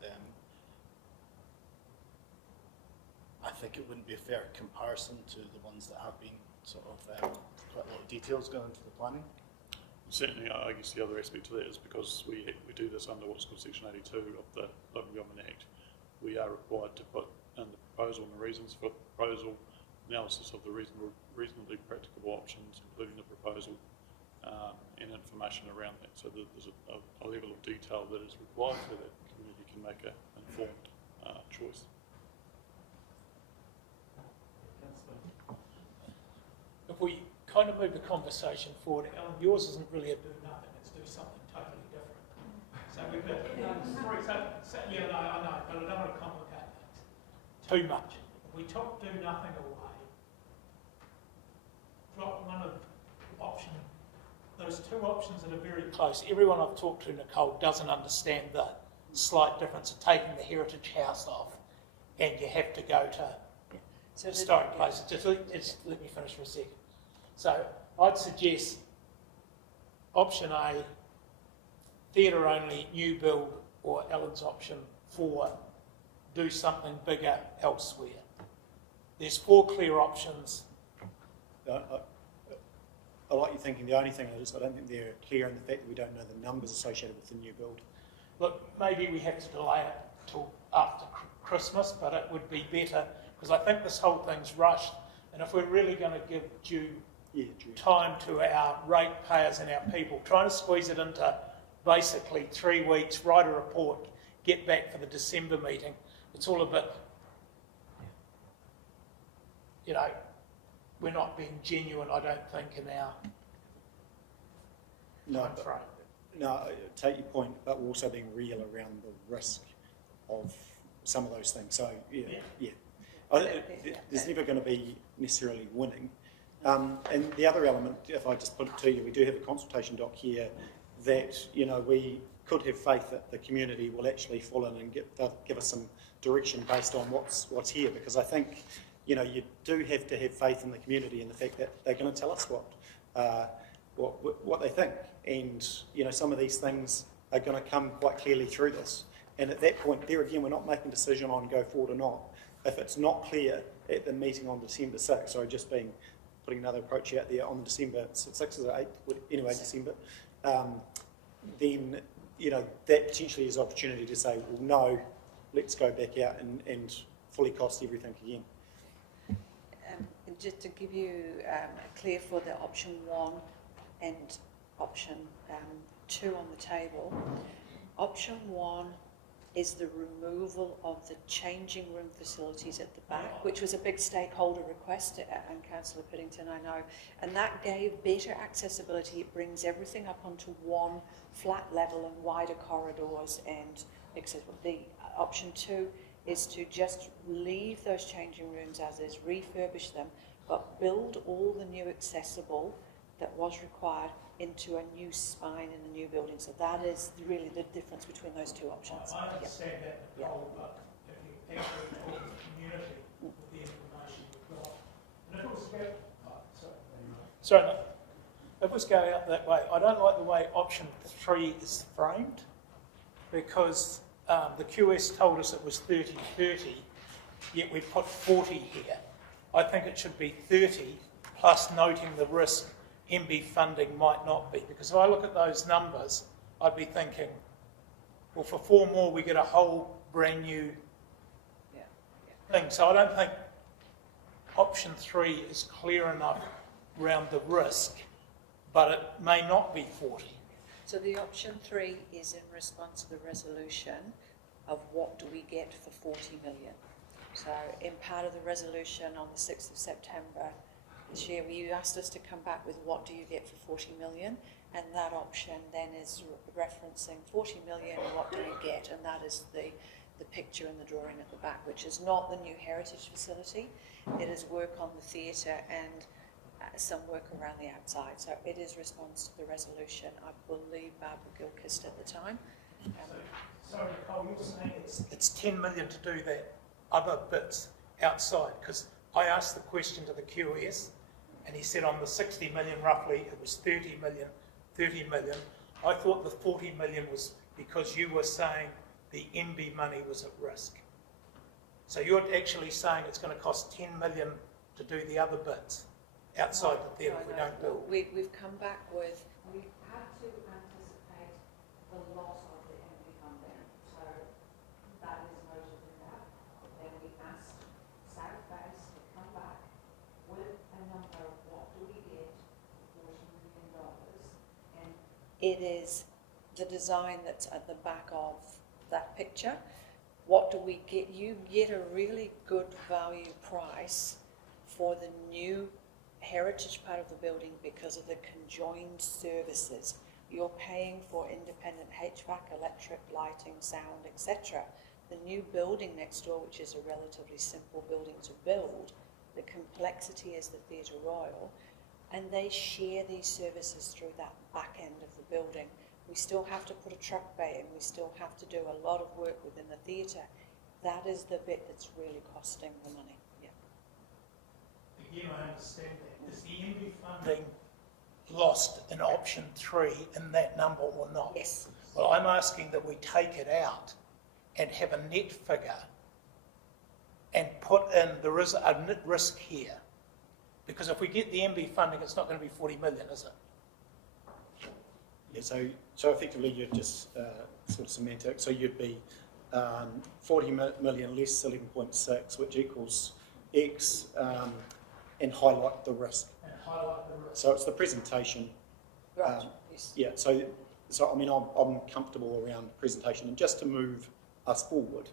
I think it wouldn't be a fair comparison to the ones that have been sort of quite a lot of details going into the planning. Certainly, I guess the other aspect to that is because we do this under what's called Section 82 of the Local Government Act, we are required to put in the proposal and the reasons for the proposal, analysis of the reasonably practicable options, including the proposal, and information around that. So there's a level of detail that is required so that the community can make an informed choice. If we kind of move the conversation forward, Alan, yours isn't really a do nothing, it's do something totally different. So we've got, yeah, no, I know, but I don't want to complicate things too much. If we took do nothing away, drop one of those two options that are very close. Everyone I've talked to, Nicole, doesn't understand the slight difference of taking the heritage house off and you have to go to historic places. Just let me finish for a second. So I'd suggest option A, theatre only, new build, or Alan's option 4, do something bigger elsewhere. There's 4 clear options. I like your thinking. The only thing is I don't think they're clear in the fact that we don't know the numbers associated with the new build. Look, maybe we have to delay it till after Christmas, but it would be better because I think this whole thing's rushed, and if we're really going to give due time to our ratepayers and our people, trying to squeeze it into basically 3 weeks, write a report, get back for the December meeting, it's all a bit, you know, we're not being genuine, I don't think, in our time frame. No, I take your point, but we're also being real around the risk of some of those things. So, yeah. There's never going to be necessarily winning. And the other element, if I just put it to you, we do have a consultation doc here that, you know, we could have faith that the community will actually fall in and give us some direction based on what's here, because I think, you know, you do have to have faith in the community and the fact that they're going to tell us what they think. And, you know, some of these things are going to come quite clearly through this. And at that point, there again, we're not making a decision on go forward or not. If it's not clear at the meeting on December 6th, so putting another approach out there on December 6th or 8th, anyway, December, then, you know, that potentially is an opportunity to say, well, no, let's go back out and fully cost everything again. And just to give you clear for the option 1 and option 2 on the table, option 1 is the removal of the changing room facilities at the back, which was a big stakeholder request, and Councillor Piddington, I know, and that gave better accessibility. It brings everything up onto one flat level and wider corridors and accessible. The option 2 is to just leave those changing rooms as is, refurbish them, but build all the new accessible that was required into a new spine in the new building. So that is really the difference between those two options. I understand that, Nicole, but if you actually talk to the community with the information we've got, and if it was if it was go out that way, I don't like the way option 3 is framed, because the QS told us it was 30-30, yet we put 40 here. I think it should be 30 plus noting the risk MB funding might not be, because if I look at those numbers, I'd be thinking, well, for 4 more, we get a whole brand new thing. So I don't think option 3 is clear enough around the risk, but it may not be 40. So the option 3 is in response to the resolution of what do we get for 40 million. So in part of the resolution on the 6th of September this year, you asked us to come back with what do you get for 40 million, and that option then is referencing 40 million, what do we get, and that is the picture and the drawing at the back, which is not the new heritage facility. It is work on the theatre and some work around the outside. So it is response to the resolution. I believe Barbara Gilchrist at the time. Sorry, Nicole, you're saying it's 10 million to do that other bits outside, because I asked the question to the QS and he said on the 60 million roughly, it was 30 million. I thought the 40 million was because you were saying the MB money was at risk. So you're actually saying it's going to cost 10 million to do the other bits outside the theatre if we don't build? We've come back with, we had to anticipate the loss of the MB funding, so that is noted in that. Then we asked South Base to come back with a number of what do we get for $40 million, and it is the design that's at the back of that picture. What do we get? You get a really good value price for the new heritage part of the building because of the conjoined services. You're paying for independent HVAC, electric, lighting, sound, etc. The new building next door, which is a relatively simple building to build, the complexity is the Theatre Royal, and they share these services through that back end of the building. We still have to put a truck bay in, we still have to do a lot of work within the theatre. That is the bit that's really costing the money. Yeah. Again, I understand that. Is the MB funding lost in option 3 in that number or not? Yes. Well, I'm asking that we take it out and have a net figure and put in, there is a net risk here. Because if we get the MB funding, it's not going to be 40 million, is it? Yeah, so effectively you're just sort of semantic. So you'd be 40 million less 11.6, which equals X, and highlight the risk. And highlight the risk. So it's the presentation. Right. Yes. Yeah. So I mean, I'm comfortable around presentation, and just to move us forward,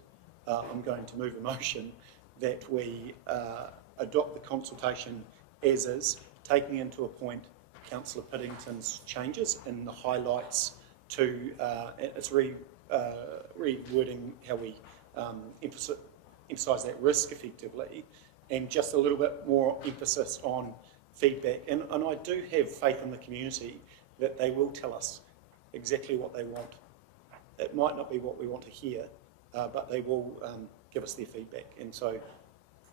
I'm going to move a motion that we adopt the consultation as is, taking into account Councillor Piddington's changes and the highlights to it's rewording how we emphasise that risk effectively, and just a little bit more emphasis on feedback. And I do have faith in the community that they will tell us exactly what they want. It might not be what we want to hear, but they will give us their feedback. And so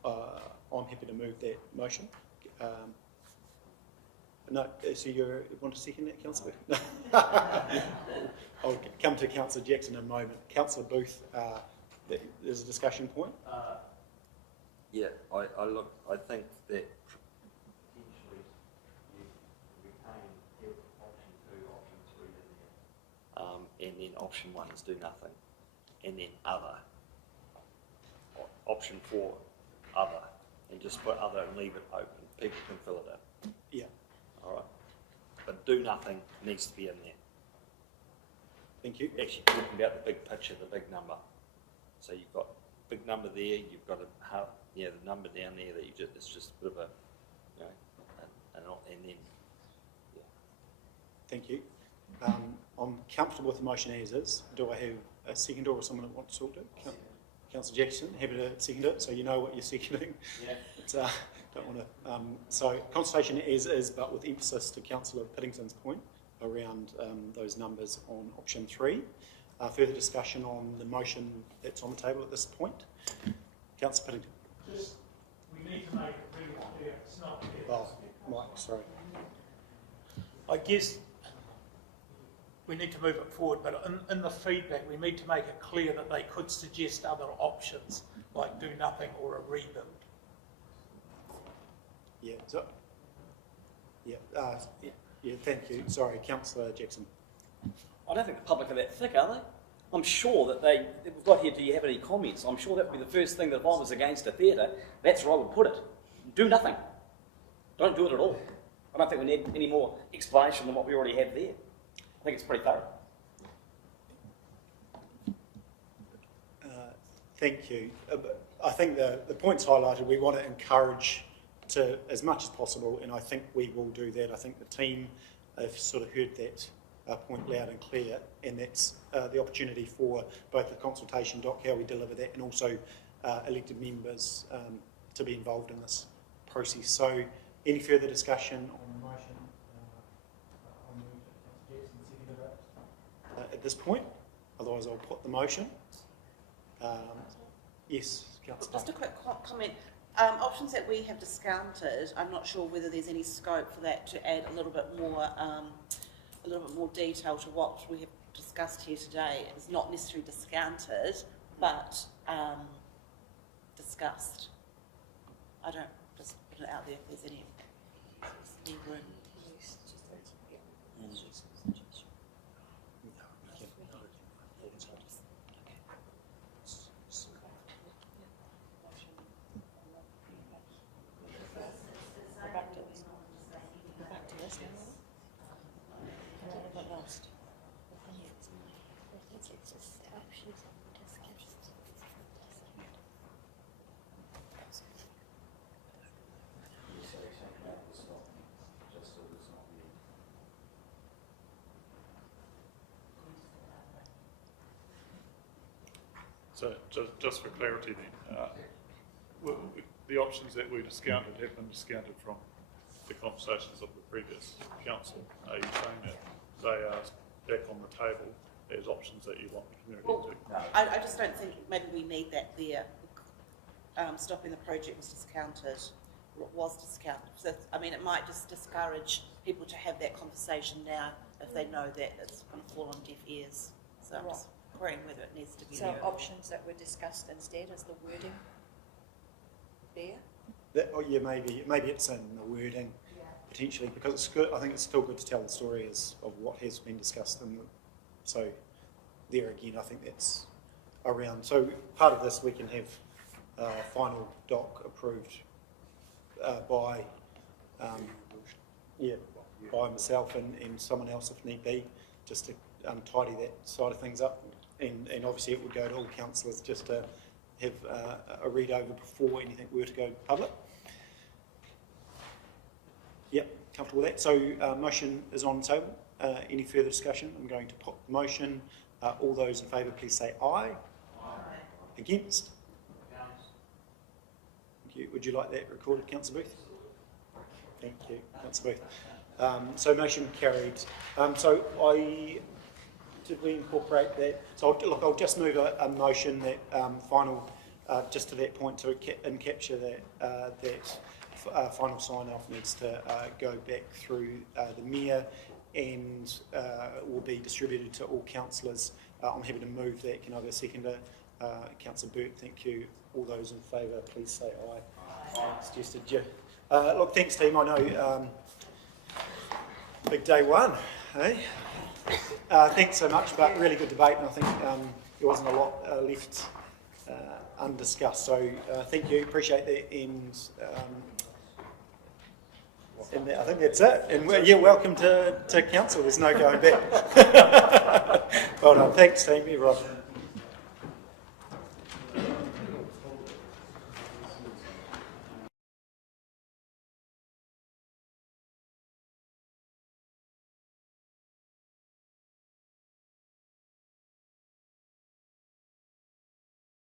I'm happy to move that motion. No, so you want to second that, Councillor? I'll come to Councillor Jackson in a moment. Councillor Booth, there's a discussion point. Yeah, I think that potentially you're paying option 2, option 3 in there, and then option 1 is do nothing, and then other. Option 4, other, and just put other and leave it open. People can fill it in. Yeah. All right. But do nothing needs to be in there. Thank you. Actually talking about the big picture, the big number. So you've got big number there, you've got the number down there that you just, it's just a bit of a, you know, and then, yeah. Thank you. I'm comfortable with the motion as is. Do I have a seconder or someone that wants to talk to it? Councillor Jackson, happy to second it, so you know what you're seconding. Yeah. Don't want to. So consultation as is, but with emphasis to Councillor Piddington's point around those numbers on option 3. Further discussion on the motion that's on the table at this point. Councillor Piddington. Just, we need to make it really clear. It's not clear. Oh, Mike, sorry. I guess we need to move it forward, but in the feedback, we need to make it clear that they could suggest other options, like do nothing or a rebuild. Yeah. So. Yeah. Yeah. Thank you. Sorry, Councillor Jackson. I don't think the public are that thick, are they? I'm sure that we've got here, do you have any comments? I'm sure that would be the first thing that if I was against a theatre, that's where I would put it. Do nothing. Don't do it at all. I don't think we need any more explanation than what we already have there. I think it's pretty thorough. Thank you. I think the points highlighted, we want to encourage to as much as possible, and I think we will do that. I think the team have sort of heard that point loud and clear, and that's the opportunity for both the consultation doc, how we deliver that, and also elected members to be involved in this process. So any further discussion on the motion? I'll move to Councillor Jackson at this point. Otherwise, I'll put the motion. Yes, Councillor. Just a quick comment. Options that we have discounted, I'm not sure whether there's any scope for that to add a little bit more detail to what we have discussed here today. It's not necessarily discounted, but discussed. I don't, just put it out there if there's any room. So just for clarity then, the options that we discounted have been discounted from the conversations of the previous council. Are you saying that they are back on the table as options that you want the community to? I just don't think maybe we need that there. Stopping the project was discounted. So, I mean, it might just discourage people to have that conversation now if they know that it's going to fall on deaf ears. So I'm just querying whether it needs to be So there. options that were discussed instead, is the wording there? Yeah, maybe it's in the wording, potentially, because it's good. I think it's still good to tell the story of what has been discussed, and so there again, I think that's around. So part of this we can have final doc approved by myself and someone else if need be, just to tidy that side of things up, and obviously it would go to all councillors just to have a read over before anything were to go public. Yep, comfortable with that. So motion is on the table. Any further discussion? I'm going to put the motion. All those in favour, please say aye. Aye. Against? Thank you. Would you like that recorded, Councillor Booth? Thank you, Councillor Booth. So motion carried. Did we incorporate that? So I'll just move a motion that final, just to that point, to capture that final sign-off needs to go back through the mayor and will be distributed to all councillors. I'm happy to move that. Can I have a seconder? Councillor Burt, thank you. All those in favour, please say aye. Aye. Suggested you. Look, thanks team. I know big day one, eh? Thanks so much, but really good debate, and I think there wasn't a lot left undiscussed. So thank you, appreciate that, and I think that's it. And you're welcome to council. There's no going back. Well done. Thanks, team. Everyone.